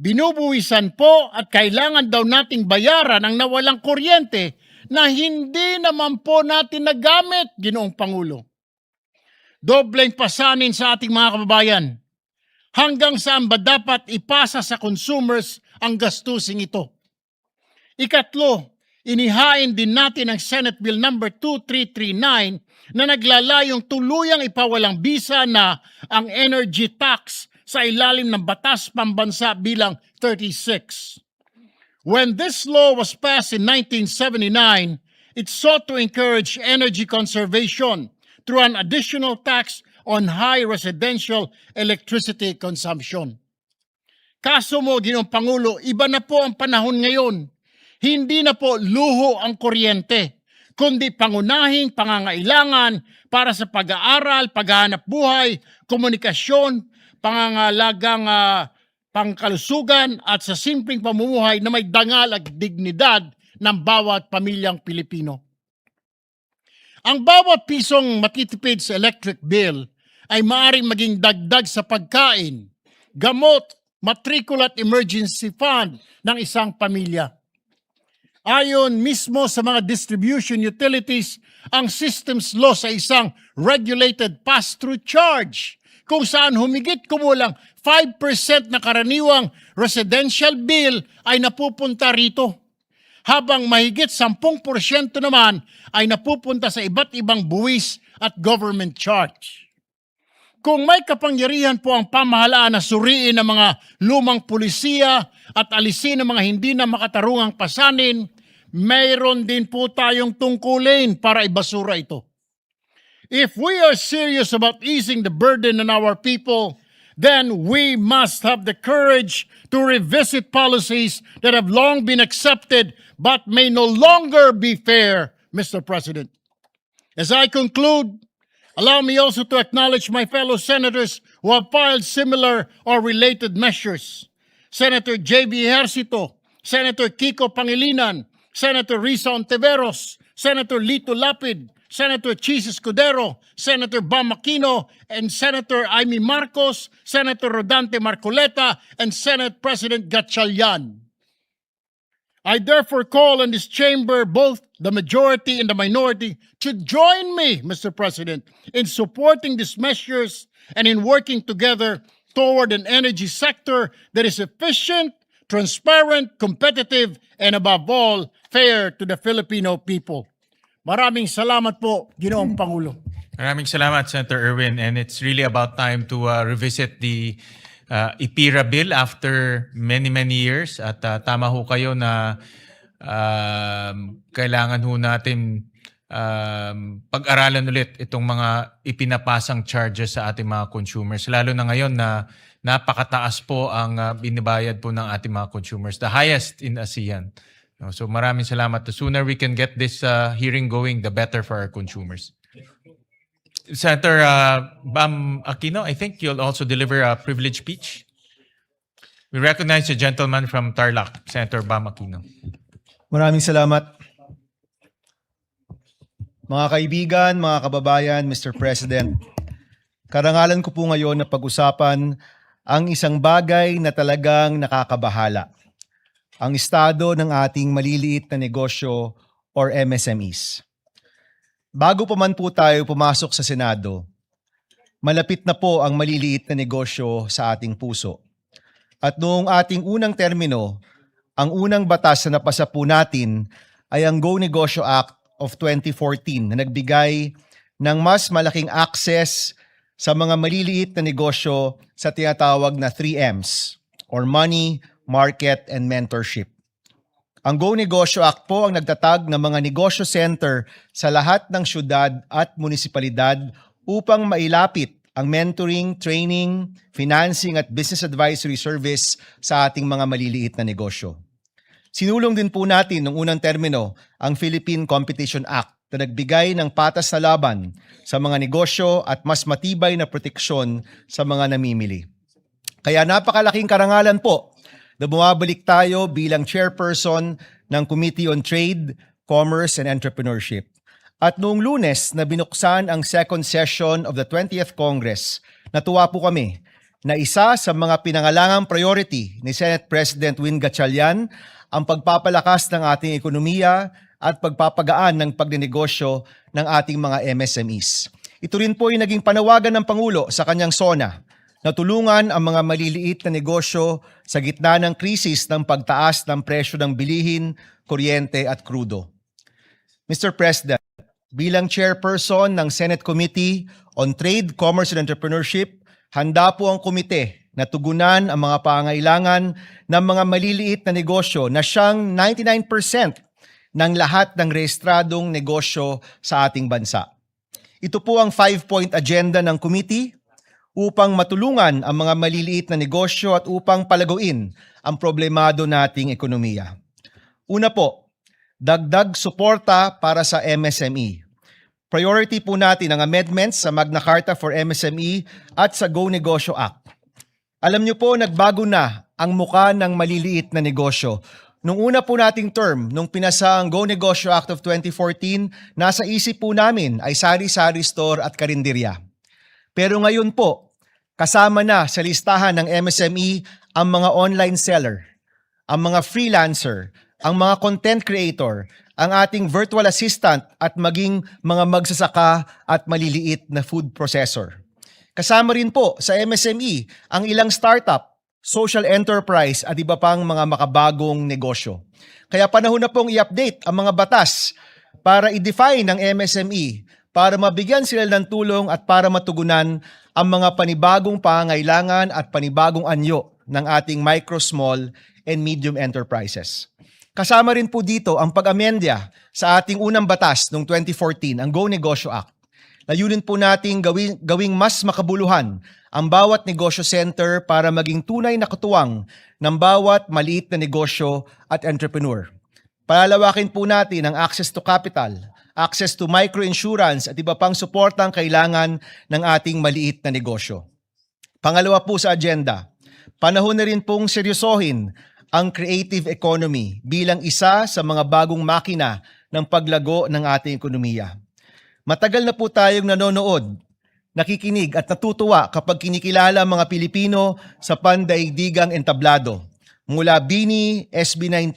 Binubuwisan po at kailangan daw nating bayaran ang nawalang kuryente na hindi naman po natin nagamit, Ginoong Pangulo. Dobleng pasanin sa ating mga kababayan. Hanggang saan ba dapat ipasa sa consumers ang gastusing ito? Ikatlo, inihain din natin ang Senate Bill number 2339 na naglalayong tuluyang ipawalang bisa na ang energy tax sa ilalim ng Batas Pambansa bilang 36. When this law was passed in 1979, it sought to encourage energy conservation through an additional tax on high residential electricity consumption. Kaso mo, Ginoong Pangulo, iba na po ang panahon ngayon. Hindi na po luho ang kuryente, kundi pangunahing pangangailangan para sa pag-aaral, paghahanap buhay, komunikasyon, pangangalagang pangkalusugan at sa simpleng pamumuhay na may dangal at dignidad ng bawat pamilyang Pilipino. Ang bawat pisong matitipid sa electric bill ay maaaring maging dagdag sa pagkain, gamot, matricula at emergency fund ng isang pamilya. Ayon mismo sa mga distribution utilities, ang systems loss ay isang regulated pass-through charge kung saan humigit kumulang 5% na karaniwang residential bill ay napupunta rito, habang mahigit 10% naman ay napupunta sa iba't ibang buwis at government charge. Kung may kapangyarihan po ang pamahalaan na suriin ang mga lumang pulisiya at alisin ang mga hindi na makatarungang pasanin, mayroon din po tayong tungkulin para ibasura ito. If we are serious about easing the burden on our people, then we must have the courage to revisit policies that have long been accepted but may no longer be fair, Mr. President. As I conclude, allow me also to acknowledge my fellow senators who have filed similar or related measures. Senator J.B. Ejercito, Senator Kiko Pangilinan, Senator Risa Ontiveros, Senator Lito Lapid, Senator Chis Escudero, Senator Bam Aquino, and Senator Amy Marcos, Senator Rodante Marcoleta, and Senate President Gatchalian. I therefore call on this chamber, both the majority and the minority, to join me, Mr. President, in supporting these measures and in working together toward an energy sector that is efficient, transparent, competitive, and above all, fair to the Filipino people. Maraming salamat po, Ginoong Pangulo. Maraming salamat, Senator Erwin. And it's really about time to revisit the IPIRA bill after many years. At tama ho kayo na kailangan ho natin pag-aralan ulit itong mga ipinapasang charges sa ating mga consumers. Lalo na ngayon na napakataas po ang binibayad po ng ating mga consumers. The highest in ASEAN. So maraming salamat. The sooner we can get this hearing going, the better for our consumers. Senator Bam Aquino, I think you'll also deliver a privilege speech. We recognize the gentleman from Tarlac, Senator Bam Aquino. Maraming salamat. Mga kaibigan, mga kababayan, Mr. President, karangalan ko po ngayon na pag-usapan ang isang bagay na talagang nakakabahala. Ang estado ng ating maliliit na negosyo or MSMEs. Bago pa man po tayo pumasok sa Senado, malapit na po ang maliliit na negosyo sa ating puso. At noong ating unang termino, ang unang batas na napasa po natin ay ang Go Negosyo Act of 2014 na nagbigay ng mas malaking access sa mga maliliit na negosyo sa tinatawag na 3Ms or money, market, and mentorship. Ang Go Negosyo Act po ang nagtatag ng mga negosyo center sa lahat ng syudad at munisipalidad upang mailapit ang mentoring, training, financing at business advisory service sa ating mga maliliit na negosyo. Sinulong din po natin noong unang termino ang Philippine Competition Act na nagbigay ng patas na laban sa mga negosyo at mas matibay na proteksyon sa mga namimili. Kaya napakalaking karangalan po na bumabalik tayo bilang chairperson ng Committee on Trade, Commerce, and Entrepreneurship. At noong Lunes na binuksan ang second session of the 20th Congress, natuwa po kami na isa sa mga pinangalangang priority ni Senate President Win Gatchalian ang pagpapalakas ng ating ekonomiya at pagpapagaan ng pagnenegosyo ng ating mga MSMEs. Ito rin po ay naging panawagan ng Pangulo sa kanyang SONA na tulungan ang mga maliliit na negosyo sa gitna ng krisis ng pagtaas ng presyo ng bilihin, kuryente at krudo. Mr. President, bilang chairperson ng Senate Committee on Trade, Commerce, and Entrepreneurship, handa po ang komite na tugunan ang mga pangailangan ng mga maliliit na negosyo na siyang 99% ng lahat ng rehistradong negosyo sa ating bansa. Ito po ang 5-point agenda ng committee upang matulungan ang mga maliliit na negosyo at upang palaguin ang problemado nating ekonomiya. Una po, dagdag suporta para sa MSME. Priority po natin ang amendments sa Magna Carta for MSME at sa Go Negosyo Act. Alam niyo po, nagbago na ang muka ng maliliit na negosyo. Nung una po nating term, nung pinasa ang Go Negosyo Act of 2014, nasa isip po namin ay sari-sari store at karinderya. Pero ngayon po, kasama na sa listahan ng MSME ang mga online seller, ang mga freelancer, ang mga content creator, ang ating virtual assistant at maging mga magsasaka at maliliit na food processor. Kasama rin po sa MSME ang ilang startup, social enterprise at iba pang mga makabagong negosyo. Kaya panahon na pong i-update ang mga batas para i-define ang MSME, para mabigyan sila ng tulong at para matugunan ang mga panibagong pangangailangan at panibagong anyo ng ating micro, small, and medium enterprises. Kasama rin po dito ang pag-amendya sa ating unang batas noong 2014, ang Go Negosyo Act. Layunin po nating gawing mas makabuluhan ang bawat negosyo center para maging tunay na katuwang ng bawat maliit na negosyo at entrepreneur. Palalawakin po natin ang access to capital, access to microinsurance at iba pang suportang kailangan ng ating maliit na negosyo. Pangalawa po sa agenda, panahon na rin pong seryosohin ang creative economy bilang isa sa mga bagong makina ng paglago ng ating ekonomiya. Matagal na po tayong nanonood, nakikinig at natutuwa kapag kinikilala ang mga Pilipino sa pandaigdigang entablado. Mula BINI, SB19,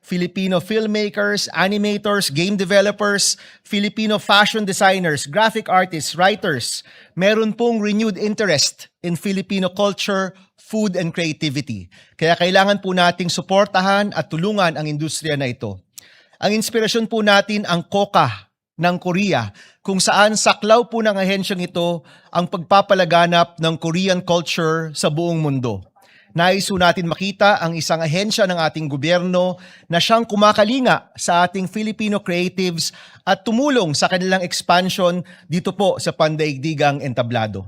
Filipino filmmakers, animators, game developers, Filipino fashion designers, graphic artists, writers, meron pong renewed interest in Filipino culture, food, and creativity. Kaya kailangan po nating suportahan at tulungan ang industriya na ito. Ang inspirasyon po natin ang Coca ng Korea, kung saan saklaw po ng ahensyang ito ang pagpapalaganap ng Korean culture sa buong mundo. Nais natin makita ang isang ahensya ng ating gobyerno na siyang kumakalinga sa ating Filipino creatives at tumulong sa kanilang expansion dito po sa pandaigdigang entablado.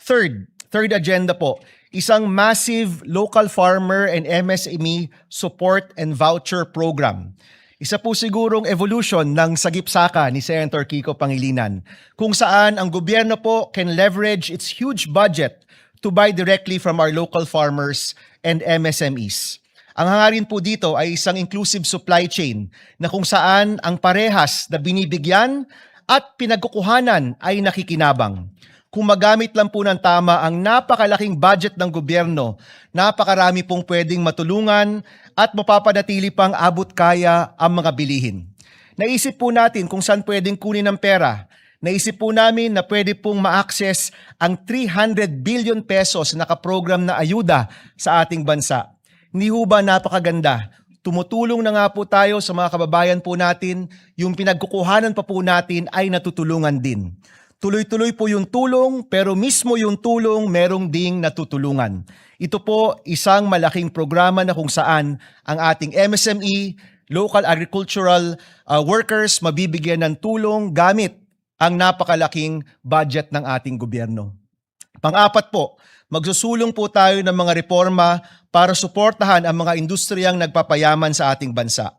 Third agenda po, isang massive local farmer and MSME support and voucher program. Isa po sigurong evolution ng sagip-saka ni Senator Kiko Pangilinan, kung saan ang gobyerno po can leverage its huge budget to buy directly from our local farmers and MSMEs. Ang hangarin po dito ay isang inclusive supply chain na kung saan ang parehas na binibigyan at pinagkukuhanan ay nakikinabang. Kung magamit lang po ng tama ang napakalaking budget ng gobyerno, napakarami pong pwedeng matulungan at mapapanatili pang abot kaya ang mga bilihin. Naisip po natin kung saan pwedeng kunin ng pera. Naisip po namin na pwede pong ma-access ang 300 billion pesos na nakaprogram na ayuda sa ating bansa. Hindi ho ba napakaganda? Tumutulong na nga po tayo sa mga kababayan po natin, yung pinagkukuhanan pa po natin ay natutulungan din. Tuloy-tuloy po yung tulong, pero mismo yung tulong merong ding natutulungan. Ito po isang malaking programa na kung saan ang ating MSME, local agricultural workers mabibigyan ng tulong gamit ang napakalaking budget ng ating gobyerno. Pang-apat po, magsusulong po tayo ng mga reforma para suportahan ang mga industriyang nagpapayaman sa ating bansa.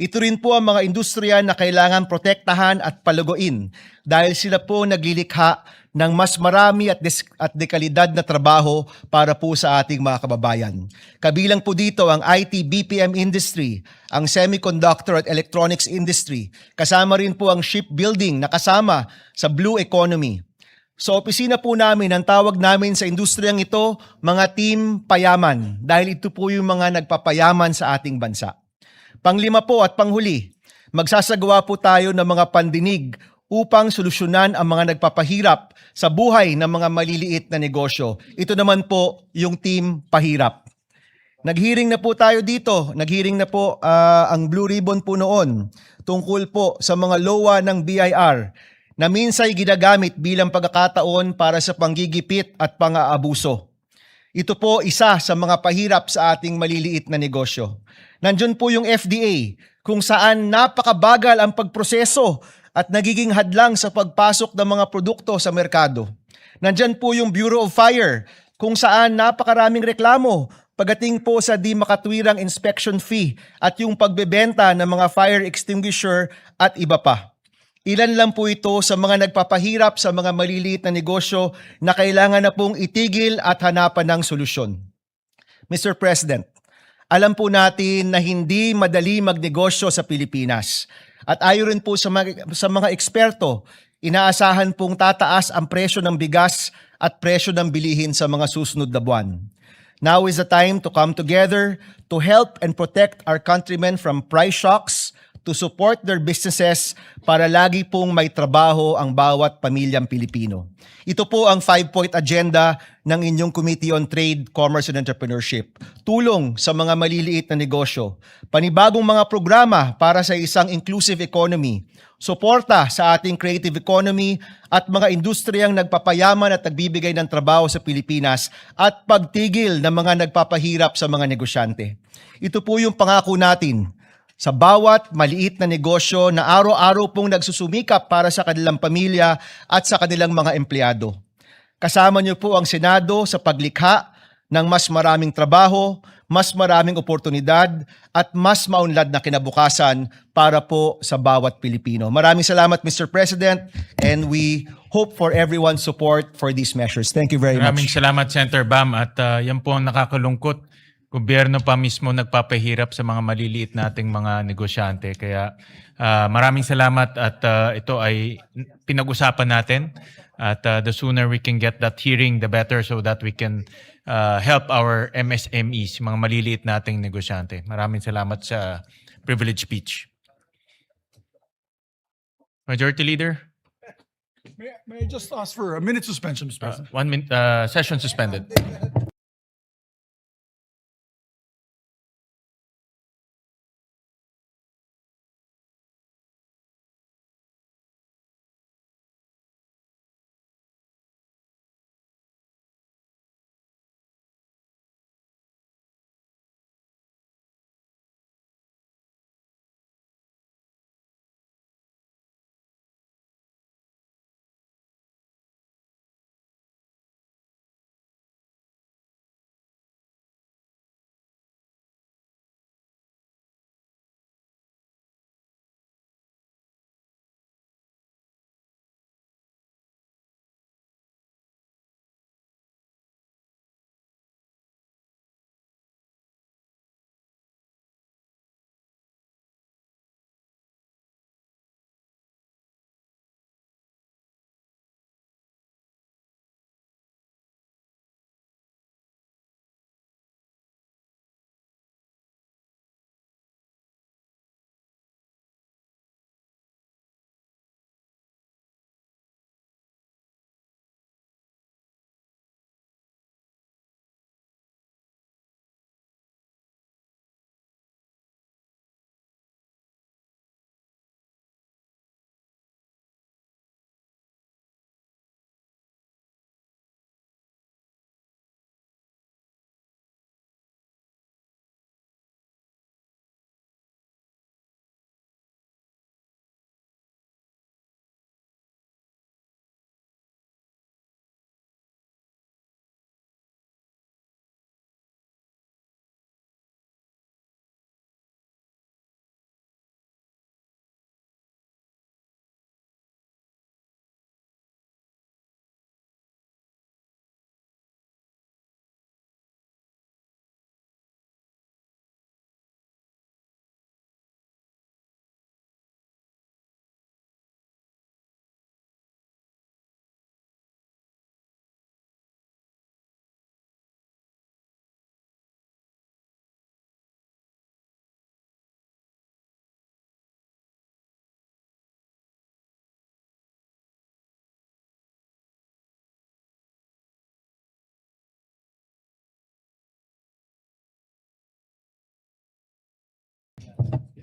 Ito rin po ang mga industriya na kailangan protektahan at palaguin dahil sila po naglilikha ng mas marami at dekalidad na trabaho para po sa ating mga kababayan. Kabilang po dito ang IT BPM industry, ang semiconductor at electronics industry, kasama rin po ang shipbuilding na kasama sa blue economy. Sa opisina po namin, ang tawag namin sa industriyang ito, mga team payaman, dahil ito po yung mga nagpapayaman sa ating bansa. Panglima po at panghuli, magsasagawa po tayo ng mga pandinig upang solusyonan ang mga nagpapahirap sa buhay ng mga maliliit na negosyo. Ito naman po yung team pahirap. Naghearing na po tayo dito. Naghearing na po ang Blue Ribbon po noon tungkol po sa mga LOA ng BIR na minsay ginagamit bilang pagkakataon para sa panggigipit at pang-aabuso. Ito po isa sa mga pahirap sa ating maliliit na negosyo. Nandiyon po yung FDA kung saan napakabagal ang pagproseso at nagiging hadlang sa pagpasok ng mga produkto sa merkado. Nandiyan po yung Bureau of Fire kung saan napakaraming reklamo pagdating po sa di makatwirang inspection fee at yung pagbebenta ng mga fire extinguisher at iba pa. Ilan lang po ito sa mga nagpapahirap sa mga maliliit na negosyo na kailangan na pong itigil at hanapan ng solusyon. Mr. President, alam po natin na hindi madali magnegosyo sa Pilipinas. At ayon rin po sa mga eksperto, inaasahan pong tataas ang presyo ng bigas at presyo ng bilihin sa mga susunod na buwan. Now is the time to come together to help and protect our countrymen from price shocks, to support their businesses para lagi pong may trabaho ang bawat pamilyang Pilipino. Ito po ang 5-point agenda ng inyong Committee on Trade, Commerce and Entrepreneurship. Tulong sa mga maliliit na negosyo, panibagong mga programa para sa isang inclusive economy, suporta sa ating creative economy at mga industriyang nagpapayaman at nagbibigay ng trabaho sa Pilipinas at pagtigil ng mga nagpapahirap sa mga negosyante. Ito po yung pangako natin sa bawat maliit na negosyo na araw-araw pong nagsusumikap para sa kanilang pamilya at sa kanilang mga empleyado. Kasama niyo po ang Senado sa paglikha ng mas maraming trabaho, mas maraming oportunidad at mas maunlad na kinabukasan para po sa bawat Pilipino. Maraming salamat, Mr. President, and we hope for everyone's support for these measures. Thank you very Maraming much. salamat, Senator Bam. At yan po ang nakakalungkot. Gobyerno pa mismo nagpapahirap sa mga maliliit nating mga negosyante. Kaya maraming salamat at ito ay pinag-usapan natin. At the sooner we can get that hearing, the better, so that we can help our MSMEs, mga maliliit nating negosyante. Maraming salamat sa privilege speech. Majority Leader? May I just ask for a minute suspension, Mr. President? 1 minute, session suspended.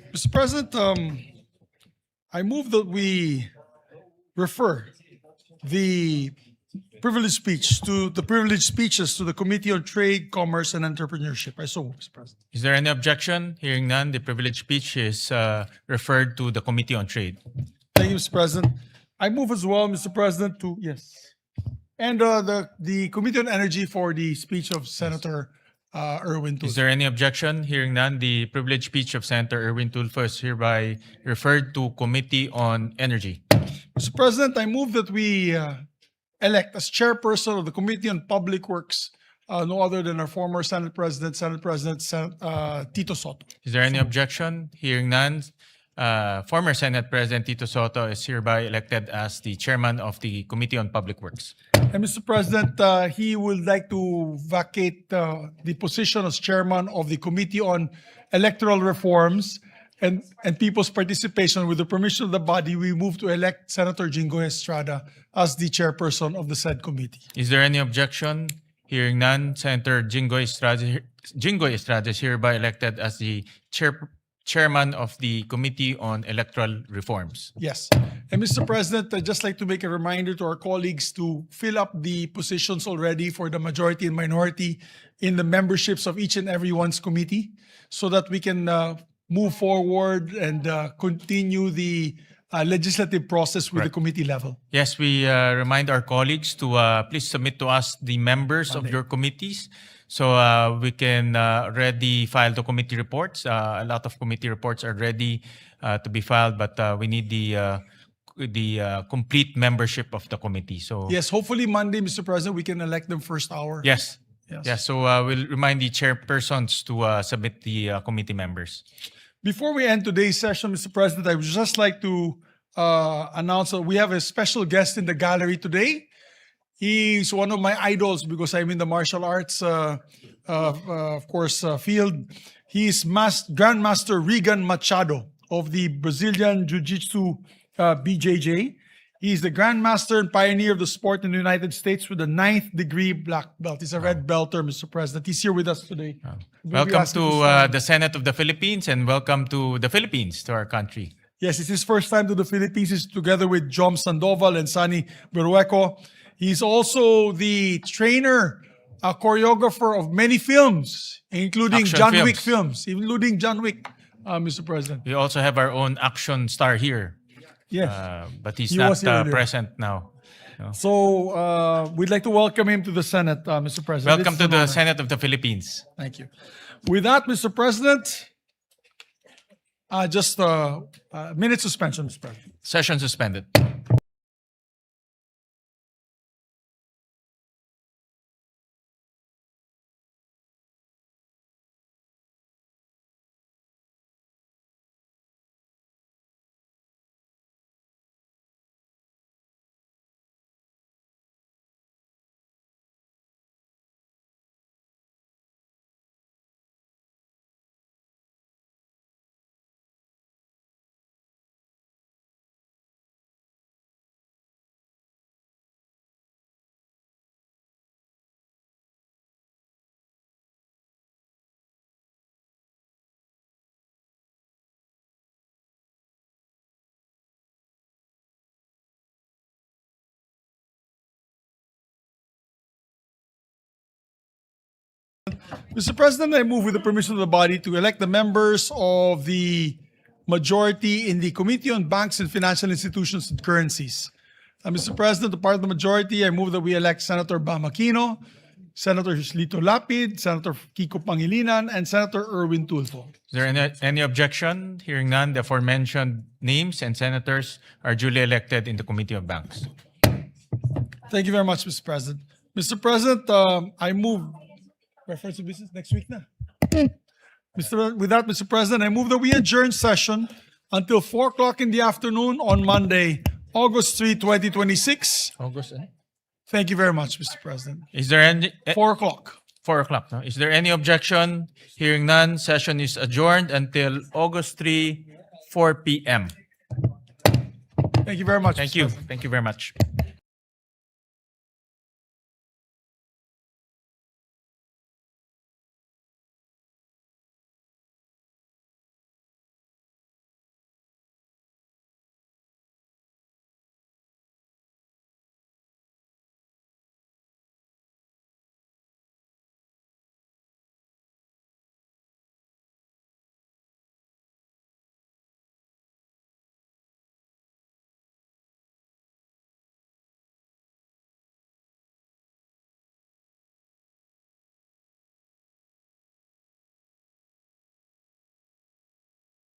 Mr. President, I move that we refer the privilege speeches to the Committee on Trade, Commerce, and Entrepreneurship. I so move, Mr. President. Is there any objection? Hearing none, the privilege speech is referred to the Committee on Trade. Thank you, Mr. President. I move as well, Mr. President, to yes, and the Committee on Energy for the speech of Senator Erwin Tulfo. Is there any objection? Hearing none, the privilege speech of Senator Erwin Tulfo is hereby referred to Committee on Energy. Mr. President, I move that we elect as chairperson of the Committee on Public Works no other than our former Senate President Tito Soto. Is there any objection? Hearing none, former Senate President Tito Soto is hereby elected as the chairman of the Committee on Public Works. And Mr. President, he would like to vacate the position as chairman of the Committee on Electoral Reforms and People's Participation. With the permission of the body, we move to elect Senator Jingoy Estrada as the chairperson of the said committee. Is there any objection? Hearing none, Senator Jingoy Estrada is hereby elected as the chairman of the Committee on Electoral Reforms. Yes. And Mr. President, I'd just like to make a reminder to our colleagues to fill up the positions already for the majority and minority in the memberships of each and every one's committee so that we can move forward and continue the legislative process with the committee level. Yes, we remind our colleagues to please submit to us the members of your committees so we can ready file the committee reports. A lot of committee reports are ready to be filed, but we need the complete membership of the committee. So Yes, hopefully Monday, Mr. President, we can elect them first hour. yes. Yes. Yes. So we'll remind the chairpersons to submit the committee members. Before we end today's session, Mr. President, I would just like to announce that we have a special guest in the gallery today. He's one of my idols because I'm in the martial arts, field. He's Grandmaster Regan Machado of the Brazilian Jiu-Jitsu BJJ. He's the Grandmaster and pioneer of the sport in the United States with a 9th degree black belt. He's a red belter, Mr. President. He's here with us today. Welcome to the Senate of the Philippines and welcome to the Philippines, to our country. Yes, it's his first time to the Philippines. He's together with Jom Sandoval and Sani Berueco. He's also the trainer, choreographer of many films, including Action John films. Wick films, including John Wick, Mr. President. We also have our own action star here. Yes. But he's He not was here earlier. present now. No. So we'd like to welcome him to the Senate, Mr. President. Welcome It's to an the honor. Senate of the Philippines. Thank you. With that, Mr. President, just a minute suspension, Mr. President. Session suspended. Mr. President, I move with the permission of the body to elect the members of the majority in the Committee on Banks and Financial Institutions and Currencies. Mr. President, the part of the majority, I move that we elect Senator Bam Aquino, Senator Lito Lapid, Senator Kiko Pangilinan, and Senator Erwin Tulfo. Is there any objection? Hearing none, the aforementioned names and senators are duly elected in the Committee of Banks. Thank you very much, Mr. President. Mr. President, I move reference to business next week na. With that, Mr. President, I move that we adjourn session until 4 o'clock in the afternoon on Monday, August 3, 2026. August, Thank you very much, Mr. President. Is there any... 4 o'clock. 4 o'clock. No? Is there any objection? Hearing none, session is adjourned until August 3, 4 p.m. Thank you very much. Thank Mr. you. President. Thank you very much.